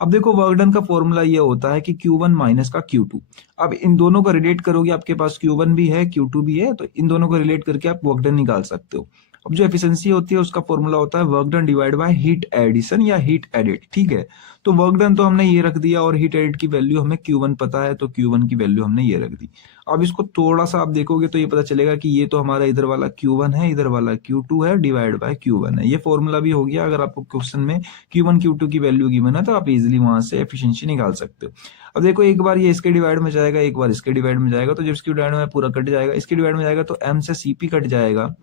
अब देखो वर्क डन का फॉर्मूला ये होता है कि Q1 माइनस का Q2। अब इन दोनों को रिलेट करोगे, आपके पास Q1 भी है Q2 भी है, तो इन दोनों को रिलेट करके आप वर्क डन निकाल सकते हो। अब जो एफिशिएंसी होती है उसका फॉर्मूला होता है work done divide by heat addition या हीट एडिट, ठीक है। तो वर्क डन तो हमने ये रख दिया और हीट एडिट की वैल्यू हमें Q1 पता है, तो Q1 की वैल्यू हमने ये रख दी। अब इसको थोड़ा सा आप देखोगे तो ये पता चलेगा कि ये तो हमारा इधर वाला Q1 है, इधर वाला Q2 है, डिवाइड बाय Q1 है। ये फॉर्मूला भी हो गया। अगर आपको क्वेश्चन में Q1 Q2 की वैल्यू गिवन है तो आप इजिली वहां से एफिशिएंसी निकाल सकते हो। अब देखो एक बार ये इसके डिवाइड में जाएगा, एक बार इसके डिवाइड में जाएगा, तो जब इसके डिवाइड में पूरा कट जाएगा, इसके डिवाइड में जाएगा तो M से CP कट जाएगा,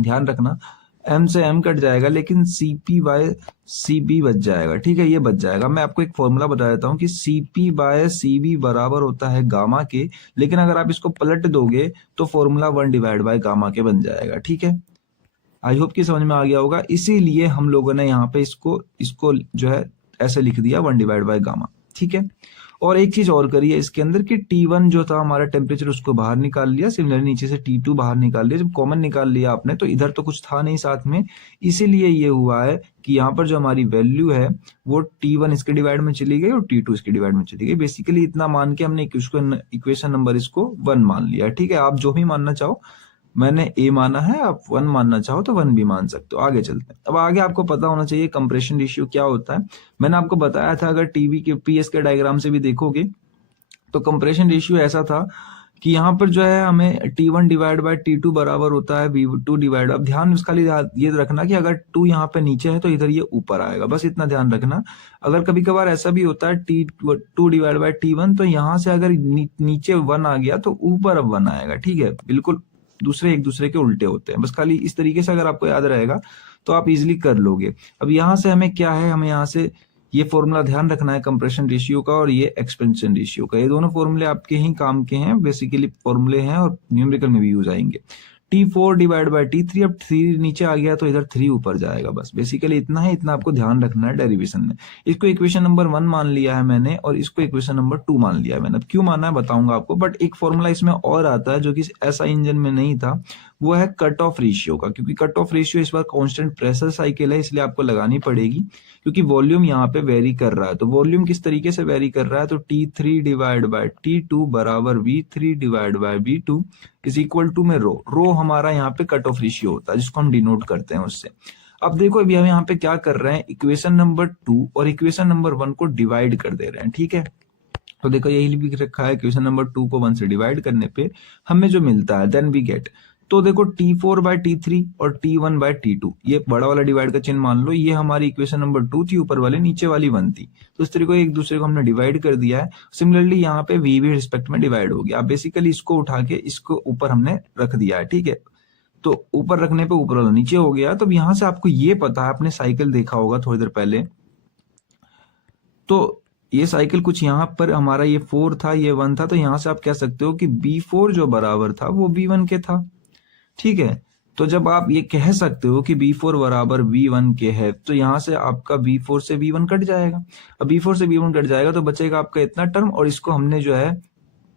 ध्यान रखना M से M कट जाएगा, लेकिन CP बाय CB बच जाएगा, ठीक है, ये बच जाएगा। मैं आपको एक फॉर्मूला बता देता हूँ कि CP बाय CB बराबर होता है गामा के, लेकिन अगर आप इसको पलट दोगे तो फॉर्मूला 1 डिवाइड बाय गामा के बन जाएगा, ठीक है। आई होप कि समझ में आ गया होगा, इसीलिए हम लोगों ने यहाँ पे इसको जो है ऐसे लिख दिया 1 डिवाइड बाय गामा, ठीक है। और एक चीज और करिए इसके अंदर कि T1 जो था हमारा टेम्परेचर उसको बाहर निकाल लिया, सिमिलरली नीचे से T2 बाहर निकाल लिया। जब कॉमन निकाल लिया आपने तो इधर तो कुछ था नहीं साथ में, इसीलिए ये हुआ है कि यहाँ पर जो हमारी वैल्यू है वो T1 इसके डिवाइड में चली गई और T2 इसके डिवाइड में चली गई। बेसिकली इतना मान के हमने इक्वेशन नंबर इसको 1 मान लिया, ठीक है। आप जो भी मानना चाहो, मैंने A माना है, आप 1 मानना चाहो तो 1 भी मान सकते हो। आगे चलते हैं। अब आगे आपको पता होना चाहिए कंप्रेशन रेशियो क्या होता है। मैंने आपको बताया था, अगर टीवी के PS के डायग्राम से भी देखोगे तो कंप्रेशन रेशियो ऐसा था कि यहाँ पर जो है हमें T1 डिवाइड बाय T2 बराबर होता है V2 डिवाइड। अब ध्यान उसका ये रखना कि अगर 2 यहाँ पे नीचे है तो इधर ये ऊपर आएगा, बस इतना ध्यान रखना। अगर कभी कभार ऐसा भी होता है T2 डिवाइड बाय T1, तो यहाँ से अगर नीचे 1 आ गया तो ऊपर अब 1 आएगा, ठीक है। बिल्कुल एक दूसरे के उल्टे होते हैं, बस खाली इस तरीके से अगर आपको याद रहेगा तो आप इजिली कर लोगे। अब यहाँ से हमें क्या है, हमें यहाँ से ये फॉर्मूला ध्यान रखना है कंप्रेशन रेशियो का और ये एक्सपेंशन रेशियो का। ये दोनों फॉर्मूले आपके ही काम के हैं, बेसिकली फॉर्मूले हैं और न्यूमेरिकल में भी यूज आएंगे। T4 डिवाइड बाय T3, अब 3 नीचे आ गया तो इधर 3 ऊपर जाएगा, बस बेसिकली इतना है, इतना आपको ध्यान रखना है डेरिवेशन में। इसको इक्वेशन नंबर 1 मान लिया है मैंने और इसको इक्वेशन नंबर 2 मान लिया है मैंने। अब क्यों माना है बताऊंगा आपको, बट एक फॉर्मूला इसमें और आता है जो कि ऐसा इंजन में नहीं था, वो है कट ऑफ रेशियो का। क्योंकि कट ऑफ रेशियो इस बार कांस्टेंट प्रेशर साइकिल है, इसलिए आपको लगानी पड़ेगी, क्योंकि वॉल्यूम यहाँ पे वेरी कर रहा है। तो वॉल्यूम किस तरीके से वेरी कर रहा है, तो T3 डिवाइड बाय T2 बराबर V3 divide by V2 is equal to में रो हमारा यहाँ पे कट ऑफ रेशियो होता है, जिसको हम डिनोट करते हैं उससे। अब देखो अभी हम यहाँ पे क्या कर रहे हैं, इक्वेशन नंबर 2 और इक्वेशन नंबर 1 को डिवाइड कर दे रहे हैं, ठीक है। तो देखो यही लिख रखा है, इक्वेशन नंबर 2 को 1 से डिवाइड करने पे हमें जो मिलता है देन वी गेट। तो देखो T4 बाय T3 और T1 बाय T2, ये बड़ा वाला डिवाइड का चिन्ह मान लो, ये हमारी इक्वेशन नंबर 2 थी, ऊपर वाले नीचे वाली 1 थी। तो इस तरीके एक दूसरे को हमने डिवाइड कर दिया है। सिमिलरली यहाँ पे V भी रिस्पेक्ट में डिवाइड हो गया। बेसिकली इसको उठा के इसको ऊपर हमने रख दिया है, ठीक है। तो ऊपर रखने पे ऊपर वाला नीचे हो गया। तो यहाँ से आपको ये पता है, आपने साइकिल देखा होगा थोड़ी देर पहले, तो ये साइकिल कुछ यहाँ पर हमारा ये 4 था, ये 1 था, तो यहाँ से आप कह सकते हो कि B4 जो बराबर था वो B1 के था, ठीक है। तो जब आप ये कह सकते हो कि B4 बराबर B1 के है, तो यहाँ से आपका B4 से B1 कट जाएगा। अब B4 से B1 कट जाएगा तो बचेगा आपका इतना टर्म, और इसको हमने जो है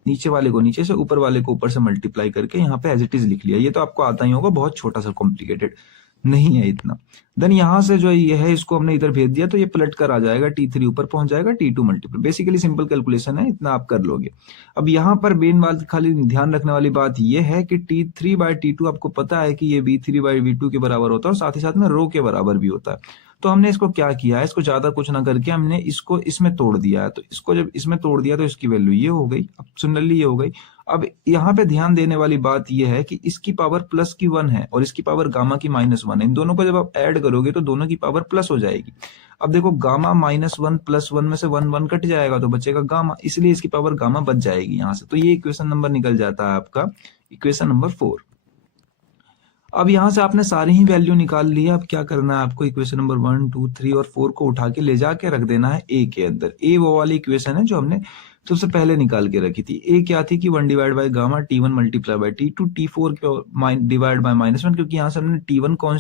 नीचे वाले को नीचे से, ऊपर वाले को ऊपर से मल्टीप्लाई करके यहाँ पे एज इट इज लिख लिया। ये तो आपको आता ही होगा, बहुत छोटा सा, कॉम्प्लिकेटेड नहीं है इतना। देन यहाँ से जो ये है इसको हमने इधर भेज दिया तो ये पलट कर आ जाएगा, T3 ऊपर पहुंच जाएगा, T2 multiply. Basically simple calculation है, इतना आप कर लोगे। अब यहाँ पर मेन बात, खाली ध्यान रखने वाली बात ये है कि T3/T2 आपको पता है कि ये V3/V2 के बराबर होता है और साथ ही साथ में रो के बराबर भी होता है। तो हमने इसको क्या किया है, इसको ज्यादा कुछ ना करके हमने इसको इसमें तोड़ दिया है। तो इसको जब इसमें तोड़ दिया तो इसकी वैल्यू ये हो गई, अब सिमिलरली ये हो गई। अब यहाँ पे ध्यान देने वाली बात ये है कि इसकी पावर प्लस की 1 है और इसकी पावर गामा की -1 है। इन दोनों को जब आप ऐड करोगे तो दोनों की पावर प्लस हो जाएगी। अब देखो गामा -1 + 1 में से 1 1 कट जाएगा तो बचेगा गामा, इसलिए इसकी पावर गामा बच जाएगी यहाँ से। तो ये इक्वेशन नंबर निकल जाता है आपका इक्वेशन नंबर 4। अब यहाँ से आपने सारी ही वैल्यू निकाल लिया। अब क्या करना है आपको, इक्वेशन नंबर 1 2 3 और 4 को उठा के ले जाके रख देना है ए के अंदर। ए वो वाली इक्वेशन है जो हमने सबसे पहले निकाल के रखी थी। ए क्या थी कि 1 divide by gamma T1 multiply by T2, T4 divide by -1, क्योंकि यहाँ से हमने T1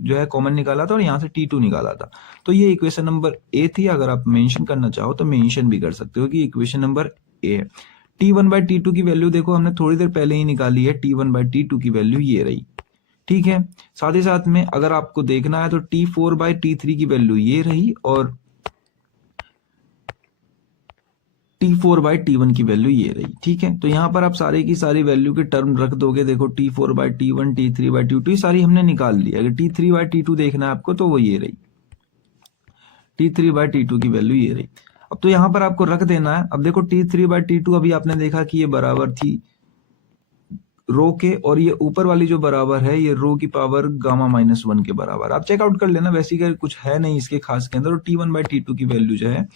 जो है कॉमन निकाला था और यहाँ से T2 निकाला था। तो ये इक्वेशन नंबर ए थी। अगर आप मेंशन करना चाहो तो मेंशन भी कर सकते हो कि इक्वेशन नंबर ए है। T1/T2 की वैल्यू देखो हमने थोड़ी देर पहले ही निकाली है, T1/T2 की वैल्यू ये रही, ठीक है। साथ ही साथ में अगर आपको देखना है तो T4/T3 की वैल्यू ये रही और T4/T1 की वैल्यू ये रही, ठीक है। तो यहाँ पर आप सारे की सारी वैल्यू के टर्म रख दोगे। देखो T4/T1, T3/T2 ये सारी हमने निकाल ली। अगर T3/T2 देखना है आपको तो वो ये रही, T3/T2 की वैल्यू ये रही। अब तो यहाँ पर आपको रख देना है। अब देखो T3/T2 अभी आपने देखा कि ये बराबर थी रो के, और ये ऊपर वाली जो बराबर है ये रो की पावर गामा -1 के बराबर। आप चेकआउट कर लेना, वैसे ही कुछ है नहीं इसके खास के अंदर। और T1/T2 की वैल्यू जो है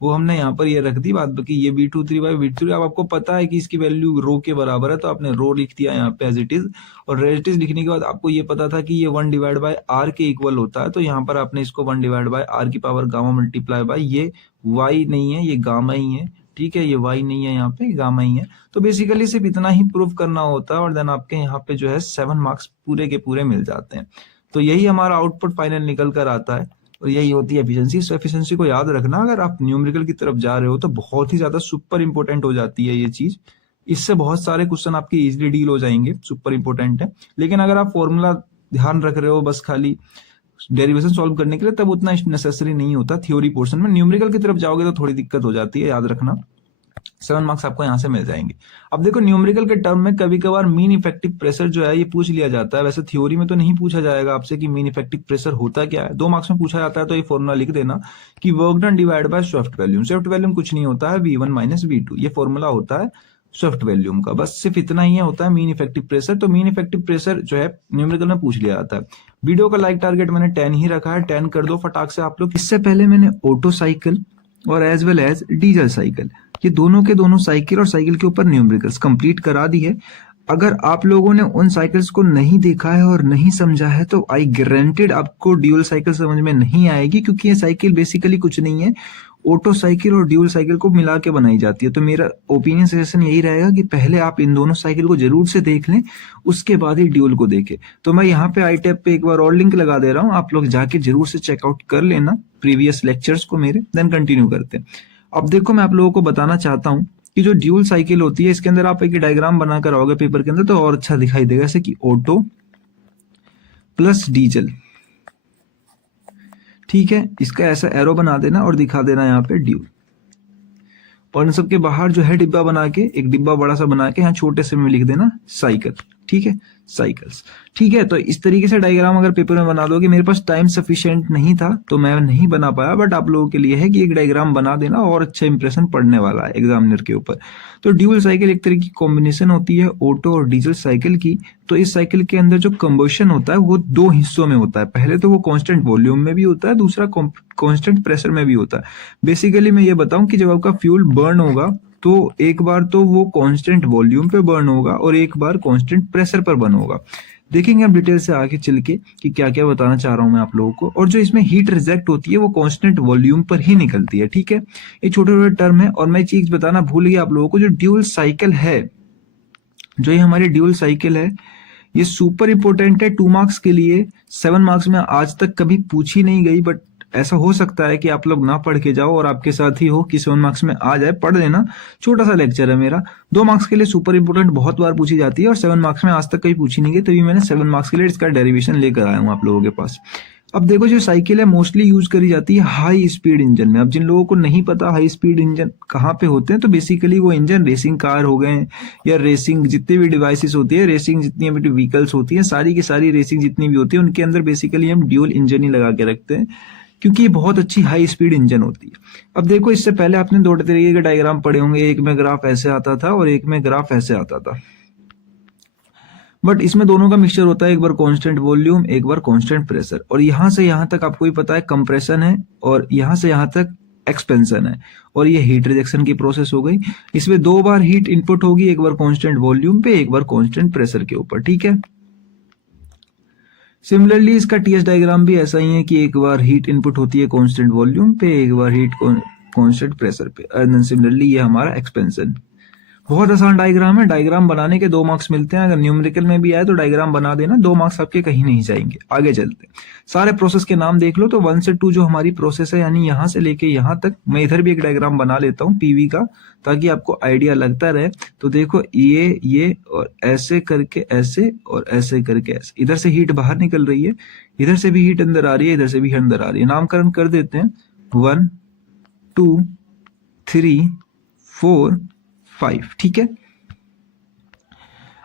वो हमने यहाँ पर ये रख दी। बात बाकी ये V2/3 अब आपको पता है कि इसकी वैल्यू रो के बराबर है तो आपने रो लिख दिया यहाँ पे एज इट इज। और एज इट इज लिखने के बाद आपको ये पता था कि ये 1 डिवाइड बाय आर के इक्वल होता है, तो यहाँ पर आपने इसको 1 डिवाइड बाय आर की पावर गामा मल्टीप्लाई बाय, ये वाई नहीं है ये गामा ही है, ठीक है। ये वाई नहीं है यहाँ पे, गामा ही है। तो बेसिकली सिर्फ इतना ही प्रूफ करना होता है और देन आपके यहाँ पे जो है 7 मार्क्स पूरे के पूरे मिल जाते हैं। तो यही हमारा आउटपुट फाइनल निकल कर आता है और यही होती है एफिशिएंसी। इस एफिशिएंसी को याद रखना, अगर आप न्यूमेरिकल की तरफ जा रहे हो तो बहुत ही ज्यादा सुपर इंपोर्टेंट हो जाती है ये चीज। इससे बहुत सारे क्वेश्चन आपके इजीली डील हो जाएंगे, सुपर इंपोर्टेंट है। लेकिन अगर आप फॉर्मूला ध्यान रख रहे हो बस खाली डेरिवेशन सॉल्व करने के लिए, तब उतना नेसेसरी नहीं होता थ्योरी पोर्शन में। न्यूमेरिकल की तरफ जाओगे तो थोड़ी दिक्कत हो जाती है, याद रखना। 7 मार्क्स आपको यहाँ से मिल जाएंगे। अब देखो न्यूमेरिकल के टर्म में कभी कभार मीन इफेक्टिव प्रेशर जो है ये पूछ लिया जाता है। वैसे थ्योरी में तो नहीं पूछा जाएगा आपसे कि मीन इफेक्टिव प्रेशर होता क्या है। 2 मार्क्स में पूछा जाता है तो ये फॉर्मूला लिख देना कि work done divide bye Swift volume. Swift volume कुछ नहीं होता है, V1 - V2, ये फॉर्मूला होता है स्विफ्ट वैल्यूम का। बस सिर्फ इतना ही होता है मीन इफेक्टिव प्रेशर। तो मीन इफेक्टिव प्रेशर जो है न्यूमेरिकल में पूछ लिया जाता है। वीडियो का लाइक टारगेट मैंने 10 ही रखा है, 10 कर दो फटाक से आप लोग। इससे पहले मैंने ऑटो साइकिल और as well as diesel cycle, ये दोनों के दोनों साइकिल और साइकिल के ऊपर न्यूमेरिकल्स कंप्लीट करा दी है। अगर आप लोगों ने उन साइकिल्स को नहीं देखा है और नहीं समझा है तो आई गारंटेड आपको ड्यूल साइकिल समझ में नहीं आएगी, क्योंकि ये साइकिल बेसिकली कुछ नहीं है, ऑटो साइकिल और ड्यूल साइकिल को मिला के बनाई जाती है। तो मेरा ओपिनियन सजेशन यही रहेगा कि पहले आप इन दोनों साइकिल को जरूर से देख लें, उसके बाद ही ड्यूल को देखें। तो मैं यहाँ पे आई टैब पे एक बार और लिंक लगा दे रहा हूँ, आप लोग जाके जरूर से चेकआउट कर लेना प्रीवियस लेक्चर्स को मेरे, देन कंटिन्यू करते हैं। अब देखो मैं आप लोगों को बताना चाहता हूँ कि जो ड्यूल साइकिल होती है इसके अंदर आप एक डायग्राम बनाकर आओगे पेपर के अंदर तो और अच्छा दिखाई देगा, जैसे कि ऑटो प्लस डीजल, ठीक है। इसका ऐसा एरो बना देना और दिखा देना यहाँ पे ड्यूल, और इन सबके बाहर जो है डिब्बा बना के, एक डिब्बा बड़ा सा बना के यहाँ छोटे से में लिख देना साइकिल, ठीक है, साइकिल्स, ठीक है। तो इस तरीके से डायग्राम अगर पेपर में बना दोगे, मेरे पास टाइम सफिशिएंट नहीं था तो मैं नहीं बना पाया, बट आप लोगों के लिए है कि एक डायग्राम बना देना और अच्छा इंप्रेशन पड़ने वाला है एग्जामिनर के ऊपर। तो ड्यूल साइकिल एक तरह की कॉम्बिनेशन होती है ऑटो और डीजल साइकिल की। तो इस साइकिल के अंदर जो कंबशन होता है वो 2 हिस्सों में होता है। पहले तो वो कांस्टेंट वॉल्यूम में भी होता है, दूसरा कांस्टेंट प्रेशर में भी होता है। बेसिकली मैं ये बताऊं कि जब आपका फ्यूल बर्न होगा तो एक बार तो वो कांस्टेंट वॉल्यूम पे बर्न होगा और एक बार कांस्टेंट प्रेशर पर बर्न होगा। देखेंगे हम डिटेल से आगे चल के कि क्या क्या बताना चाह रहा हूं मैं आप लोगों को। और जो इसमें हीट रिजेक्ट होती है वो कांस्टेंट वॉल्यूम पर ही निकलती है, ठीक है। ये छोटे छोटे टर्म है। और मैं चीज बताना भूल गया आप लोगों को, जो ड्यूल साइकिल है, जो ये हमारी ड्यूल साइकिल है, ये सुपर इंपोर्टेंट है 2 मार्क्स के लिए। 7 मार्क्स में आज तक कभी पूछी नहीं गई, बट ऐसा हो सकता है कि आप लोग ना पढ़ के जाओ और आपके साथ ही हो कि 7 मार्क्स में आ जाए, पढ़ लेना। छोटा सा लेक्चर है मेरा, 2 मार्क्स के लिए सुपर इंपोर्टेंट बहुत बार पूछी जाती है और 7 मार्क्स में आज तक कहीं पूछी नहीं गई, तभी मैंने 7 मार्क्स के लिए इसका डेरिवेशन लेकर आया हूँ आप लोगों के पास। अब देखो जो साइकिल है मोस्टली यूज करी जाती है हाई स्पीड इंजन में। अब जिन लोगों को नहीं पता हाई स्पीड इंजन कहाँ पे होते हैं, तो बेसिकली वो इंजन रेसिंग कार हो गए या रेसिंग जितनी भी डिवाइसेस होती है, रेसिंग जितनी भी व्हीकल्स होती हैं, सारी की सारी रेसिंग जितनी भी होती है उनके अंदर बेसिकली हम ड्यूल इंजन ही लगा के रखते हैं, क्योंकि ये बहुत अच्छी हाई स्पीड इंजन होती है। अब देखो इससे पहले आपने 2 तरीके के डायग्राम पढ़े होंगे, एक में ग्राफ ऐसे आता था और एक में ग्राफ ऐसे आता था, बट इसमें दोनों का मिक्सचर होता है, एक बार कांस्टेंट वॉल्यूम, एक बार कांस्टेंट प्रेशर, और यहां से यहां तक आपको ही पता है कंप्रेशन है और यहां से यहां तक एक्सपेंशन है, और ये हीट रिजेक्शन की प्रोसेस हो गई। इसमें 2 बार हीट इनपुट होगी, एक बार कांस्टेंट वॉल्यूम पे, एक बार कांस्टेंट प्रेशर के ऊपर, ठीक है। सिमिलरली इसका टीएस डायग्राम भी ऐसा ही है कि एक बार हीट इनपुट होती है कांस्टेंट वॉल्यूम पे, एक बार हीट कांस्टेंट प्रेशर पे, एंड देन सिमिलरली ये हमारा एक्सपेंशन। बहुत आसान डायग्राम है, डायग्राम बनाने के 2 मार्क्स मिलते हैं। अगर न्यूमेरिकल में भी आए तो डायग्राम बना देना, 2 मार्क्स आपके कहीं नहीं जाएंगे। आगे चलते सारे प्रोसेस के नाम देख लो। तो 1 से 2 जो हमारी प्रोसेस है, यानी यहां से लेके यहां तक, मैं इधर भी एक डायग्राम बना लेता हूँ पीवी का, ताकि आपको आइडिया लगता रहे। तो देखो ये और ऐसे करके ऐसे और ऐसे करके ऐसे, इधर से हीट बाहर निकल रही है, इधर से भी हीट अंदर आ रही है, इधर से भी हीट अंदर आ रही है। नामकरण कर देते हैं 1 2 3 4 5, ठीक है।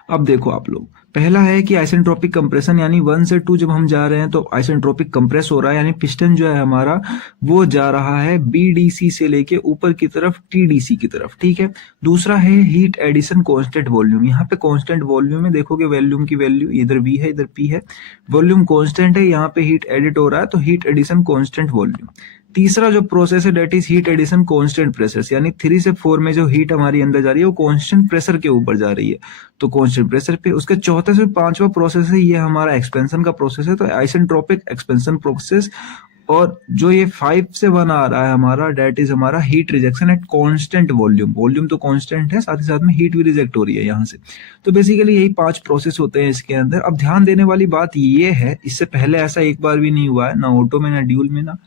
अब देखो आप लोग, पहला है कि आइसेंट्रोपिक कंप्रेशन, यानी 1 से 2 जब हम जा रहे हैं तो आइसेंट्रोपिक कंप्रेस हो रहा है, यानी पिस्टन जो है हमारा वो जा रहा है बीडीसी से लेके ऊपर की तरफ टीडीसी की तरफ, ठीक है। दूसरा है हीट एडिशन कांस्टेंट वॉल्यूम। यहाँ पे कांस्टेंट वॉल्यूम में देखोगे वॉल्यूम की वैल्यू इधर वी है इधर पी है, वॉल्यूम कांस्टेंट है, यहाँ पे हीट एडिट हो रहा है तो हीट एडिशन कांस्टेंट वॉल्यूम। तीसरा जो प्रोसेस है that is heat addition constant pressure, यानी 3 से 4 में जो हीट हमारी अंदर जा रही है वो कांस्टेंट प्रेशर के ऊपर जा रही है, तो कांस्टेंट प्रेशर पे। उसके चौथे से 5वां प्रोसेस है, ये हमारा एक्सपेंशन का प्रोसेस है, तो आइसेंट्रोपिक एक्सपेंशन प्रोसेस। और जो ये 5 से 1 आ रहा है हमारा, डेट इज हमारा heat rejection at constant volume. Volume तो कांस्टेंट है, साथ ही साथ में हीट भी रिजेक्ट हो रही है यहाँ से। तो बेसिकली यही 5 प्रोसेस होते हैं इसके अंदर। अब ध्यान देने वाली बात ये है, इससे पहले ऐसा एक बार भी नहीं हुआ है, ना ऑटो में, ना ड्यूल में, ना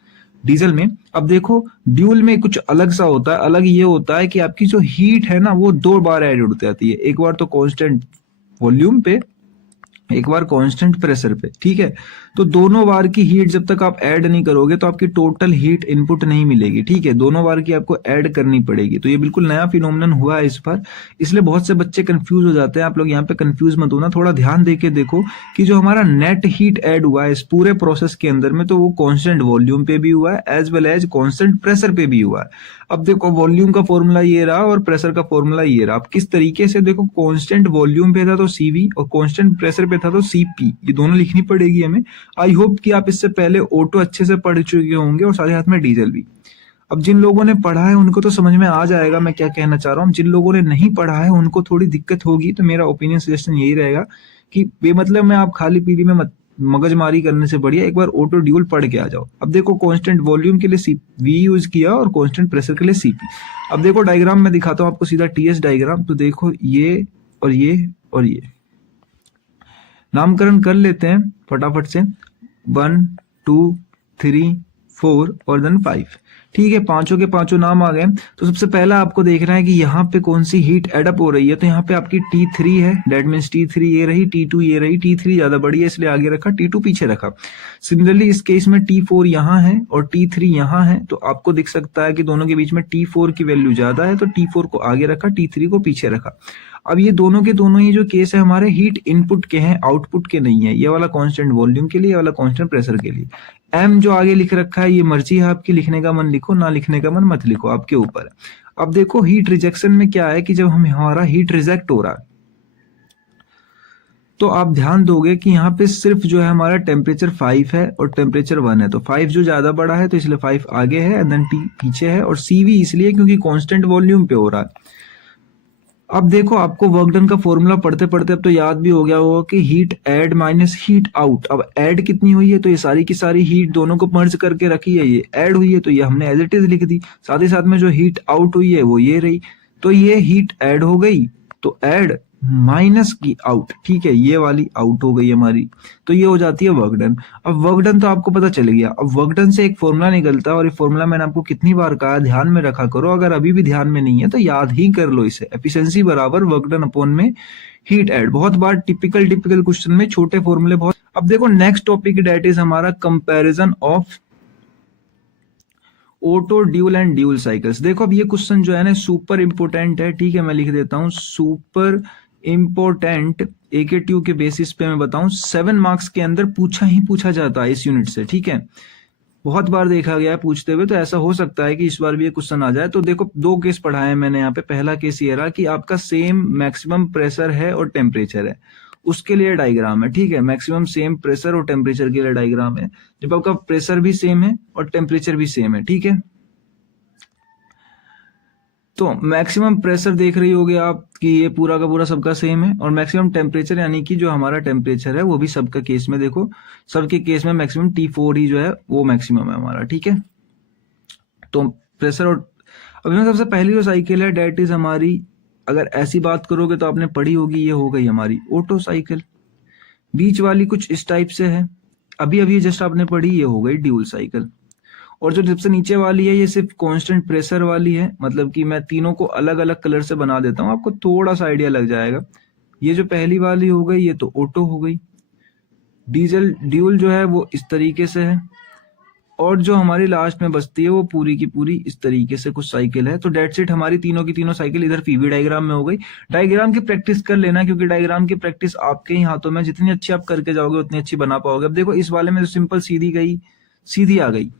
डीजल में। अब देखो ड्यूल में कुछ अलग सा होता है, अलग ये होता है कि आपकी जो हीट है ना वो 2 बार ऐड होती जाती है, एक बार तो कांस्टेंट वॉल्यूम पे, एक बार कांस्टेंट प्रेशर पे, ठीक है। तो दोनों बार की हीट जब तक आप ऐड नहीं करोगे तो आपकी टोटल हीट इनपुट नहीं मिलेगी, ठीक है। दोनों बार की आपको ऐड करनी पड़ेगी। तो ये बिल्कुल नया फिनोमेनन हुआ है इस बार, इसलिए बहुत से बच्चे कंफ्यूज हो जाते हैं। आप लोग यहाँ पे कंफ्यूज मत होना, थोड़ा ध्यान देके देखो कि जो हमारा नेट हीट ऐड हुआ है इस पूरे प्रोसेस के अंदर में, तो वो कांस्टेंट वॉल्यूम पे भी हुआ है as well as constant pressure पे भी हुआ है। अब देखो वॉल्यूम का फॉर्मूला ये रहा और प्रेशर का फॉर्मूला ये रहा। अब किस तरीके से, देखो कांस्टेंट वॉल्यूम पे था तो सीवी और कांस्टेंट प्रेशर पे था तो सीपी, ये दोनों लिखनी पड़ेगी हमें। आई होप कि आप इससे पहले ऑटो अच्छे से पढ़ चुके होंगे और साथ ही साथ में डीजल भी। अब जिन लोगों ने पढ़ा है उनको तो समझ में आ जाएगा मैं क्या कहना चाह रहा हूँ, जिन लोगों ने नहीं पढ़ा है उनको थोड़ी दिक्कत होगी। तो मेरा ओपिनियन सजेशन यही रहेगा कि बेमतलब में आप खाली पीली में मगजमारी करने से बढ़िया एक बार ऑटो ड्यूल पढ़ के आ जाओ। अब देखो कांस्टेंट वॉल्यूम के लिए सी वी यूज किया और कांस्टेंट प्रेशर के लिए सीपी। अब देखो डायग्राम में दिखाता हूँ आपको सीधा टीएस डायग्राम। तो देखो ये और ये और ये, नामकरण कर लेते हैं फटाफट से, 1 2 3 4 और देन 5, ठीक है। पांचों के पांचों नाम आ गए। तो सबसे पहला आपको देखना है कि यहाँ पे कौन सी हीट एडअप हो रही है। तो यहाँ पे आपकी T3 है, डेट मीन्स T3 ये रही, T2 ये रही। T3 ज्यादा बड़ी है इसलिए आगे रखा, T2 पीछे रखा। सिमिलरली इस केस में T4 यहाँ है और T3 यहाँ है, तो आपको दिख सकता है कि दोनों के बीच में T4 की वैल्यू ज्यादा है, तो T4 को आगे रखा, T3 को पीछे रखा। अब ये दोनों के दोनों ही जो केस है हमारे हीट इनपुट के हैं, आउटपुट के नहीं है। ये वाला कांस्टेंट वॉल्यूम के लिए, ये वाला कांस्टेंट प्रेशर के लिए। एम जो आगे लिख रखा है ये मर्जी है आपकी, लिखने का मन लिखो, ना लिखने का मन मत लिखो, आपके ऊपर है। अब देखो हीट रिजेक्शन में क्या है कि जब हमारा हीट रिजेक्ट हो रहा है तो आप ध्यान दोगे कि यहाँ पे सिर्फ जो है हमारा टेम्परेचर 5 है और टेम्परेचर 1 है। तो 5 जो ज्यादा बड़ा है तो इसलिए 5 आगे है एंड देन T पीछे है, और CV इसलिए क्योंकि कांस्टेंट वॉल्यूम पे हो रहा है। अब देखो आपको वर्क डन का फॉर्मूला पढ़ते पढ़ते अब तो याद भी हो गया होगा कि heat add minus heat out. अब ऐड कितनी हुई है, तो ये सारी की सारी हीट दोनों को मर्ज करके रखी है, ये ऐड हुई है तो ये हमने एज इट इज लिख दी। साथ ही साथ में जो हीट आउट हुई है वो ये रही, तो ये हीट ऐड हो गई, तो ऐड माइनस की आउट, ठीक है, ये वाली आउट हो गई हमारी, तो ये हो जाती है वर्क डन। अब वर्क डन तो आपको पता चल गया। अब वर्क डन से एक फॉर्मूला निकलता है, और ये फॉर्मूला मैंने आपको कितनी बार कहा, ध्यान में रखा करो। अगर अभी भी ध्यान में नहीं है तो याद ही कर लो इसे, एफिशिएंसी बराबर वर्क डन अपॉन में हीट एड। बहुत बार टिपिकल टिपिकल क्वेश्चन में छोटे फॉर्मूले बहुत। अब देखो नेक्स्ट टॉपिक डेट इज हमारा comparison of auto dual and dual cycles. देखो अब ये क्वेश्चन जो है ना सुपर इंपोर्टेंट है, ठीक है, मैं लिख देता हूं सुपर इंपोर्टेंट। एक ट्यूब के बेसिस पे मैं बताऊं 7 मार्क्स के अंदर पूछा ही पूछा जाता है इस यूनिट से, ठीक है, बहुत बार देखा गया है पूछते हुए, तो ऐसा हो सकता है कि इस बार भी ये क्वेश्चन आ जाए। तो देखो 2 केस पढ़ाए हैं मैंने यहाँ पे। पहला केस ये रहा कि आपका सेम मैक्सिमम प्रेशर है और टेम्परेचर है, उसके लिए डायग्राम है, ठीक है, मैक्सिमम सेम प्रेशर और टेम्परेचर के लिए डायग्राम है। जब आपका प्रेशर भी सेम है और टेम्परेचर भी सेम है, ठीक है, तो मैक्सिमम प्रेशर देख रही होगी आप कि ये पूरा का पूरा सबका सेम है, और मैक्सिमम टेम्परेचर यानी कि जो हमारा टेम्परेचर है वो भी सबका केस में, देखो सबके केस में मैक्सिमम T4 ही जो है वो मैक्सिमम है हमारा, ठीक है। तो प्रेशर और अब इसमें सबसे पहली जो साइकिल है डेट इज हमारी, अगर ऐसी बात करोगे तो आपने पढ़ी होगी, ये हो गई हमारी ऑटो साइकिल। बीच वाली कुछ इस टाइप से है, अभी अभी जस्ट आपने पढ़ी, ये हो गई ड्यूल साइकिल। और जो सबसे नीचे वाली है ये सिर्फ कांस्टेंट प्रेशर वाली है, मतलब कि मैं तीनों को अलग अलग कलर से बना देता हूं, आपको थोड़ा सा आइडिया लग जाएगा। ये जो पहली वाली हो गई ये तो ऑटो हो गई। डीजल ड्यूल जो है वो इस तरीके से है, और जो हमारी लास्ट में बचती है वो पूरी की पूरी इस तरीके से कुछ साइकिल है। तो डेट्स इट, हमारी तीनों की तीनों साइकिल इधर पीवी डायग्राम में हो गई। डायग्राम की प्रैक्टिस कर लेना, क्योंकि डायग्राम की प्रैक्टिस आपके ही हाथों में, जितनी अच्छी आप करके जाओगे उतनी अच्छी बना पाओगे। अब देखो इस वाले में जो सिंपल सीधी गई, सीधी आ गई,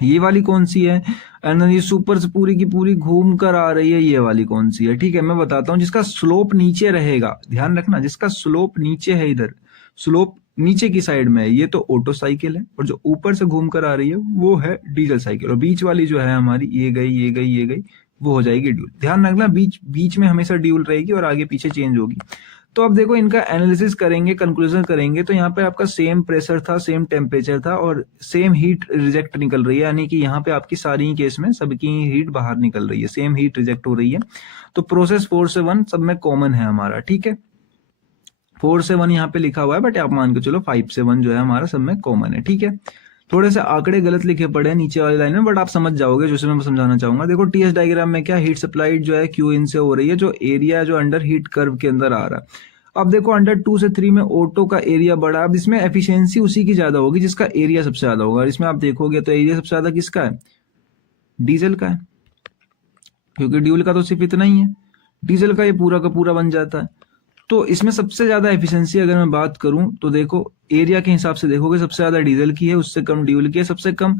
ये वाली कौन सी है, एंड ये सुपर से पूरी की पूरी घूम कर आ रही है, ये वाली कौन सी है, ठीक है, मैं बताता हूं। जिसका स्लोप नीचे रहेगा, ध्यान रखना, जिसका स्लोप नीचे है, इधर स्लोप नीचे की साइड में है, ये तो ऑटो साइकिल है, और जो ऊपर से घूम कर आ रही है वो है डीजल साइकिल। और बीच वाली जो है हमारी, ये गई ये गई ये गई, वो हो जाएगी ड्यूल। ध्यान रखना बीच बीच में हमेशा ड्यूल रहेगी और आगे पीछे चेंज होगी। तो अब देखो इनका एनालिसिस करेंगे, कंक्लूजन करेंगे, तो यहाँ पे आपका सेम प्रेशर था, सेम टेम्परेचर था, और सेम हीट रिजेक्ट निकल रही है, यानी कि यहाँ पे आपकी सारी केस में सबकी हीट बाहर निकल रही है, सेम हीट रिजेक्ट हो रही है। तो प्रोसेस 4 से 1 सब में कॉमन है हमारा, ठीक है, 4 से 1 यहाँ पे लिखा हुआ है, बट आप मान के चलो 5 से 1 जो है हमारा सब में कॉमन है, ठीक है। थोड़े से आंकड़े गलत लिखे पड़े हैं नीचे वाली लाइन में, बट आप समझ जाओगे जो मैं समझाना चाहूंगा। देखो टीएस डायग्राम में क्या हीट सप्लाइड जो है क्यू इन से हो रही है, जो एरिया जो अंडर हीट कर्व के अंदर आ रहा है। अब देखो अंडर 2 से 3 में ऑटो का एरिया बड़ा है, अब इसमें एफिशिएंसी उसी की ज्यादा होगी जिसका एरिया सबसे ज्यादा होगा। इसमें आप देखोगे तो एरिया सबसे ज्यादा किसका है, डीजल का है, क्योंकि ड्यूल का तो सिर्फ इतना ही है, डीजल का ये पूरा का पूरा बन जाता है। तो इसमें सबसे ज्यादा एफिशिएंसी अगर मैं बात करूं तो देखो एरिया के हिसाब से देखोगे सबसे ज्यादा डीजल की है, उससे कम ड्यूल की है, सबसे कम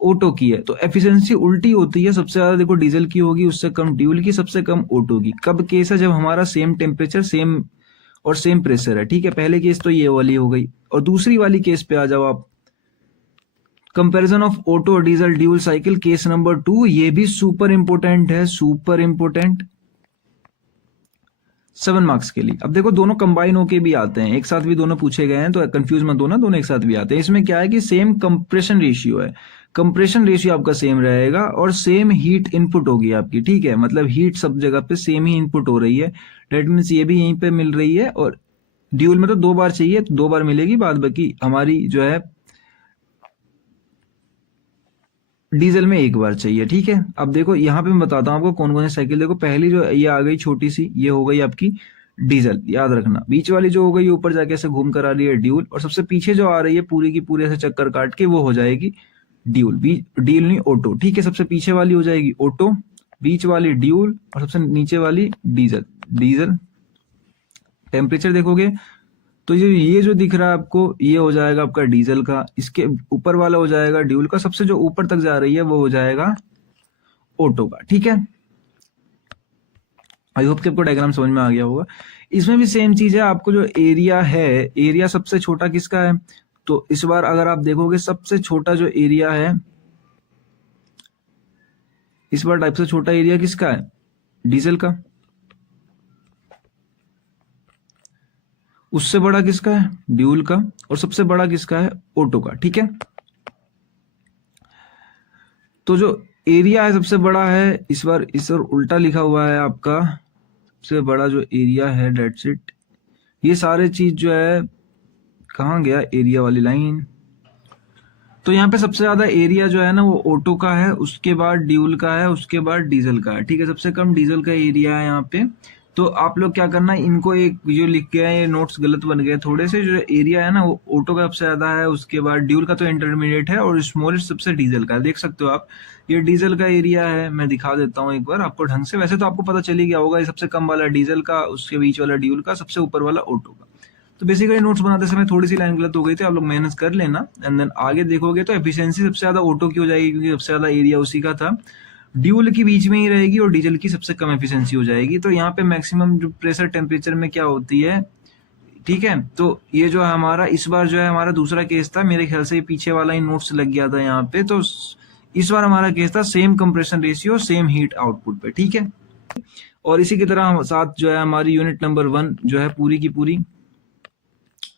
ऑटो की है। तो एफिशिएंसी उल्टी होती है, सबसे ज्यादा देखो डीजल की होगी, उससे कम ड्यूल की, सबसे कम ऑटो की। कब केस है, जब हमारा सेम टेम्परेचर सेम और सेम प्रेशर है, ठीक है। पहले केस तो ये वाली हो गई, और दूसरी वाली केस पे आ जाओ आप, कंपैरिजन ऑफ ऑटो और diesel dual cycle, case number 2, ये भी सुपर इंपोर्टेंट है, सुपर इंपोर्टेंट, 7 मार्क्स के लिए। अब देखो दोनों कंबाइन होके भी आते हैं, एक साथ भी दोनों पूछे गए हैं, तो कंफ्यूज मत होना, दोनों एक साथ भी आते हैं। इसमें क्या है कि सेम कंप्रेशन रेशियो है, कंप्रेशन रेशियो आपका सेम रहेगा, और सेम हीट इनपुट होगी आपकी, ठीक है, मतलब हीट सब जगह पे सेम ही इनपुट हो रही है। डेट मीन्स ये भी यहीं पे मिल रही है, और ड्यूल में तो 2 बार चाहिए तो 2 बार मिलेगी, बाद बाकी हमारी जो है डीजल में 1 बार चाहिए, ठीक है। अब देखो यहाँ पे मैं बताता हूँ आपको कौन कौन सी साइकिल। देखो पहली जो ये आ गई छोटी सी, ये हो गई आपकी डीजल, याद रखना। बीच वाली जो हो गई ऊपर जाके ऐसे घूम कर आ रही है ड्यूल, और सबसे पीछे जो आ रही है पूरी की पूरी ऐसे चक्कर काट के, वो हो जाएगी ड्यूल। ड्यूल नहीं ऑटो, ठीक है, सबसे पीछे वाली हो जाएगी ऑटो, बीच वाली ड्यूल, और सबसे नीचे वाली डीजल। डीजल टेम्परेचर देखोगे तो ये जो दिख रहा है आपको, ये हो जाएगा आपका डीजल का, इसके ऊपर वाला हो जाएगा ड्यूल का, सबसे जो ऊपर तक जा रही है वो हो जाएगा ऑटो का, ठीक है। आई होप कि आपको डायग्राम समझ में आ गया होगा। इसमें भी सेम चीज है, आपको जो एरिया है, एरिया सबसे छोटा किसका है, तो इस बार अगर आप देखोगे सबसे छोटा जो एरिया है, इस बार टाइप से छोटा एरिया किसका है, डीजल का। उससे बड़ा किसका है, ड्यूल का, और सबसे बड़ा किसका है, ऑटो का, ठीक है। तो जो एरिया है सबसे बड़ा है, इस बार उल्टा लिखा हुआ है आपका, सबसे बड़ा जो एरिया है, डेट्स इट। ये सारे चीज जो है, कहाँ गया एरिया वाली लाइन? तो यहाँ पे सबसे ज्यादा एरिया जो है ना वो ऑटो का है, उसके बाद ड्यूल का है, उसके बाद डीजल का है। ठीक है, सबसे कम डीजल का एरिया है यहाँ पे। तो आप लोग क्या करना है, इनको एक जो लिख के है, ये नोट्स गलत बन गए थोड़े से। जो एरिया है ना वो ऑटो का सबसे ज्यादा है, उसके बाद ड्यूल का तो इंटरमीडिएट है, और स्मॉलेस्ट सबसे डीजल का है। देख सकते हो आप, ये डीजल का एरिया है। मैं दिखा देता हूँ एक बार आपको ढंग से। वैसे तो आपको पता चल ही गया होगा, ये सबसे कम वाला डीजल का, उसके बीच वाला ड्यूल का, सबसे ऊपर वाला ऑटो का। तो बेसिकली नोट्स बनाते समय थोड़ी सी लाइन गलत हो गई थी, आप लोग मेहनत कर लेना। एंड देन आगे देखोगे तो एफिशिएंसी सबसे ज्यादा ऑटो की हो जाएगी, क्योंकि सबसे ज्यादा एरिया उसी का था। ड्यूल की बीच में ही रहेगी, और डीजल की सबसे कम एफिशिएंसी हो जाएगी। तो यहाँ पे मैक्सिमम जो प्रेशर टेम्परेचर में क्या होती है, ठीक है। तो ये जो है हमारा, इस बार जो है हमारा दूसरा केस था, मेरे ख्याल से ये पीछे वाला ही नोट्स लग गया था यहाँ पे। तो इस बार हमारा केस था same compression ratio, same heat output पे, ठीक है। और इसी की तरह साथ जो है हमारी यूनिट नंबर 1 जो है पूरी की पूरी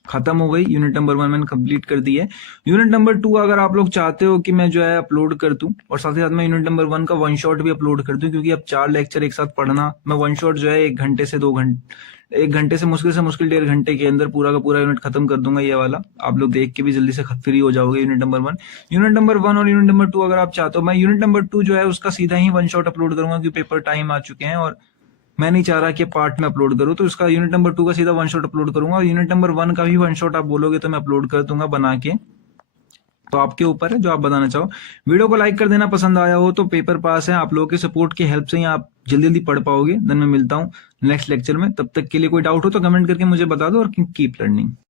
खत्म हो गई। यूनिट नंबर 1 मैंने कंप्लीट कर दी है। यूनिट नंबर 2 अगर आप लोग चाहते हो कि मैं जो है अपलोड कर दूं, और साथ ही साथ मैं यूनिट नंबर 1 का वन शॉट भी अपलोड कर दूं, क्योंकि अब 4 लेक्चर एक साथ पढ़ना, मैं वन शॉट जो है 1 घंटे से 2 घंटे, 1 घंटे से मुश्किल 1.5 घंटे के अंदर पूरा का पूरा यूनिट खत्म कर दूंगा। ये वाला आप लोग देख के भी जल्दी से फ्री हो जाओगे। यूनिट नंबर 1 और यूनिट नंबर 2 अगर आप चाहते हो, मैं यूनिट नंबर 2 जो है उसका सीधा ही वन शॉट अपलोड करूंगा, क्योंकि पेपर टाइम आ चुके हैं और मैं नहीं चाह रहा कि पार्ट में अपलोड करूं। तो इसका यूनिट नंबर 2 का सीधा वन शॉट अपलोड करूंगा, और यूनिट नंबर 1 का भी वन शॉट आप बोलोगे तो मैं अपलोड कर दूंगा बना के। तो आपके ऊपर है जो आप बताना चाहो। वीडियो को लाइक कर देना पसंद आया हो तो। पेपर पास है, आप लोगों के सपोर्ट की हेल्प से ही आप जल्दी जल्दी पढ़ पाओगे। देन मैं मिलता हूँ नेक्स्ट लेक्चर में। तब तक के लिए कोई डाउट हो तो कमेंट करके मुझे बता दो, और कीप लर्निंग।